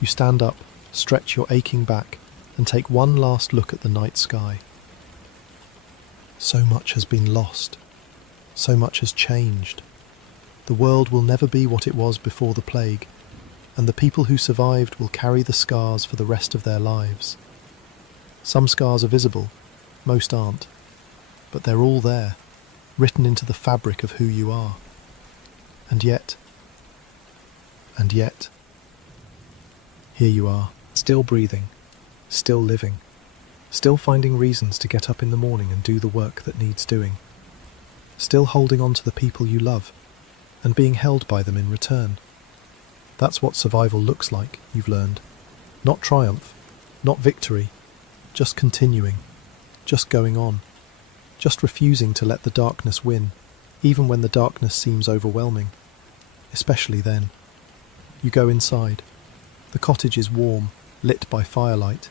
You stand up, stretch your aching back, and take one last look at the night sky. So much has been lost. So much has changed. The world will never be what it was before the plague, and the people who survived will carry the scars for the rest of their lives. Some scars are visible, most aren't, but they're all there, written into the fabric of who you are. And yet, here you are, still breathing, still living, still finding reasons to get up in the morning and do the work that needs doing, still holding on to the people you love and being held by them in return. That's what survival looks like, you've learned. Not triumph, not victory, just continuing, just going on, just refusing to let the darkness win, even when the darkness seems overwhelming, especially then. You go inside. The cottage is warm, lit by firelight.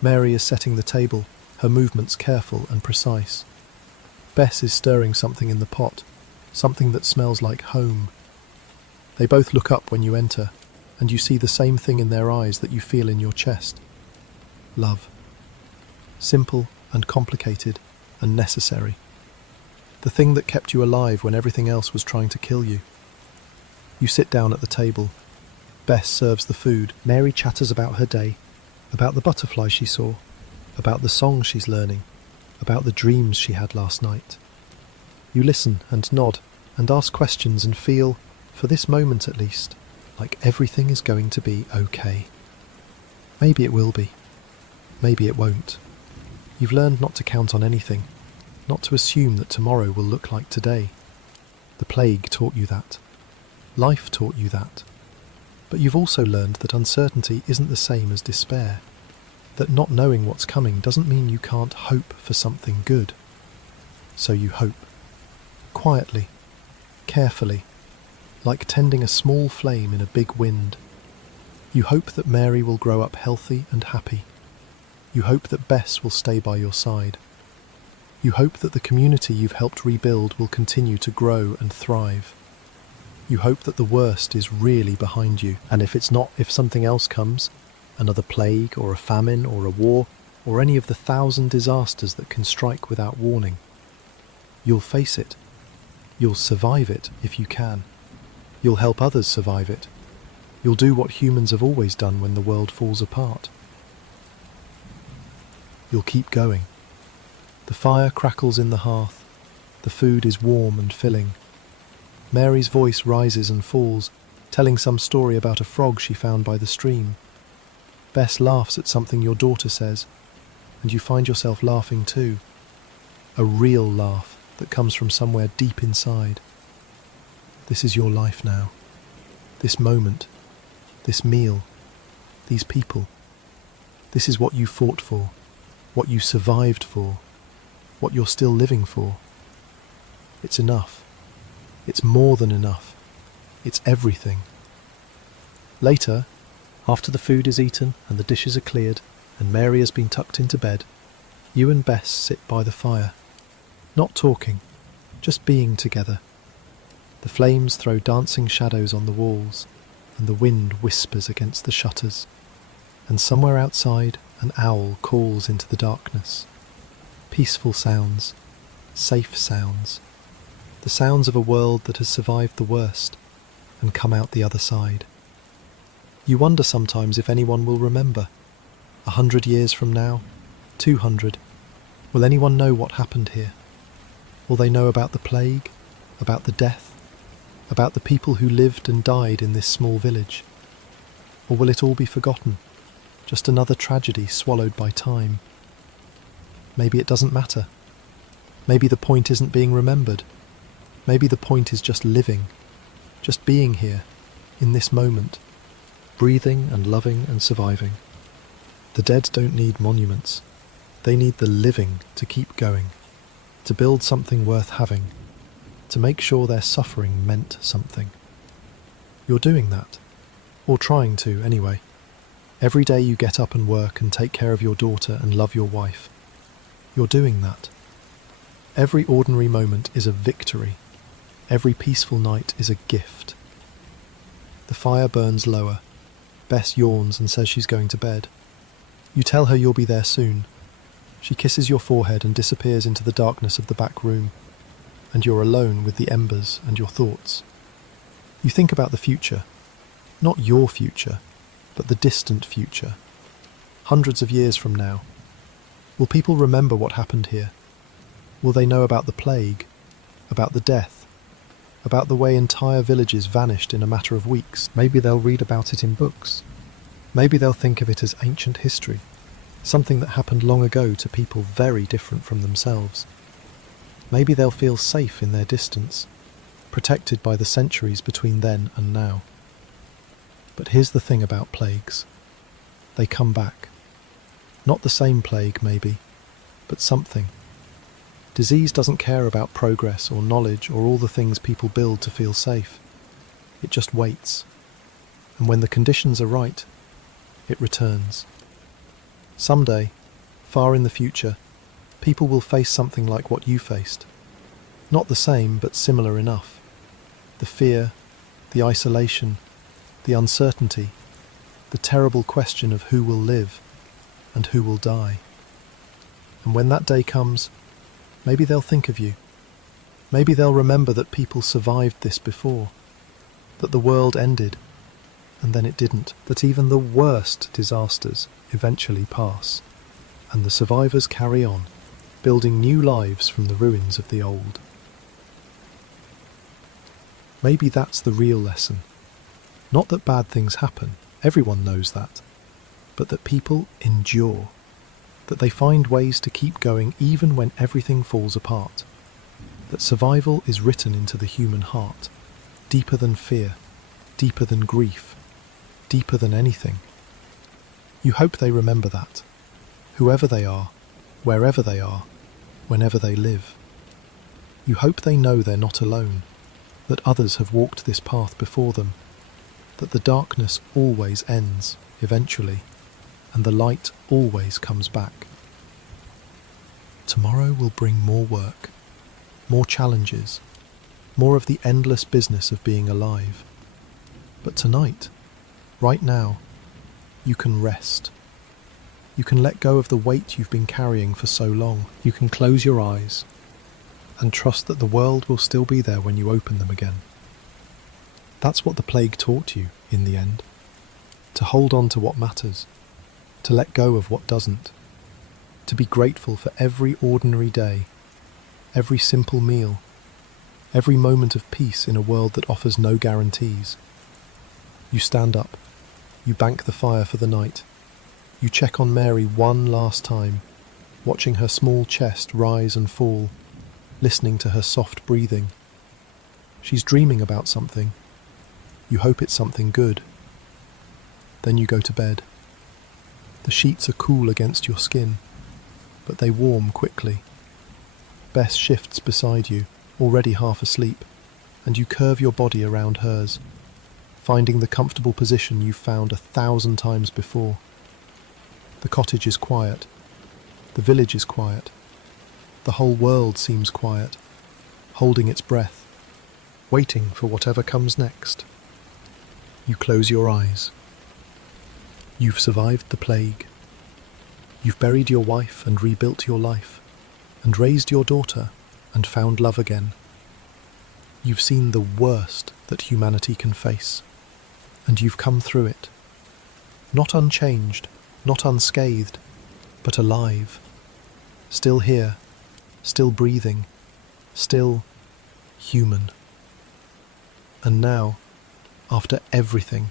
Mary is setting the table, her movements careful and precise. Bess is stirring something in the pot, something that smells like home. They both look up when you enter, and you see the same thing in their eyes that you feel in your chest. Love. Simple and complicated and necessary. The thing that kept you alive when everything else was trying to kill you. You sit down at the table. Bess serves the food. Mary chatters about her day, about the butterfly she saw, about the songs she's learning, about the dreams she had last night. You listen and nod and ask questions and feel, for this moment at least, like everything is going to be okay. Maybe it will be. Maybe it won't. You've learned not to count on anything, not to assume that tomorrow will look like today. The plague taught you that. Life taught you that. But you've also learned that uncertainty isn't the same as despair, that not knowing what's coming doesn't mean you can't hope for something good. So you hope. Quietly, carefully, like tending a small flame in a big wind. You hope that Mary will grow up healthy and happy. You hope that Bess will stay by your side. You hope that the community you've helped rebuild will continue to grow and thrive. You hope that the worst is really behind you, and if it's not, if something else comes, another plague or a famine or a war, or any of the 1,000 disasters that can strike without warning, you'll face it. You'll survive it if you can. You'll help others survive it. You'll do what humans have always done when the world falls apart. You'll keep going. The fire crackles in the hearth. The food is warm and filling. Mary's voice rises and falls, telling some story about a frog she found by the stream. Bess laughs at something your daughter says, and you find yourself laughing too. A real laugh that comes from somewhere deep inside. This is your life now. This moment. This meal. These people. This is what you fought for. What you survived for. What you're still living for. It's enough. It's more than enough. It's everything. Later, After the food is eaten and the dishes are cleared and Mary has been tucked into bed, you and Bess sit by the fire, not talking, just being together. The flames throw dancing shadows on the walls, and the wind whispers against the shutters, and somewhere outside an owl calls into the darkness. Peaceful sounds, safe sounds, the sounds of a world that has survived the worst and come out the other side. You wonder sometimes if anyone will remember. 100 years from now, 200, will anyone know what happened here? Will they know about the plague, about the death, about the people who lived and died in this small village? Or will it all be forgotten, just another tragedy swallowed by time? Maybe it doesn't matter. Maybe the point isn't being remembered. Maybe the point is just living, just being here, in this moment, breathing and loving and surviving. The dead don't need monuments. They need the living to keep going, to build something worth having, to make sure their suffering meant something. You're doing that, or trying to anyway. Every day you get up and work and take care of your daughter and love your wife. You're doing that. Every ordinary moment is a victory. Every peaceful night is a gift. The fire burns lower. Bess yawns and says she's going to bed. You tell her you'll be there soon. She kisses your forehead and disappears into the darkness of the back room, and you're alone with the embers and your thoughts. You think about the future. Not your future, but the distant future. Hundreds of years from now. Will people remember what happened here? Will they know about the plague, about the death, about the way entire villages vanished in a matter of weeks? Maybe they'll read about it in books. Maybe they'll think of it as ancient history, something that happened long ago to people very different from themselves. Maybe they'll feel safe in their distance, protected by the centuries between then and now. But here's the thing about plagues. They come back. Not the same plague, maybe, but something. Disease doesn't care about progress or knowledge or all the things people build to feel safe. It just waits. And when the conditions are right, it returns. Someday, far in the future, people will face something like what you faced. Not the same, but similar enough. The fear, the isolation, the uncertainty, the terrible question of who will live and who will die. And when that day comes, maybe they'll think of you. Maybe they'll remember that people survived this before, that the world ended, and then it didn't, that even the worst disasters eventually pass, and the survivors carry on, building new lives from the ruins of the old. Maybe that's the real lesson. Not that bad things happen, everyone knows that, but that people endure, that they find ways to keep going even when everything falls apart, that survival is written into the human heart, deeper than fear, deeper than grief, deeper than anything. You hope they remember that, whoever they are, wherever they are, whenever they live. You hope they know they're not alone, that others have walked this path before them, that the darkness always ends, eventually, and the light always comes back. Tomorrow will bring more work, more challenges, more of the endless business of being alive. But tonight, right now, you can rest. You can let go of the weight you've been carrying for so long. You can close your eyes and trust that the world will still be there when you open them again. That's what the plague taught you, in the end. To hold on to what matters, to let go of what doesn't, to be grateful for every ordinary day, every simple meal, every moment of peace in a world that offers no guarantees. You stand up, you bank the fire for the night, you check on Mary one last time, watching her small chest rise and fall, listening to her soft breathing. She's dreaming about something. You hope it's something good. Then you go to bed. The sheets are cool against your skin, but they warm quickly. Bess shifts beside you, already half asleep, and you curve your body around hers, finding the comfortable position you've found 1,000 times before. The cottage is quiet. The village is quiet. The whole world seems quiet, holding its breath, waiting for whatever comes next. You close your eyes. You've survived the plague. You've buried your wife and rebuilt your life, and raised your daughter and found love again. You've seen the worst that humanity can face, and you've come through it. Not unchanged, not unscathed, but alive. Still here, still breathing, still human. And now, after everything,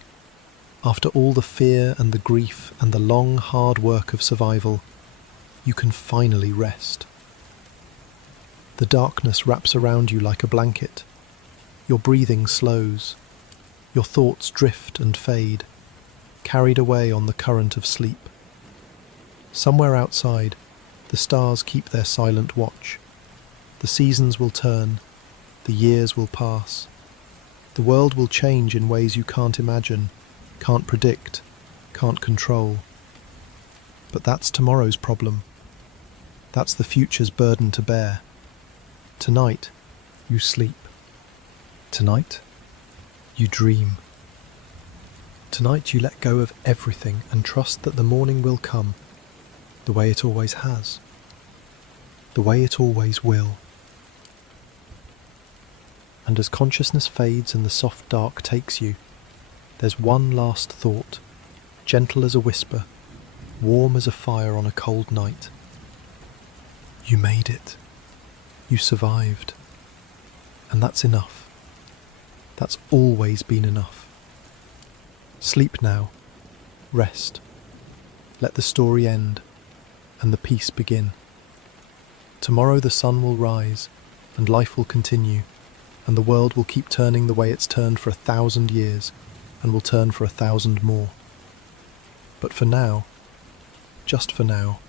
after all the fear and the grief and the long, hard work of survival, you can finally rest. The darkness wraps around you like a blanket. Your breathing slows. Your thoughts drift and fade, carried away on the current of sleep. Somewhere outside, the stars keep their silent watch. The seasons will turn, the years will pass. The world will change in ways you can't imagine, can't predict, can't control. But that's tomorrow's problem. That's the future's burden to bear. Tonight, you sleep. Tonight, you dream. Tonight you let go of everything and trust that the morning will come, the way it always has, the way it always will. And as consciousness fades and the soft dark takes you, there's one last thought, gentle as a whisper, warm as a fire on a cold night. You made it. You survived. And that's enough. That's always been enough. Sleep now. Rest. Let the story end, and the peace begin. Tomorrow the sun will rise, and life will continue, and the world will keep turning the way it's turned for 1,000 years, and will turn for 1,000 more. But for now, just for now,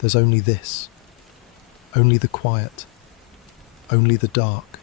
there's only this. Only the quiet. Only the dark.